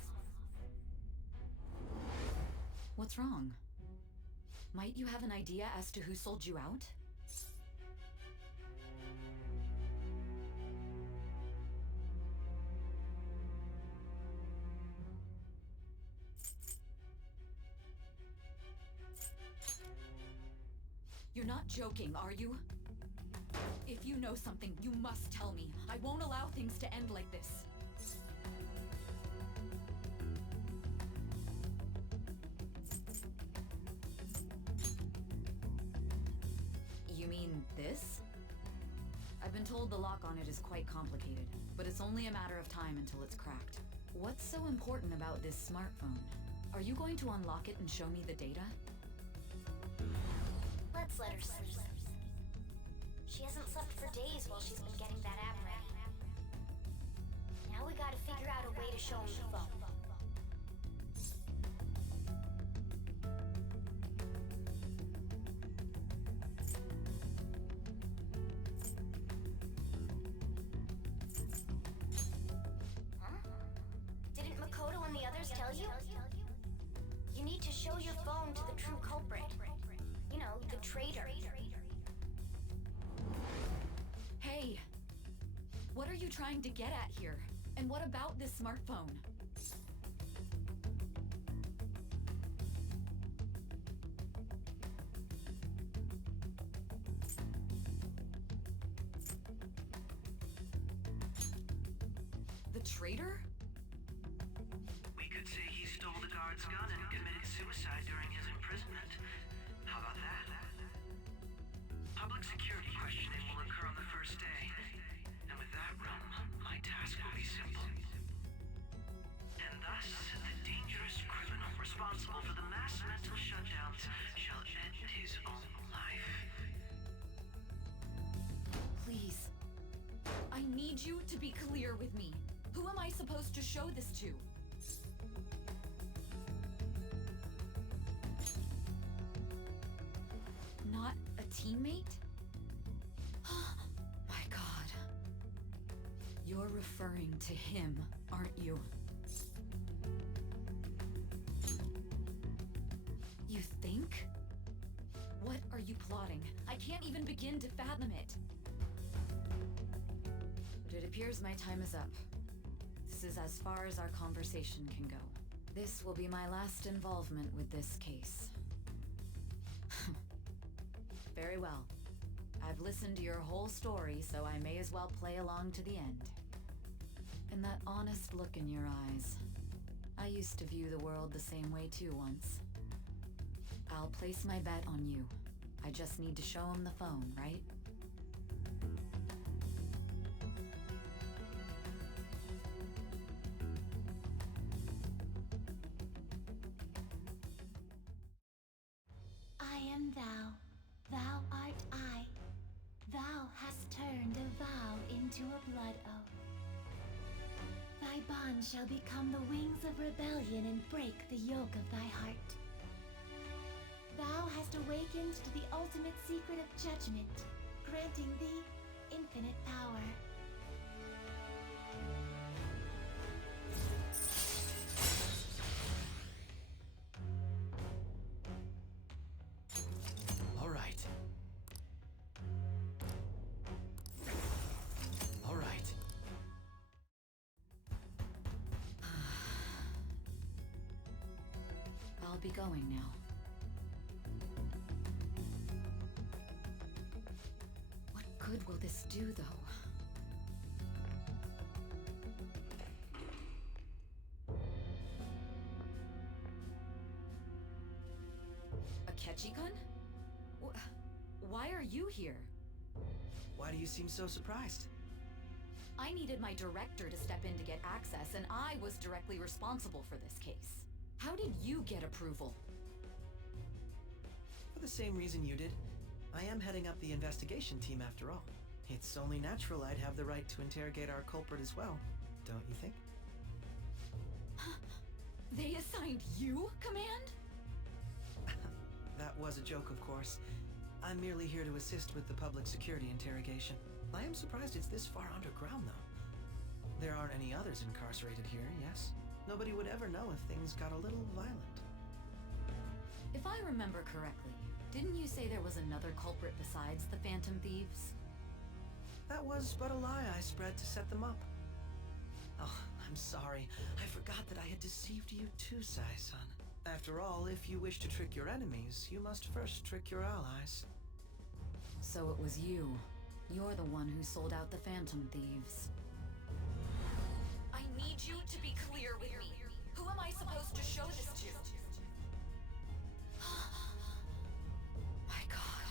What's wrong? Might you have an idea as to who sold you out? You're not joking, are you? If you know something, you must tell me. I won't allow things to end like this. You mean this? I've been told the lock on it is quite complicated, but it's only a matter of time until it's cracked. What's so important about this smartphone? Are you going to unlock it and show me the data? Let's let her sleep. She hasn't slept for days while she's been getting that app ready. Now we gotta figure out a way to show him the phone. Huh? Didn't Makoto and the others tell you? You need to show your phone to the true culprit. You know, the traitor. Hey! What are you trying to get at here? And what about this smartphone? The traitor? We could say he stole the guard's gun and committed suicide during his imprisonment. How about that? Public security questioning will occur on the first day. And with that realm, my task will be simple. And thus, the dangerous criminal responsible for the mass mental shutdowns shall end his own life. you to be clear with me. Who am I supposed to show this to? Not a teammate? My god. You're referring to him, aren't you? You think? What are you plotting? I can't even begin to fathom it. But it appears my time is up. This is as far as our conversation can go. This will be my last involvement with this case. Very well. I've listened to your whole story, so I may as well play along to the end. And that honest look in your eyes. I used to view the world the same way too once. I'll place my bet on you. I just need to show him the phone, right? I am thou, thou art I. Thou hast turned a vow into a blood oath. Thy bond shall become the wings of rebellion and break the yoke of thy heart. Thou hast awakened to the ultimate secret of judgment, granting thee infinite power. All right. All right. I'll be going now. What good will this do, though? A Ketchikan? Why are you here? Why do you seem so surprised? I needed my director to step in to get access, and I was directly responsible for this case. How did you get approval? For the same reason you did. I am heading up the investigation team after all. It's only natural I'd have the right to interrogate our culprit as well, don't you think? They assigned you command? That was a joke, of course. I'm merely here to assist with the public security interrogation. I am surprised it's this far underground, though. There aren't any others incarcerated here, yes? Nobody would ever know if things got a little violent. If I remember correctly, didn't you say there was another culprit besides the Phantom Thieves? That was but a lie I spread to set them up. Oh, I'm sorry. I forgot that I had deceived you too, Sai-san. After all, if you wish to trick your enemies, you must first trick your allies. So it was you. You're the one who sold out the Phantom Thieves. I need you to be clear with me. Who am I supposed to show this to? My god.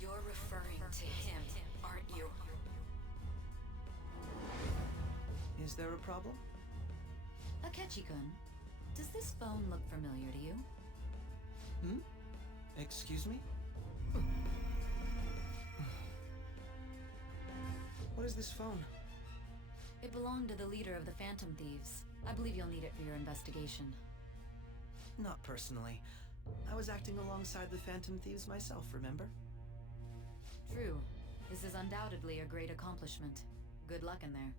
You're referring to him, aren't you? Is there a problem? Akechi-kun, does this phone look familiar to you? Hmm? Excuse me? What is this phone? It belonged to the leader of the Phantom Thieves. I believe you'll need it for your investigation. Not personally. I was acting alongside the Phantom Thieves myself, remember? True. This is undoubtedly a great accomplishment. Good luck in there.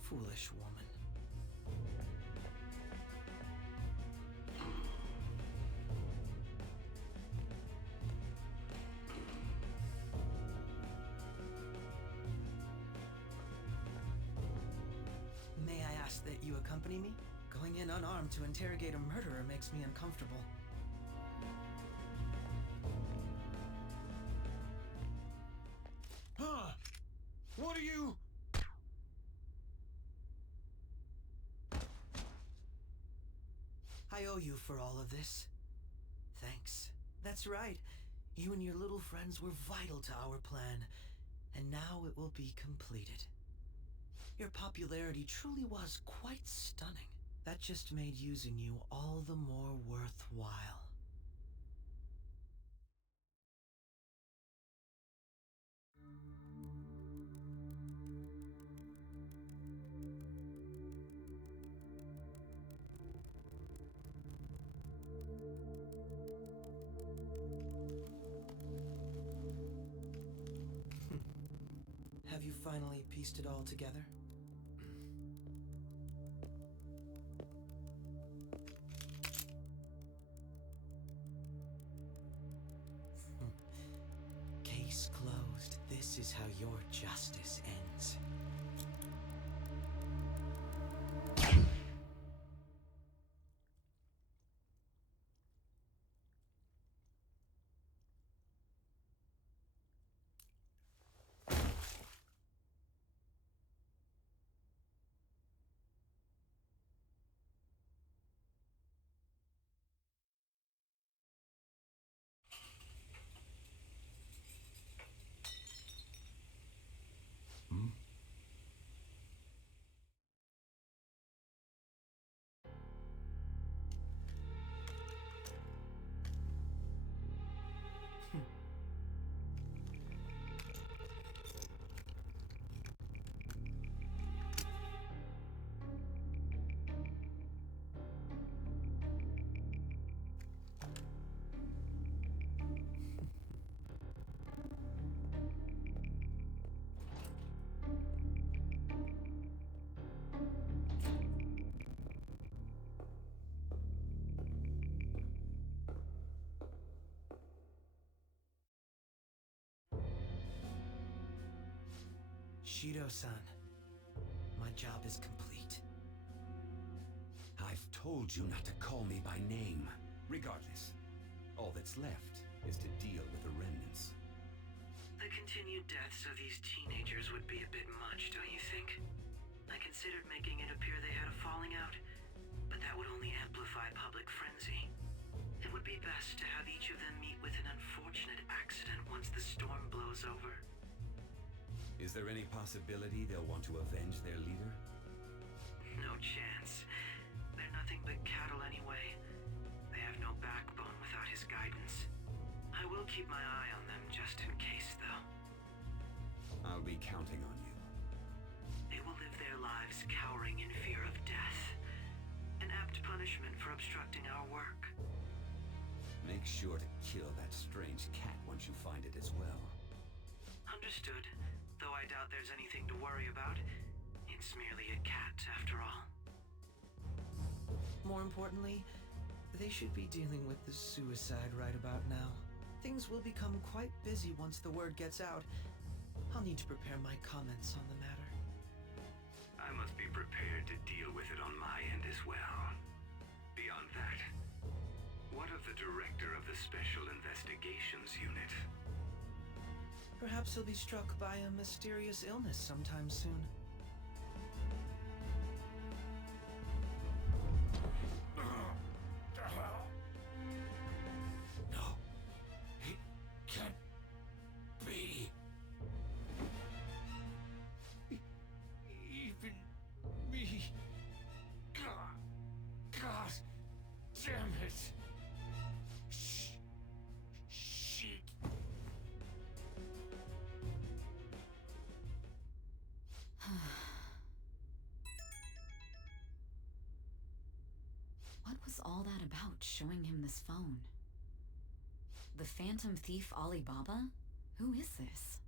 Foolish woman. May I ask that you accompany me? Going in unarmed to interrogate a murderer makes me uncomfortable. Huh? What are you? I owe you for all of this. Thanks. That's right. You and your little friends were vital to our plan, and now it will be completed. Your popularity truly was quite stunning. That just made using you all the more worthwhile. finally pieced it all together? Case closed. This is how your justice ends. Shido-san, my job is complete. I've told you not to call me by name. Regardless, all that's left is to deal with the remnants. The continued deaths of these teenagers would be a bit much, don't you think? I considered making it appear they had a falling out, but that would only amplify public frenzy. It would be best to have each of them meet with an unfortunate accident once the storm blows over. Is there any possibility they'll want to avenge their leader? No chance. They're nothing but cattle anyway. They have no backbone without his guidance. I will keep my eye on them just in case, though. I'll be counting on you. They will live their lives cowering in fear of death. An apt punishment for obstructing our work. Make sure to kill that strange cat once you find it as well. Understood. Though I doubt there's anything to worry about. It's merely a cat, after all. More importantly, they should be dealing with the suicide right about now. Things will become quite busy once the word gets out. I'll need to prepare my comments on the matter. I must be prepared to deal with it on my end as well. Beyond that, what of the director of the Special Investigations Unit? Perhaps he'll be struck by a mysterious illness sometime soon. No, it can't be. Even me. God damn it. Shit. What was all that about, showing him this phone? The Phantom Thief Alibaba? Who is this?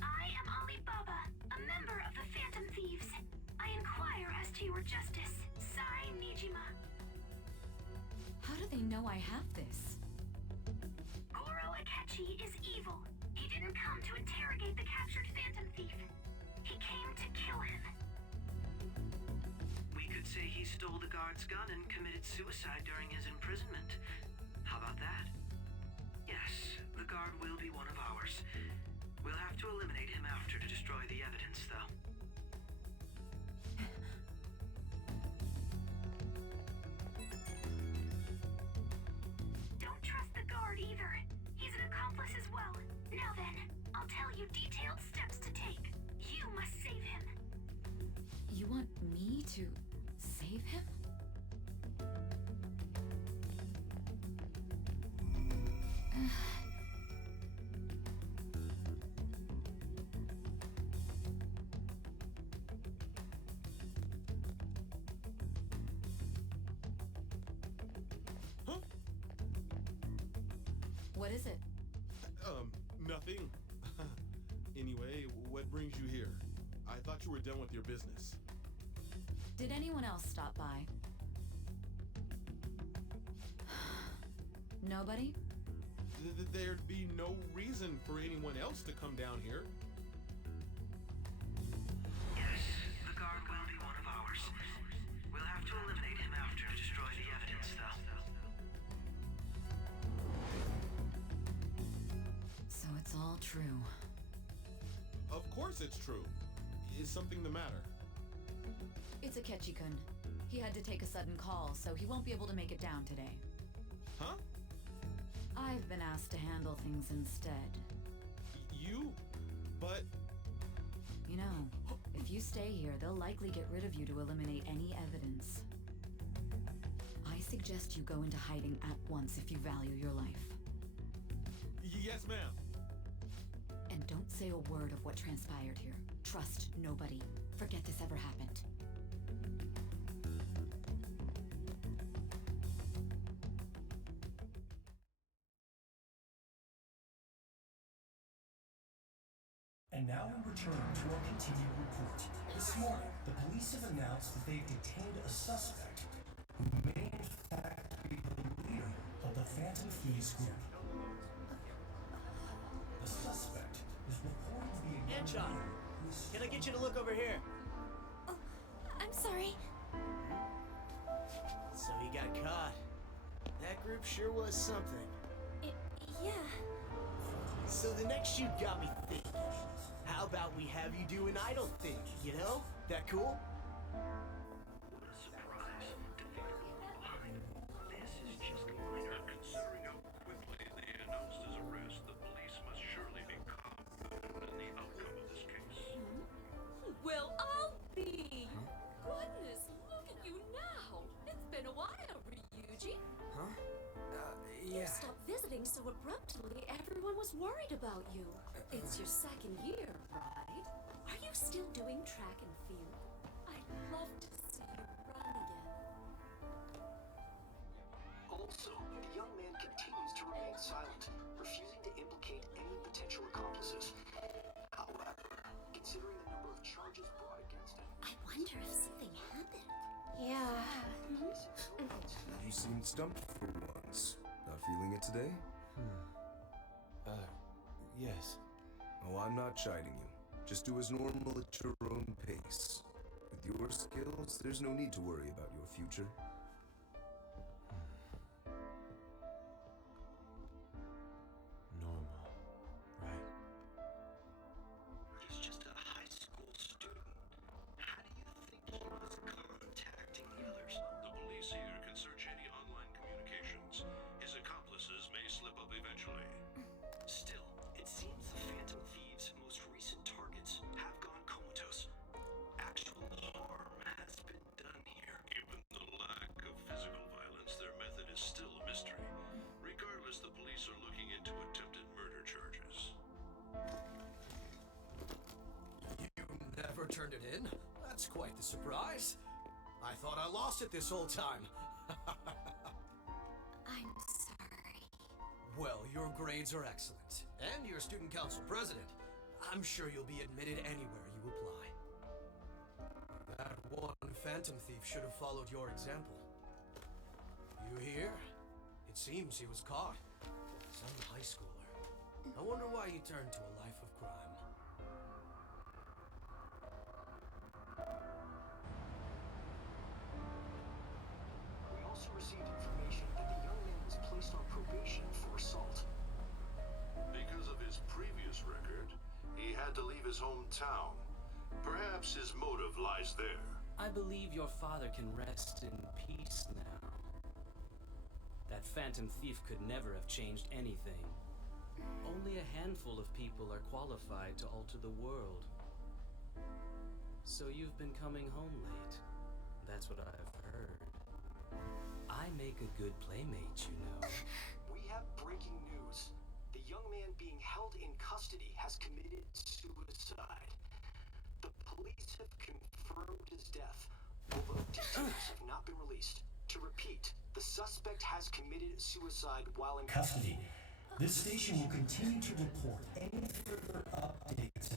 I am Alibaba, a member of the Phantom Thieves. I inquire as to your justice, Sai Nijima. How do they know I have this? Goro Akechi is evil. He didn't come to interrogate the captured Phantom Thief. He came to kill him. We could say he stole the guard's gun and committed suicide during his imprisonment. How about that? Yes, the guard will be one of ours. We'll have to eliminate him after to destroy the evidence, though. Don't trust the guard either. He's an accomplice as well. Now then, I'll tell you detailed steps to take. You must save him. You want me to save him? What is it? Nothing. Anyway, what brings you here? I thought you were done with your business. Did anyone else stop by? Nobody? There'd be no reason for anyone else to come down here. Yes, the guard will be one of ours. We'll have to eliminate him after to destroy the evidence, though. So it's all true. Of course it's true. Is something the matter? It's Akechi-kun. He had to take a sudden call, so he won't be able to make it down today. Huh? I've been asked to handle things instead. You? But... You know, if you stay here, they'll likely get rid of you to eliminate any evidence. I suggest you go into hiding at once if you value your life. Yes, ma'am. And don't say a word of what transpired here. Trust nobody. Forget this ever happened. And now we return to our continued report. This morning, the police have announced that they've detained a suspect who may in fact be the leader of the Phantom Thieves group. The suspect is reported to be a young Anchon, man who's... can I get you to look over here? Oh, I'm sorry. So he got caught. That group sure was something. Yeah. So the next shoot got me thinking. How about we have you do an idle thing, you know? That cool? What a surprise to be behind. This is just a minor. Considering how quickly they announced his arrest, the police must surely be confident in the outcome of this case. Well, I'll be. Goodness, look at you now. It's been a while, Ryuji. Huh? You Yeah. stopped visiting so abruptly, everyone was worried about you. It's your second year, right? Are you still doing track and field? I'd love to see you run again. Also, the young man continues to remain silent, refusing to implicate any potential accomplices. However, considering the number of charges brought against him... I wonder if something happened. Yeah. You seem stumped for once. Not feeling it today? Yes. Oh, I'm not chiding you. Just do as normal at your own pace. With your skills, there's no need to worry about your future. Normal. Right. He's just a high school student. How do you think he was contacting the others? The police here can search any online communications. His accomplices may slip up eventually. Still, it seems the Phantom Thieves' most recent targets have gone comatose. Actual harm has been done here. Given the lack of physical violence, their method is still a mystery. Regardless, the police are looking into attempted murder charges. You never turned it in? That's quite the surprise. I thought I lost it this whole time. I'm sorry. Well, your grades are excellent. And you're student council president. I'm sure you'll be admitted anywhere you apply. That one Phantom Thief should have followed your example. You hear? It seems he was caught. Some high schooler. I wonder why you turned to a life of crime. We also received information that the young man was placed on probation for assault. Because of his previous record, he had to leave his hometown. Perhaps his motive lies there. I believe your father can rest in peace now. That Phantom Thief could never have changed anything. Only a handful of people are qualified to alter the world. So you've been coming home late. That's what I've heard. I make a good playmate, you know. We have breaking news. The young man being held in custody has committed suicide. The police have confirmed his death, although details have not been released. To repeat, the suspect has committed suicide while in Custody. This station will continue to report any further updates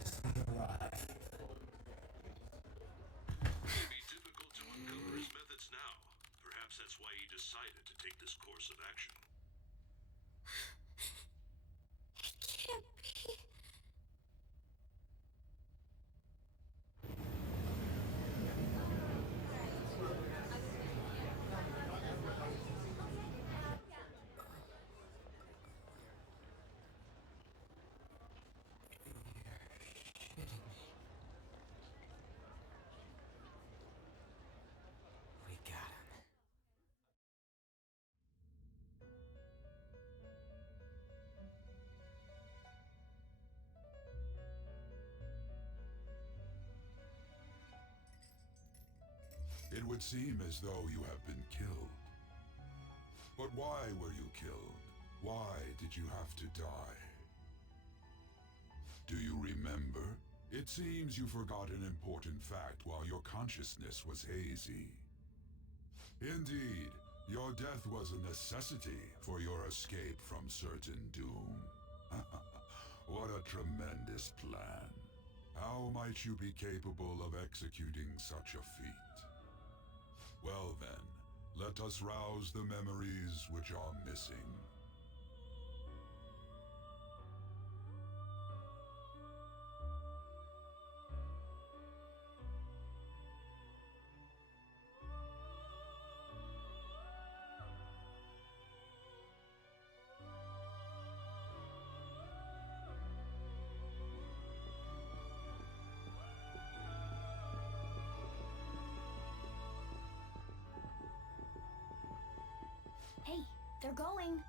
would seem as though you have been killed. But why were you killed? Why did you have to die? Do you remember? It seems you forgot an important fact while your consciousness was hazy. Indeed, your death was a necessity for your escape from certain doom. What a tremendous plan. How might you be capable of executing such a feat? Well then, let us rouse the memories which are missing. Hey, they're going.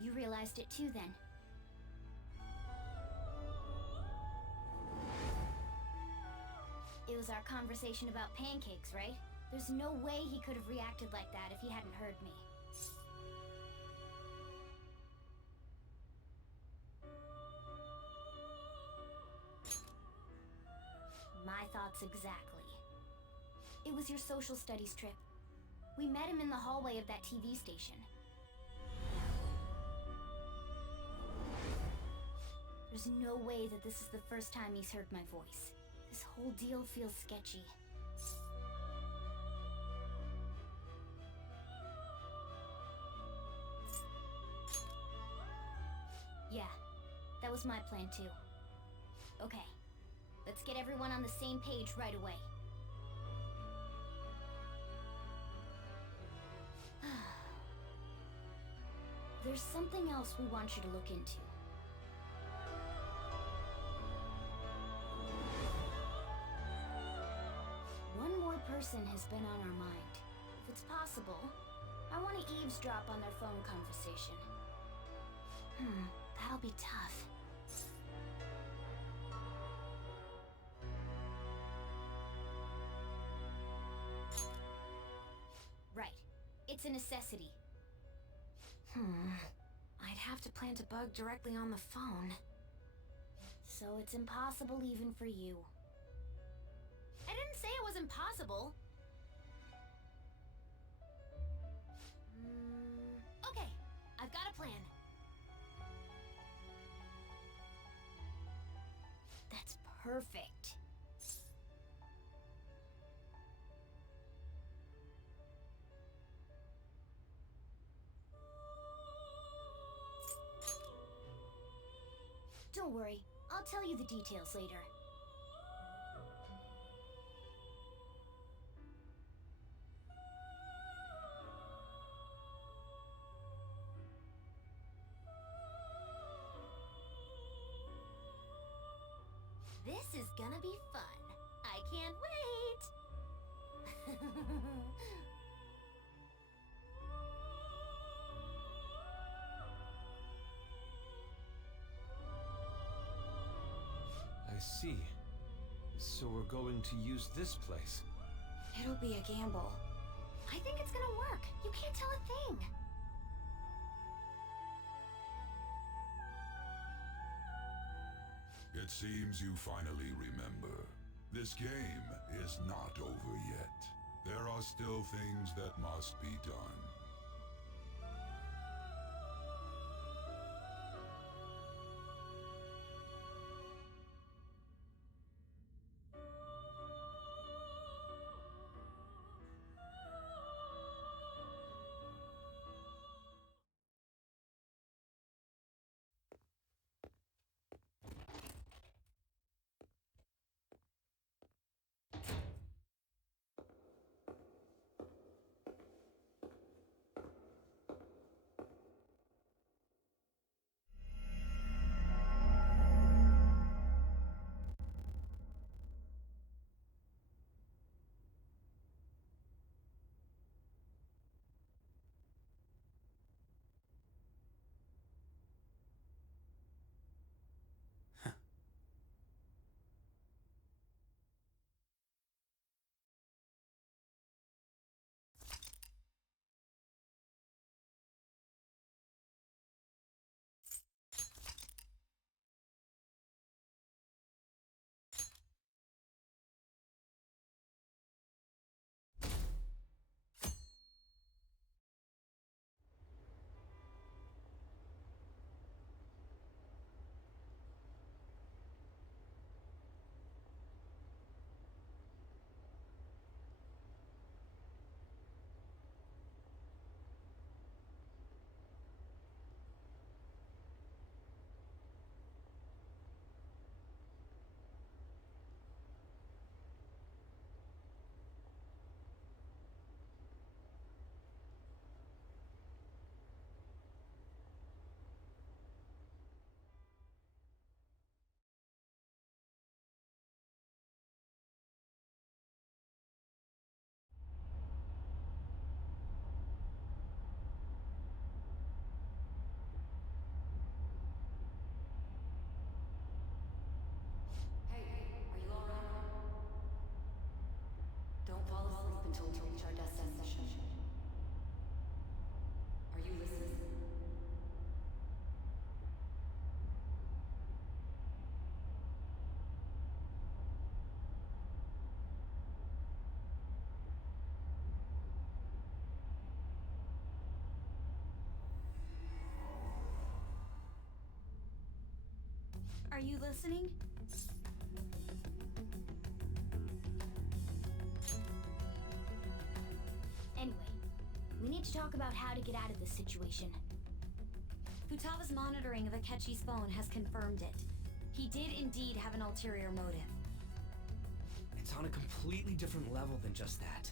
You realized it too then. It was our conversation about pancakes, right? There's no way he could have reacted like that if he hadn't heard me. My thoughts exactly. It was your social studies trip. We met him in the hallway of that TV station. There's no way that this is the first time he's heard my voice. This whole deal feels sketchy. Yeah, that was my plan too. Okay, let's get everyone on the same page right away. There's something else we want you to look into. One more person has been on our mind. If it's possible, I want to eavesdrop on their phone conversation. That'll be tough. Right. It's a necessity. I'd have to plant a bug directly on the phone. So it's impossible even for you. I didn't say it was impossible. Okay, I've got a plan. That's perfect. Don't worry, I'll tell you the details later. This is gonna be fun. I can't wait! I see. So we're going to use this place. It'll be a gamble. I think it's gonna work. You can't tell a thing. It seems you finally remember. This game is not over yet. There are still things that must be done. Are you listening? Anyway, we need to talk about how to get out of this situation. Futaba's monitoring of Akechi's phone has confirmed it. He did indeed have an ulterior motive. It's on a completely different level than just that.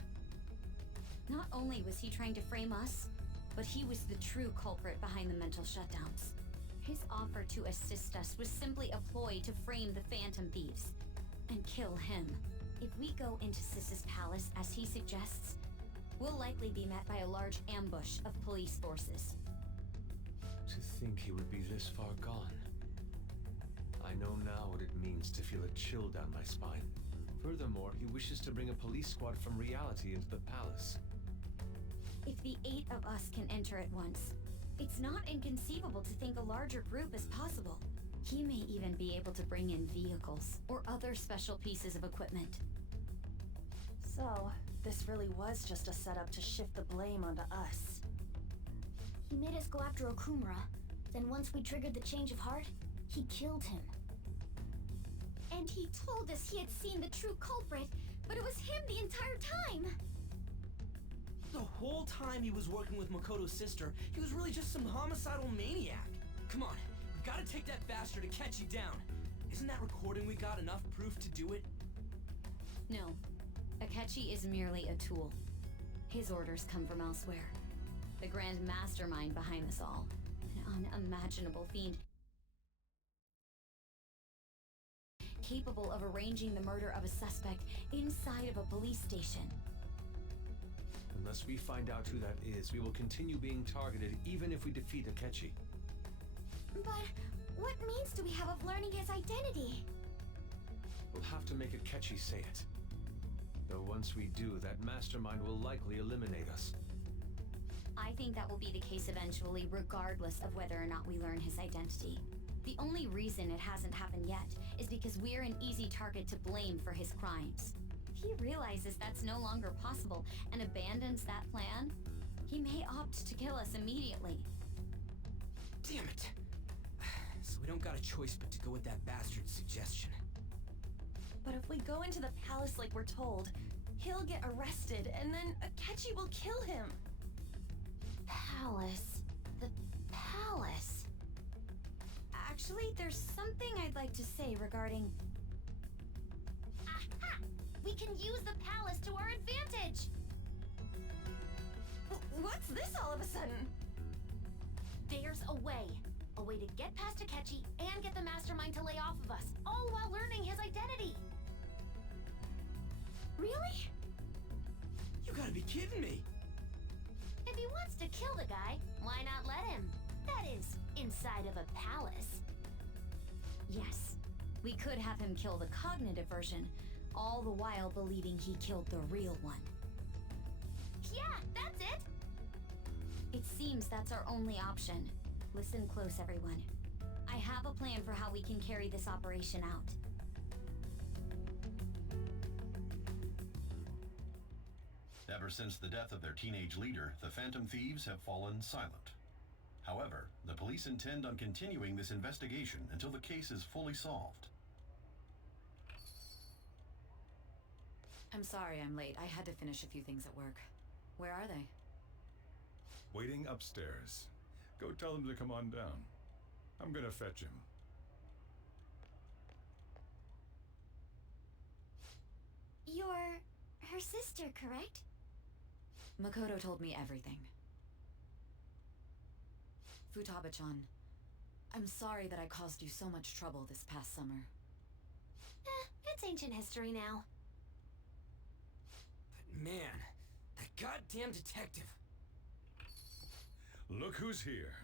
Not only was he trying to frame us, but he was the true culprit behind the mental shutdowns. His offer to assist us was simply a ploy to frame the Phantom Thieves and kill him. If we go into Sis's palace as he suggests, we'll likely be met by a large ambush of police forces. To think he would be this far gone. I know now what it means to feel a chill down my spine. Furthermore, he wishes to bring a police squad from reality into the palace. If the 8 of us can enter at once, it's not inconceivable to think a larger group is possible. He may even be able to bring in vehicles or other special pieces of equipment. So, this really was just a setup to shift the blame onto us. He made us go after Okumura. Then once we triggered the change of heart, he killed him. And he told us he had seen the true culprit, but it was him the entire time! The whole time he was working with Makoto's sister, he was really just some homicidal maniac. Come on, we gotta take that bastard Akechi down. Isn't that recording we got enough proof to do it? No. Akechi is merely a tool. His orders come from elsewhere. The grand mastermind behind this all. An unimaginable fiend. Capable of arranging the murder of a suspect inside of a police station. Unless we find out who that is, we will continue being targeted even if we defeat Akechi. But what means do we have of learning his identity? We'll have to make Akechi say it. Though once we do, that mastermind will likely eliminate us. I think that will be the case eventually, regardless of whether or not we learn his identity. The only reason it hasn't happened yet is because we're an easy target to blame for his crimes. If he realizes that's no longer possible and abandons that plan, he may opt to kill us immediately. Damn it! So we don't got a choice but to go with that bastard's suggestion. But if we go into the palace like we're told, he'll get arrested and then Akechi will kill him. Palace. The palace. Actually, there's something I'd like to say regarding... Aha! We can use the palace to our advantage! What's this all of a sudden? There's a way. A way to get past Akechi and get the mastermind to lay off of us, all while learning his identity. Really? You gotta be kidding me! If he wants to kill the guy, why not let him? That is, inside of a palace. Yes, we could have him kill the cognitive version, all the while believing he killed the real one. Yeah, that's it! It seems that's our only option. Listen close, everyone. I have a plan for how we can carry this operation out. Ever since the death of their teenage leader, the Phantom Thieves have fallen silent. However, the police intend on continuing this investigation until the case is fully solved. I'm sorry I'm late. I had to finish a few things at work. Where are they? Waiting upstairs. Go tell him to come on down. I'm gonna fetch him. You're her sister, correct? Makoto told me everything. Futaba-chan, I'm sorry that I caused you so much trouble this past summer. It's ancient history now. But man, that goddamn detective. Look who's here.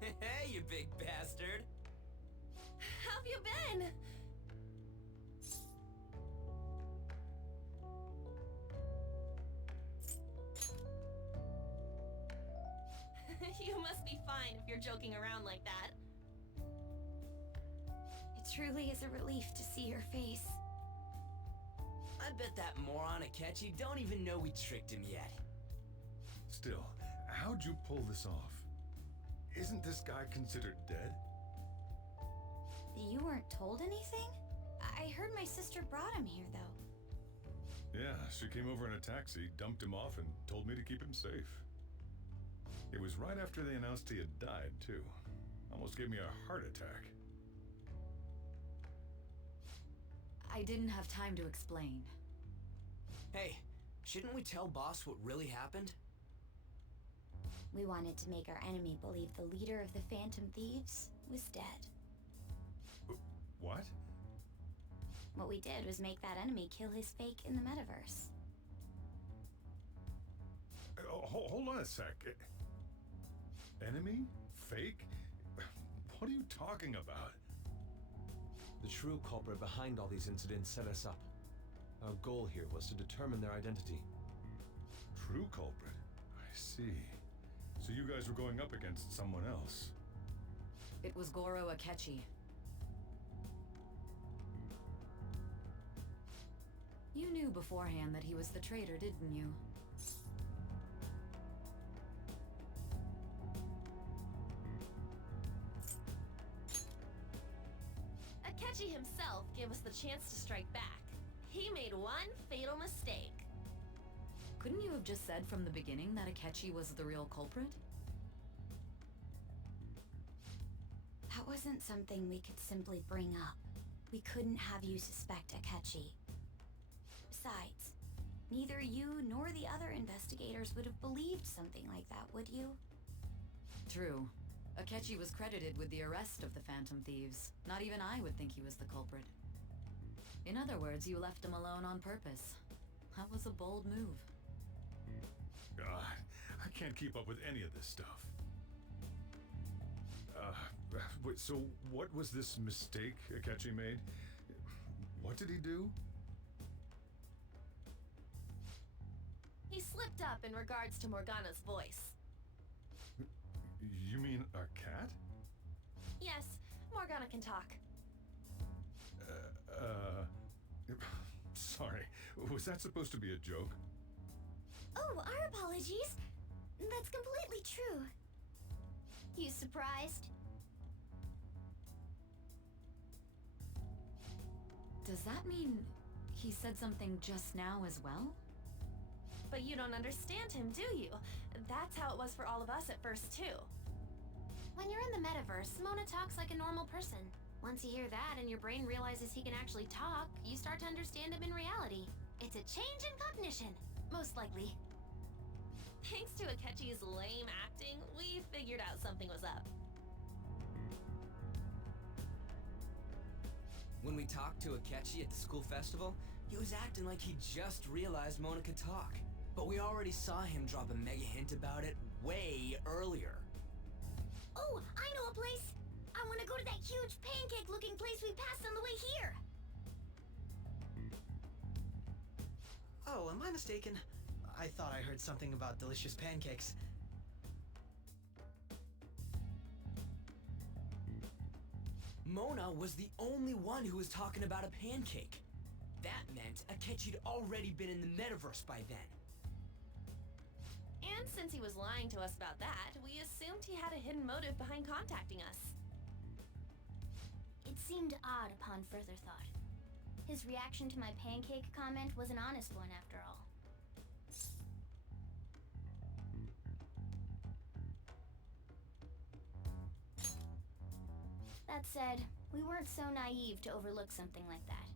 Hey, you big bastard! How have you been? You must be fine if you're joking around like that. It truly is a relief to see your face. I bet that moron Akechi don't even know we tricked him yet. Still, how'd you pull this off? Isn't this guy considered dead? You weren't told anything? I heard my sister brought him here, though. Yeah, she came over in a taxi, dumped him off, and told me to keep him safe. It was right after they announced he had died, too. Almost gave me a heart attack. I didn't have time to explain. Hey, shouldn't we tell boss what really happened? We wanted to make our enemy believe the leader of the Phantom Thieves was dead. What? What we did was make that enemy kill his fake in the metaverse. Hold on a sec. Enemy? Fake? What are you talking about? The true culprit behind all these incidents set us up. Our goal here was to determine their identity. True culprit? I see. So you guys were going up against someone else. It was Goro Akechi. You knew beforehand that he was the traitor, didn't you? Akechi himself gave us the chance to strike back. He made one fatal mistake. Couldn't you have just said from the beginning that Akechi was the real culprit? That wasn't something we could simply bring up. We couldn't have you suspect Akechi. Besides, neither you nor the other investigators would have believed something like that, would you? True. Akechi was credited with the arrest of the Phantom Thieves. Not even I would think he was the culprit. In other words, you left him alone on purpose. That was a bold move. God, I can't keep up with any of this stuff. Wait, so what was this mistake Akechi made? What did he do? He slipped up in regards to Morgana's voice. You mean a cat? Yes, Morgana can talk. Sorry. Was that supposed to be a joke? Oh, our apologies. That's completely true. You surprised? Does that mean he said something just now as well? But you don't understand him, do you? That's how it was for all of us at first, too. When you're in the metaverse, Mona talks like a normal person. Once you hear that and your brain realizes he can actually talk, you start to understand him in reality. It's a change in cognition, most likely. Thanks to Akechi's lame acting, we figured out something was up. When we talked to Akechi at the school festival, he was acting like he just realized Mona could talk. But we already saw him drop a mega hint about it way earlier. Oh, I know a place! I want to go to that huge pancake-looking place we passed on the way here! Oh, am I mistaken? I thought I heard something about delicious pancakes. Mona was the only one who was talking about a pancake. That meant Akechi'd already been in the metaverse by then. And since he was lying to us about that, we assumed he had a hidden motive behind contacting us. It seemed odd upon further thought. His reaction to my pancake comment was an honest one, after all. That said, we weren't so naive to overlook something like that.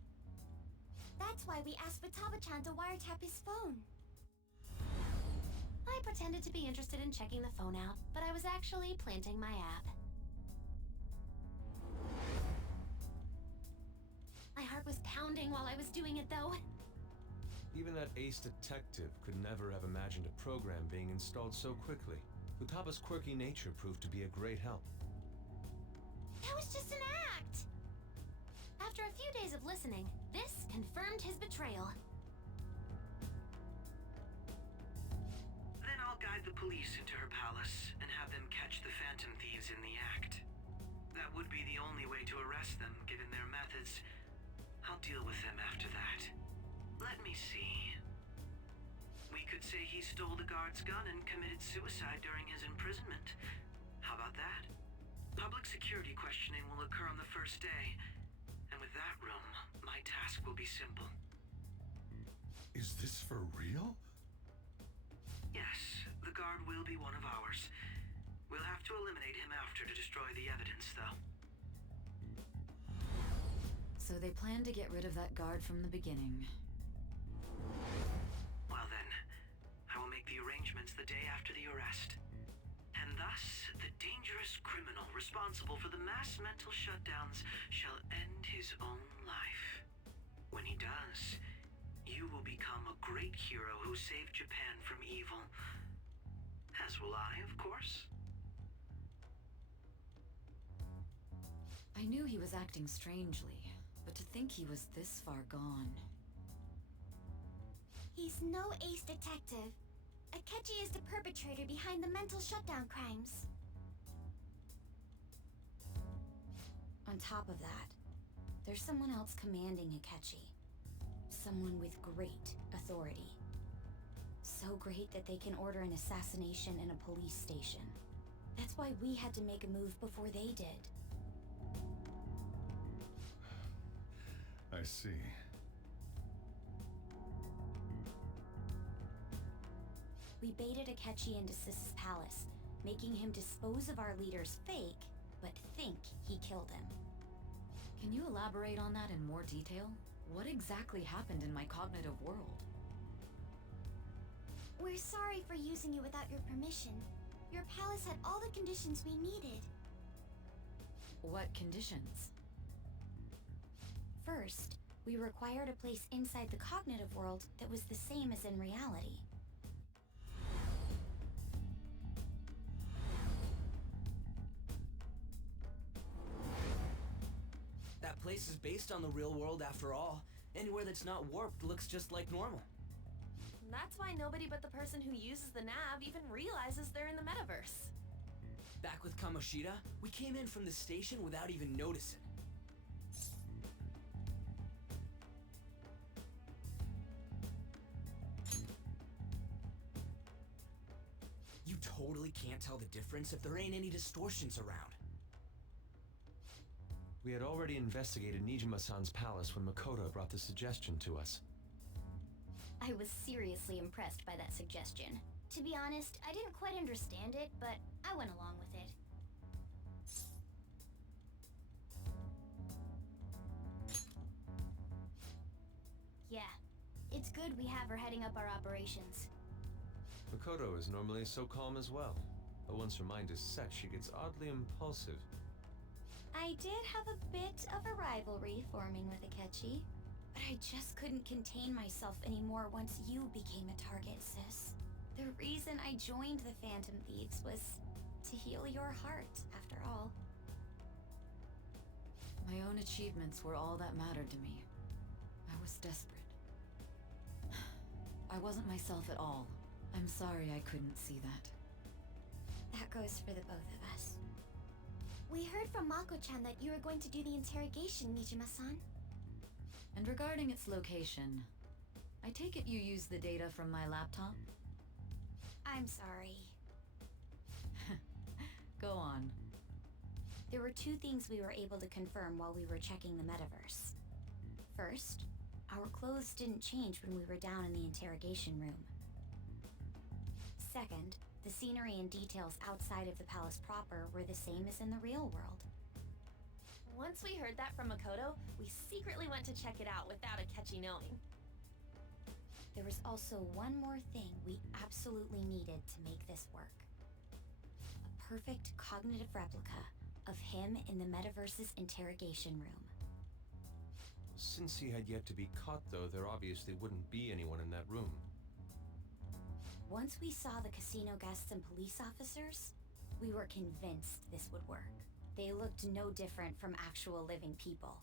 That's why we asked Futaba-chan to wiretap his phone. I pretended to be interested in checking the phone out, but I was actually planting my app. My heart was pounding while I was doing it, though. Even that ace detective could never have imagined a program being installed so quickly. Futaba's quirky nature proved to be a great help. That was just an act! After a few days of listening, this confirmed his betrayal. Then I'll guide the police into her palace and have them catch the Phantom Thieves in the act. That would be the only way to arrest them, given their methods. I'll deal with them after that. Let me see. We could say he stole the guard's gun and committed suicide during his imprisonment. How about that? Public security questioning will occur on the first day. And with that room, my task will be simple. Is this for real? Yes, the guard will be one of ours. We'll have to eliminate him after to destroy the evidence, though. So they plan to get rid of that guard from the beginning. Well then, I will make the arrangements the day after the arrest. And thus, the dangerous criminal responsible for the mass mental shutdowns shall end his own life. When he does, you will become a great hero who saved Japan from evil. As will I, of course. I knew he was acting strangely, but to think he was this far gone. He's no ace detective. Akechi is the perpetrator behind the mental shutdown crimes. On top of that, there's someone else commanding Akechi. Someone with great authority. So great that they can order an assassination in a police station. That's why we had to make a move before they did. I see. We baited Akechi into Sis's palace, making him dispose of our leader's fake, but think he killed him. Can you elaborate on that in more detail? What exactly happened in my cognitive world? We're sorry for using you without your permission. Your palace had all the conditions we needed. What conditions? First, we required a place inside the cognitive world that was the same as in reality. That place is based on the real world after all. Anywhere that's not warped looks just like normal. That's why nobody but the person who uses the nav even realizes they're in the metaverse. Back with Kamoshida, we came in from the station without even noticing. You totally can't tell the difference if there ain't any distortions around. We had already investigated Nijima-san's palace when Makoto brought the suggestion to us. I was seriously impressed by that suggestion. To be honest, I didn't quite understand it, but I went along with it. Yeah, it's good we have her heading up our operations. Makoto is normally so calm as well, but once her mind is set, she gets oddly impulsive. I did have a bit of a rivalry forming with Akechi, but I just couldn't contain myself anymore once you became a target, sis. The reason I joined the Phantom Thieves was to heal your heart, after all. My own achievements were all that mattered to me. I was desperate. I wasn't myself at all. I'm sorry I couldn't see that. That goes for the both of us. We heard from Mako-chan that you were going to do the interrogation, Nijima-san. And regarding its location, I take it you used the data from my laptop? I'm sorry. Go on. There were two things we were able to confirm while we were checking the metaverse. First, our clothes didn't change when we were down in the interrogation room. Second, the scenery and details outside of the palace proper were the same as in the real world. Once we heard that from Makoto, we secretly went to check it out without Akechi knowing. There was also one more thing we absolutely needed to make this work. A perfect cognitive replica of him in the metaverse's interrogation room. Since he had yet to be caught, though, there obviously wouldn't be anyone in that room. Once we saw the casino guests and police officers, we were convinced this would work. They looked no different from actual living people.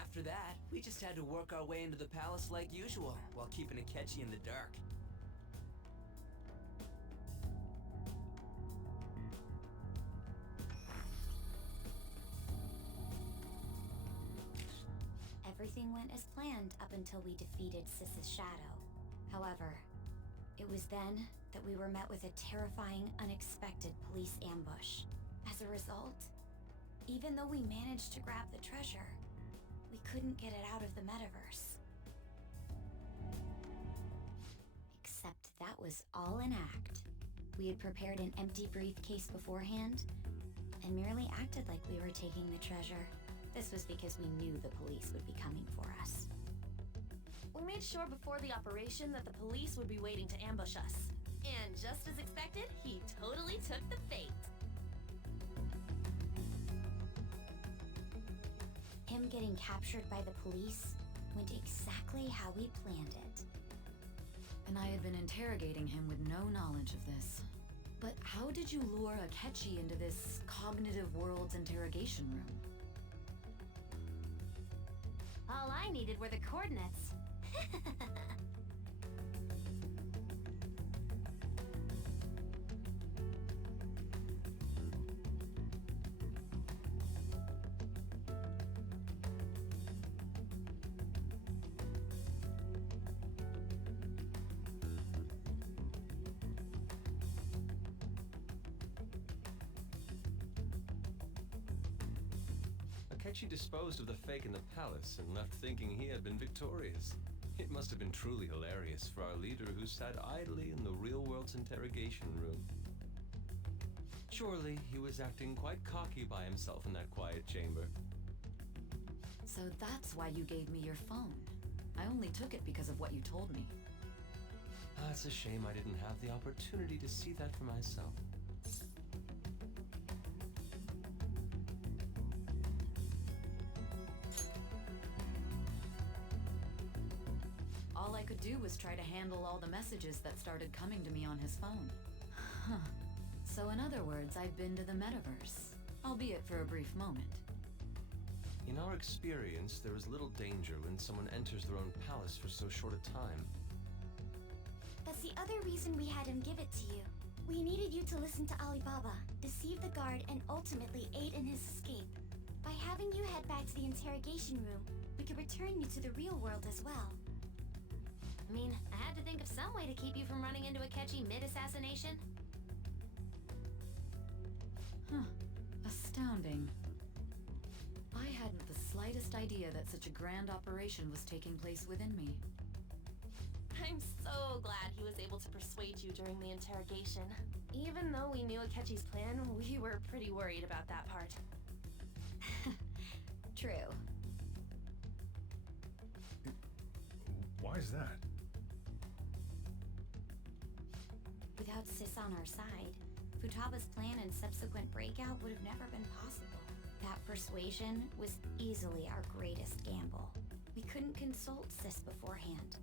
After that, we just had to work our way into the palace like usual, while keeping Akechi in the dark. Everything went as planned up until we defeated Sis's shadow. However, it was then that we were met with a terrifying, unexpected police ambush. As a result, even though we managed to grab the treasure, we couldn't get it out of the metaverse. Except that was all an act. We had prepared an empty briefcase beforehand and merely acted like we were taking the treasure. This was because we knew the police would be coming for us. We made sure before the operation that the police would be waiting to ambush us. And just as expected, he totally took the bait. Him getting captured by the police went exactly how we planned it. And I had been interrogating him with no knowledge of this. But how did you lure Akechi into this cognitive world's interrogation room? All I needed were the coordinates. Akechi disposed of the fake in the palace and left thinking he had been victorious. It must have been truly hilarious for our leader who sat idly in the real world's interrogation room. Surely he was acting quite cocky by himself in that quiet chamber. So that's why you gave me your phone. I only took it because of what you told me. It's a shame I didn't have the opportunity to see that for myself. All I could do was try to handle all the messages that started coming to me on his phone. Huh. So in other words, I've been to the metaverse, albeit for a brief moment. In our experience, there is little danger when someone enters their own palace for so short a time. That's the other reason we had him give it to you. We needed you to listen to Alibaba, deceive the guard, and ultimately aid in his escape. By having you head back to the interrogation room, we could return you to the real world as well. I mean, I had to think of some way to keep you from running into Akechi mid-assassination. Huh. Astounding. I hadn't the slightest idea that such a grand operation was taking place within me. I'm so glad he was able to persuade you during the interrogation. Even though we knew Akechi's plan, we were pretty worried about that part. True. Why is that? Without Sis on our side, Futaba's plan and subsequent breakout would have never been possible. That persuasion was easily our greatest gamble. We couldn't consult Sis beforehand.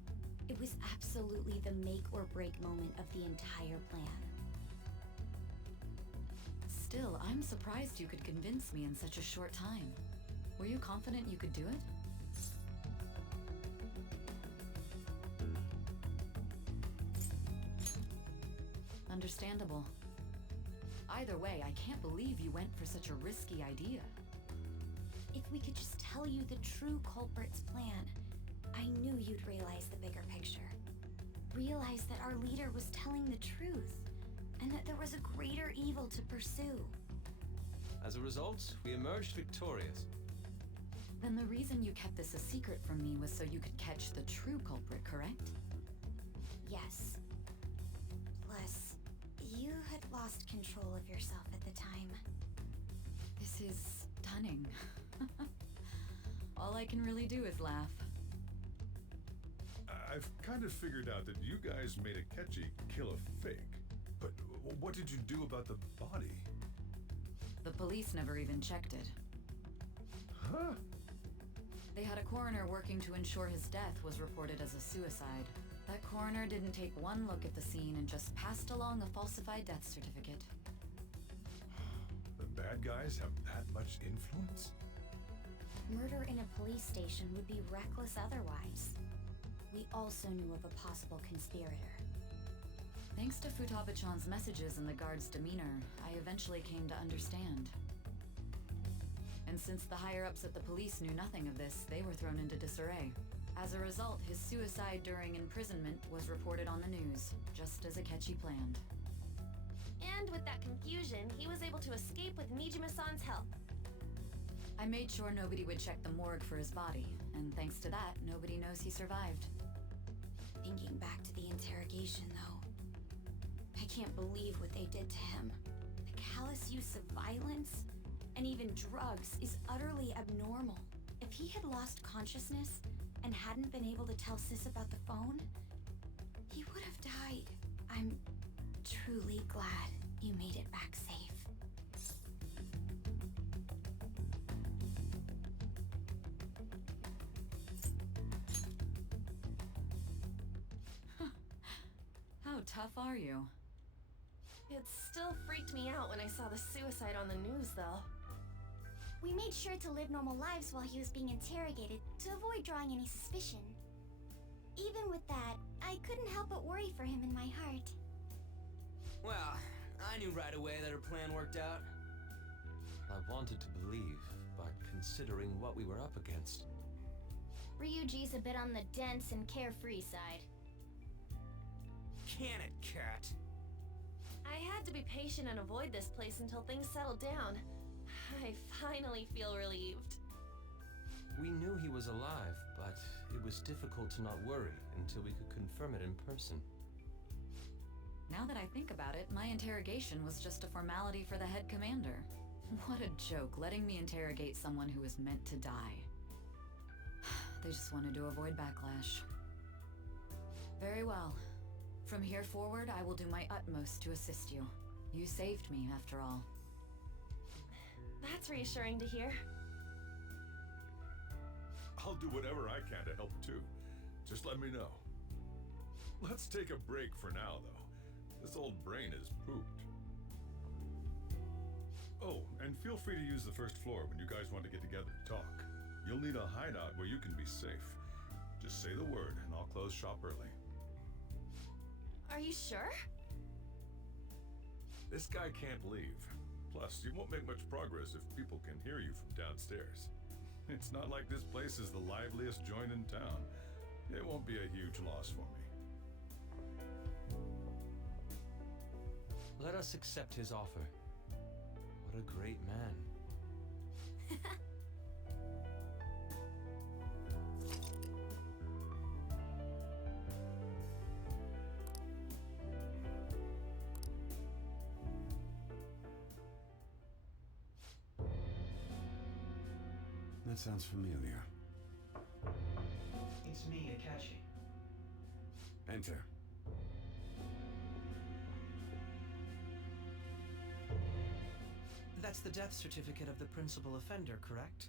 It was absolutely the make or break moment of the entire plan. Still, I'm surprised you could convince me in such a short time. Were you confident you could do it? Understandable. Either way, I can't believe you went for such a risky idea. If we could just tell you the true culprit's plan, I knew you'd realize the bigger picture. Realize that our leader was telling the truth, and that there was a greater evil to pursue. As a result, we emerged victorious. Then the reason you kept this a secret from me was so you could catch the true culprit, correct? Yes. Plus, you had lost control of yourself at the time. This is stunning. All I can really do is laugh. I've kind of figured out that you guys made Akechi kill a fake. But what did you do about the body? The police never even checked it. Huh? They had a coroner working to ensure his death was reported as a suicide. That coroner didn't take one look at the scene and just passed along a falsified death certificate. The bad guys have that much influence? Murder in a police station would be reckless otherwise. We also knew of a possible conspirator. Thanks to Futaba-chan's messages and the guard's demeanor, I eventually came to understand. And since the higher-ups at the police knew nothing of this, they were thrown into disarray. As a result, his suicide during imprisonment was reported on the news, just as Akechi planned. And with that confusion, he was able to escape with Mijima-san's help. I made sure nobody would check the morgue for his body, and thanks to that, nobody knows he survived. Thinking back to the interrogation, though, I can't believe what they did to him. The callous use of violence, and even drugs, is utterly abnormal. If he had lost consciousness and hadn't been able to tell Sis about the phone, he would have died. I'm truly glad you made it back safe. How tough are you? It still freaked me out when I saw the suicide on the news, though. We made sure to live normal lives while he was being interrogated to avoid drawing any suspicion. Even with that, I couldn't help but worry for him in my heart. Well, I knew right away that her plan worked out. I wanted to believe, but considering what we were up against... Ryuji's a bit on the dense and carefree side. Can it, cat? I had to be patient and avoid this place until things settled down. I finally feel relieved. We knew he was alive, but it was difficult to not worry until we could confirm it in person. Now that I think about it, my interrogation was just a formality for the head commander. What a joke, letting me interrogate someone who was meant to die. They just wanted to avoid backlash. Very well. From here forward, I will do my utmost to assist you. You saved me, after all. That's reassuring to hear. I'll do whatever I can to help too. Just let me know. Let's take a break for now, though. This old brain is pooped. Oh, and feel free to use the first floor when you guys want to get together to talk. You'll need a hideout where you can be safe. Just say the word, and I'll close shop early. Are you sure? This guy can't leave. Plus, you won't make much progress if people can hear you from downstairs. It's not like this place is the liveliest joint in town. It won't be a huge loss for me. Let us accept his offer. What a great man. That sounds familiar. It's me, Akechi. Enter. That's the death certificate of the principal offender, correct?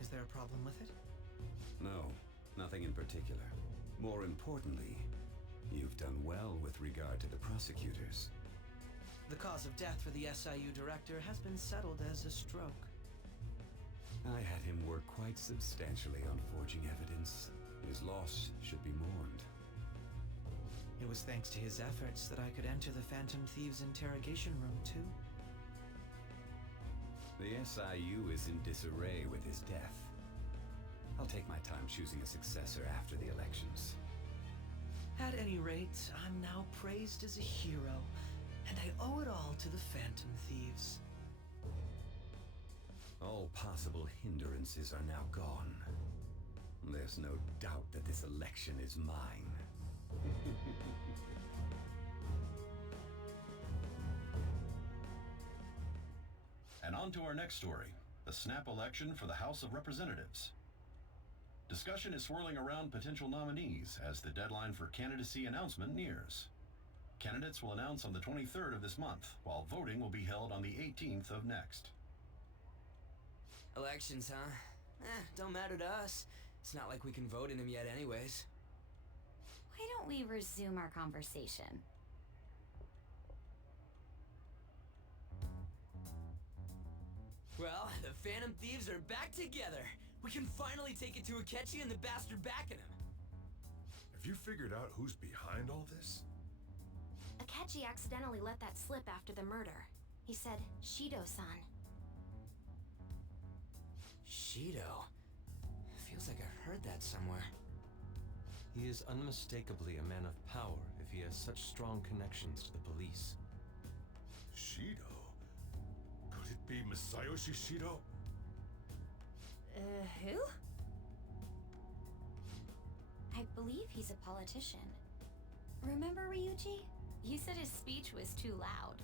Is there a problem with it? No, nothing in particular. More importantly, you've done well with regard to the prosecutors. The cause of death for the SIU director has been settled as a stroke. I had him work quite substantially on forging evidence. His loss should be mourned. It was thanks to his efforts that I could enter the Phantom Thieves' interrogation room, too. The SIU is in disarray with his death. I'll take my time choosing a successor after the elections. At any rate, I'm now praised as a hero, and I owe it all to the Phantom Thieves. All possible hindrances are now gone. There's no doubt that this election is mine. And on to our next story, the snap election for the House of Representatives. Discussion is swirling around potential nominees as the deadline for candidacy announcement nears. Candidates will announce on the 23rd of this month, while voting will be held on the 18th of next. Elections, huh? Don't matter to us. It's not like we can vote in them yet anyways. Why don't we resume our conversation? Well, the Phantom Thieves are back together. We can finally take it to Akechi and the bastard backing him. Have you figured out who's behind all this? Akechi accidentally let that slip after the murder. He said, Shido-san. Shido? Feels like I've heard that somewhere. He is unmistakably a man of power if he has such strong connections to the police. Shido? Could it be Masayoshi Shido? Who? I believe he's a politician. Remember, Ryuji? You said his speech was too loud.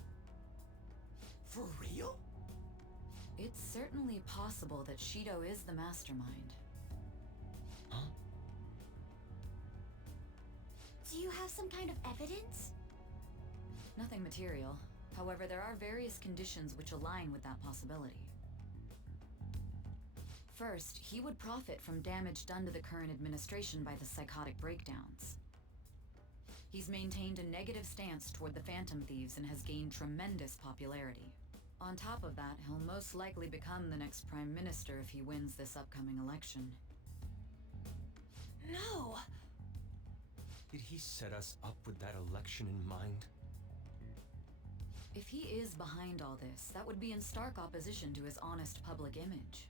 For real? It's certainly possible that Shido is the mastermind. Huh? Do you have some kind of evidence? Nothing material. However, there are various conditions which align with that possibility. First, he would profit from damage done to the current administration by the psychotic breakdowns. He's maintained a negative stance toward the Phantom Thieves and has gained tremendous popularity. On top of that, he'll most likely become the next Prime Minister if he wins this upcoming election. No! Did he set us up with that election in mind? If he is behind all this, that would be in stark opposition to his honest public image.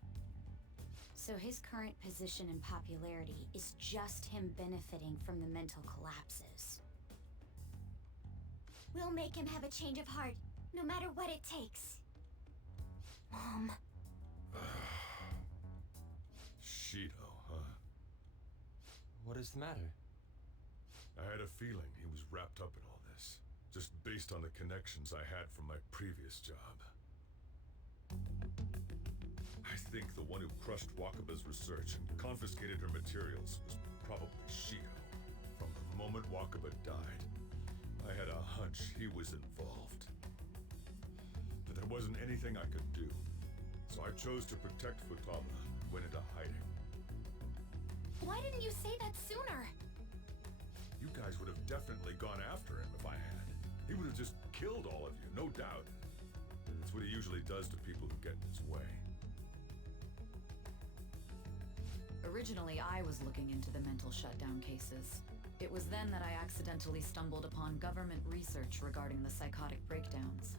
So his current position and popularity is just him benefiting from the mental collapses. We'll make him have a change of heart, no matter what it takes. Mom. Shido, huh? What is the matter? I had a feeling he was wrapped up in all this, just based on the connections I had from my previous job. I think the one who crushed Wakaba's research and confiscated her materials was probably Shido. From the moment Wakaba died, I had a hunch he was involved. But there wasn't anything I could do, so I chose to protect Futaba and went into hiding. Why didn't you say that sooner? You guys would have definitely gone after him if I had. He would have just killed all of you, no doubt. That's what he usually does to people who get in his way. Originally, I was looking into the mental shutdown cases. It was then that I accidentally stumbled upon government research regarding the psychotic breakdowns.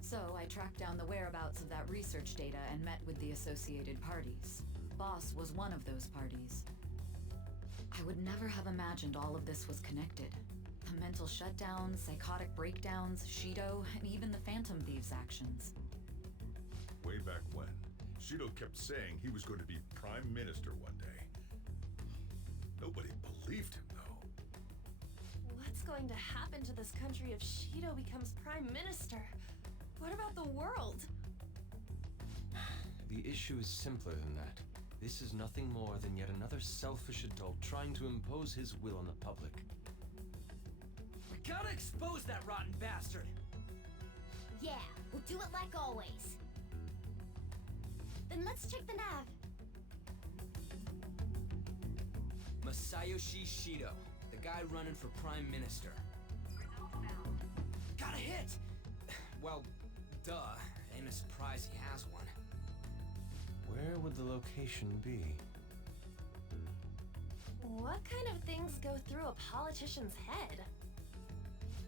So I tracked down the whereabouts of that research data and met with the associated parties. Boss was one of those parties. I would never have imagined all of this was connected. The mental shutdowns, psychotic breakdowns, Shido, and even the Phantom Thieves' actions. Way back when, Shido kept saying he was going to be Prime Minister one day. Nobody believed him, though. What's going to happen to this country if Shido becomes Prime Minister? What about the world? The issue is simpler than that. This is nothing more than yet another selfish adult trying to impose his will on the public. We gotta expose that rotten bastard! Yeah, we'll do it like always. Then let's check the nav. Masayoshi Shido, the guy running for Prime Minister. Got a hit! Well, duh. Ain't a surprise he has one. Where would the location be? What kind of things go through a politician's head?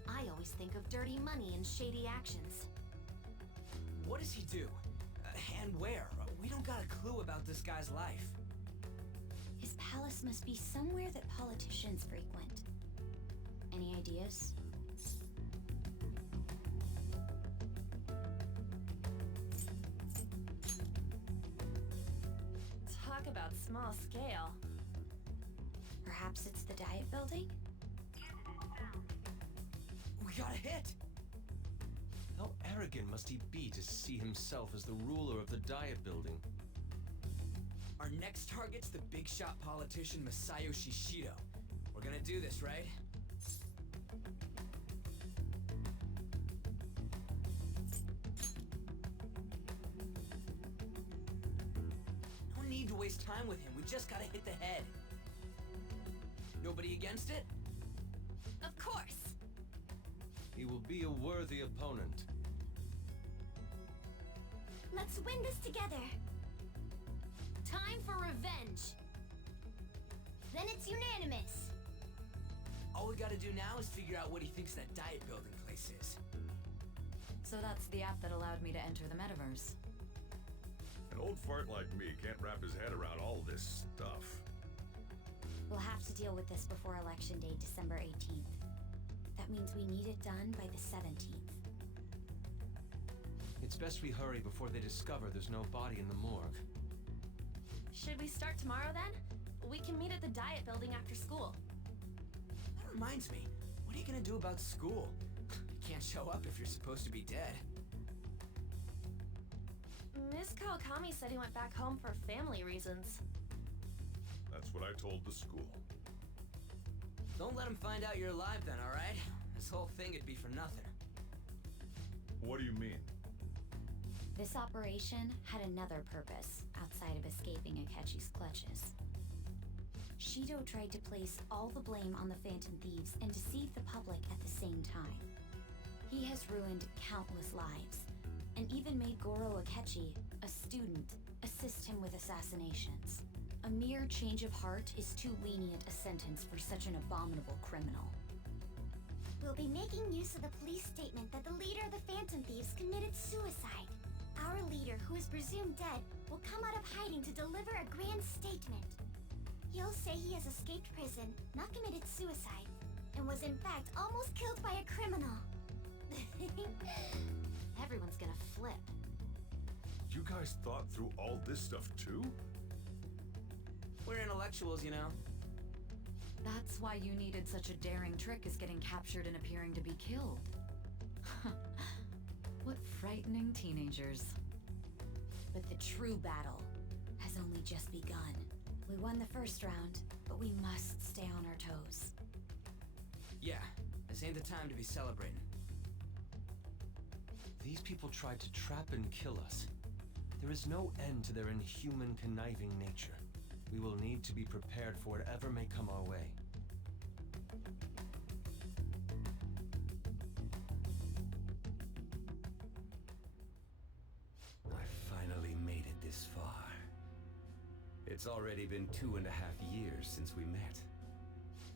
I always think of dirty money and shady actions. What does he do? And where? We don't got a clue about this guy's life. His palace must be somewhere that politicians frequent. Any ideas? Talk about small scale. Perhaps it's the Diet Building? We got a hit! How arrogant must he be to see himself as the ruler of the Diet Building? Our next target's the big shot politician Masayoshi Shido. We're gonna do this, right? No need to waste time with him, we just gotta hit the head. Nobody against it? Of course! He will be a worthy opponent. Let's win this together! Time for revenge! Then it's unanimous! All we gotta do now is figure out what he thinks that Diet Building place is. So that's the app that allowed me to enter the metaverse. An old fart like me can't wrap his head around all this stuff. We'll have to deal with this before Election Day, December 18th. That means we need it done by the 17th. It's best we hurry before they discover there's no body in the morgue. Should we start tomorrow then? We can meet at the Diet Building after school. That reminds me, what are you gonna do about school? You can't show up if you're supposed to be dead. Miss Kawakami said he went back home for family reasons. That's what I told the school. Don't let him find out you're alive then, alright? This whole thing would be for nothing. What do you mean? This operation had another purpose outside of escaping Akechi's clutches. Shido tried to place all the blame on the Phantom Thieves and deceive the public at the same time. He has ruined countless lives, and even made Goro Akechi, a student, assist him with assassinations. A mere change of heart is too lenient a sentence for such an abominable criminal. We'll be making use of the police statement that the leader of the Phantom Thieves committed suicide. Our leader, who is presumed dead, will come out of hiding to deliver a grand statement. He'll say he has escaped prison, not committed suicide, and was in fact almost killed by a criminal. Everyone's gonna flip. You guys thought through all this stuff too? We're intellectuals, you know. That's why you needed such a daring trick as getting captured and appearing to be killed. What frightening teenagers. But the true battle has only just begun. We won the first round, but we must stay on our toes. Yeah, this ain't the time to be celebrating. These people tried to trap and kill us. There is no end to their inhuman, conniving nature. We will need to be prepared for whatever may come our way. I finally made it this far. It's already been 2.5 years since we met.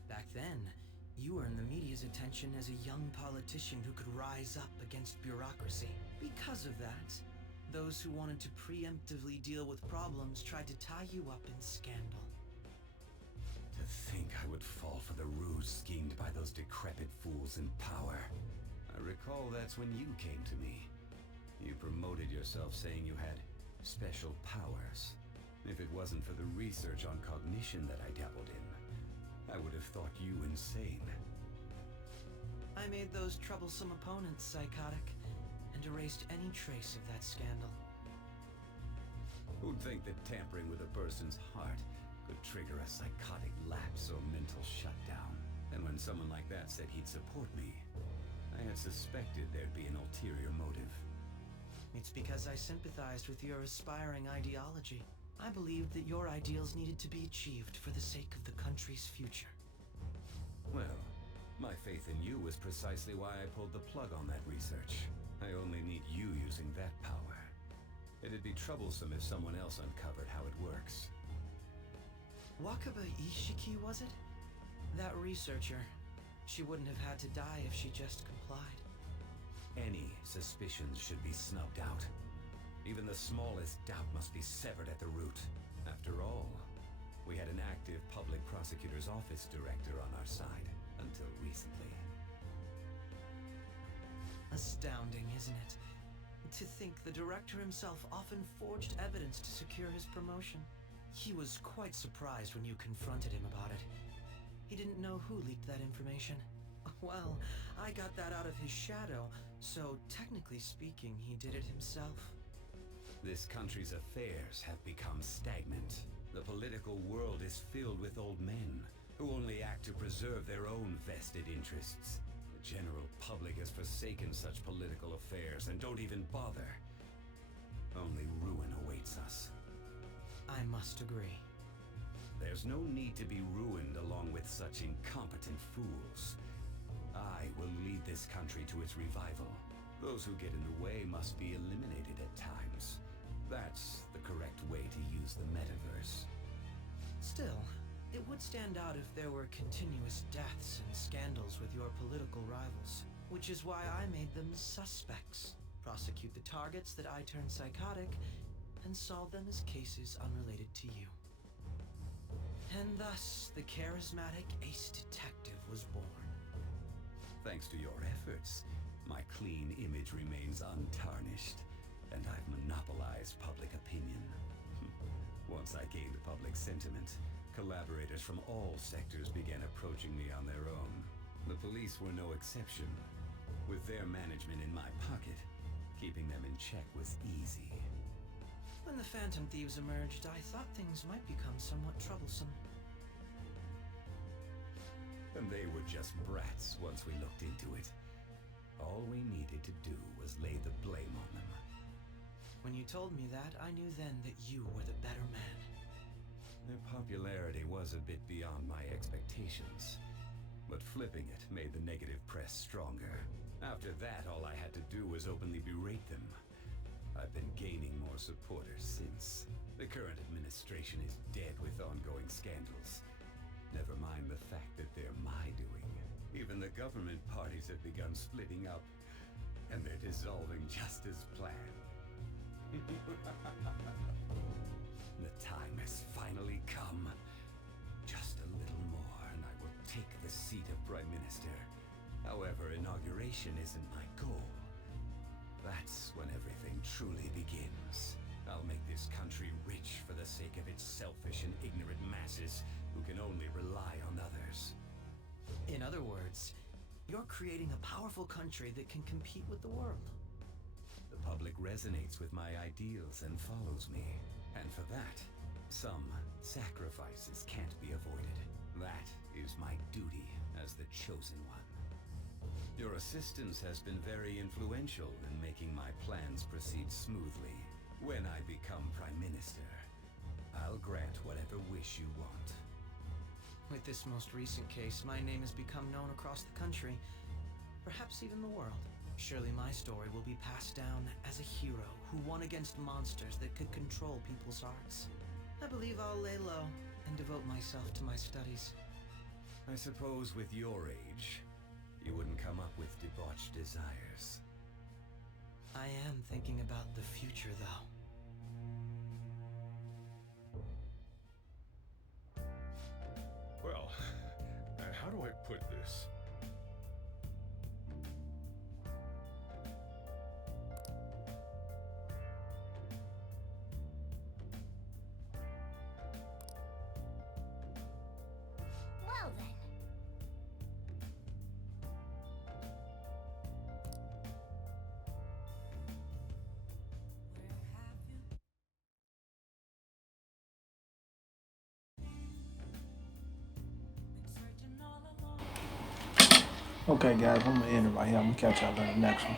Back then, you earned the media's attention as a young politician who could rise up against bureaucracy. Because of that, those who wanted to preemptively deal with problems tried to tie you up in scandal. To think I would fall for the ruse schemed by those decrepit fools in power. I recall that's when you came to me. You promoted yourself saying you had special powers. If it wasn't for the research on cognition that I dabbled in, I would have thought you insane. I made those troublesome opponents psychotic, and erased any trace of that scandal. Who'd think that tampering with a person's heart could trigger a psychotic lapse or mental shutdown? And when someone like that said he'd support me, I had suspected there'd be an ulterior motive. It's because I sympathized with your aspiring ideology. I believed that your ideals needed to be achieved for the sake of the country's future. Well, my faith in you was precisely why I pulled the plug on that research. I only need you using that power. It'd be troublesome if someone else uncovered how it works. Wakaba Ishiki, was it? That researcher. She wouldn't have had to die if she just complied. Any suspicions should be snubbed out. Even the smallest doubt must be severed at the root. After all, we had an active public prosecutor's office director on our side until recently. Astounding, isn't it? To think the director himself often forged evidence to secure his promotion. He was quite surprised when you confronted him about it. He didn't know who leaked that information. Well, I got that out of his shadow, so technically speaking, he did it himself. This country's affairs have become stagnant. The political world is filled with old men who only act to preserve their own vested interests. The general public has forsaken such political affairs and don't even bother. Only ruin awaits us. I must agree. There's no need to be ruined along with such incompetent fools. I will lead this country to its revival. Those who get in the way must be eliminated at times. That's the correct way to use the metaverse. Still, it would stand out if there were continuous deaths and scandals with your political rivals, which is why I made them suspects. Prosecute the targets that I turned psychotic, and solve them as cases unrelated to you. And thus, the charismatic ace detective was born. Thanks to your efforts, my clean image remains untarnished, and I've monopolized public opinion. Once I gained public sentiment, collaborators from all sectors began approaching me on their own. The police were no exception. With their management in my pocket, keeping them in check was easy. When the Phantom Thieves emerged, I thought things might become somewhat troublesome. And they were just brats once we looked into it. All we needed to do was lay the blame on them. When you told me that, I knew then that you were the better man. Their popularity was a bit beyond my expectations, but flipping it made the negative press stronger. After that, all I had to do was openly berate them. I've been gaining more supporters since. The current administration is dead with ongoing scandals. Never mind the fact that they're my doing. Even the government parties have begun splitting up, and they're dissolving just as planned. The time has finally come. Just a little more, and I will take the seat of Prime Minister. However, inauguration isn't my goal. That's when everything truly begins. I'll make this country rich for the sake of its selfish and ignorant masses who can only rely on others. In other words, you're creating a powerful country that can compete with the world. The public resonates with my ideals and follows me. And for that, some sacrifices can't be avoided. That is my duty as the chosen one. Your assistance has been very influential in making my plans proceed smoothly. When I become Prime Minister, I'll grant whatever wish you want. With this most recent case, my name has become known across the country, perhaps even the world. Surely my story will be passed down as a hero who won against monsters that could control people's hearts. I believe I'll lay low and devote myself to my studies. I suppose with your age, you wouldn't come up with debauched desires. I am thinking about the future, though. Well, how do I put this? Well then. Okay, guys, I'm gonna end it right here. I'm gonna catch y'all in the next one.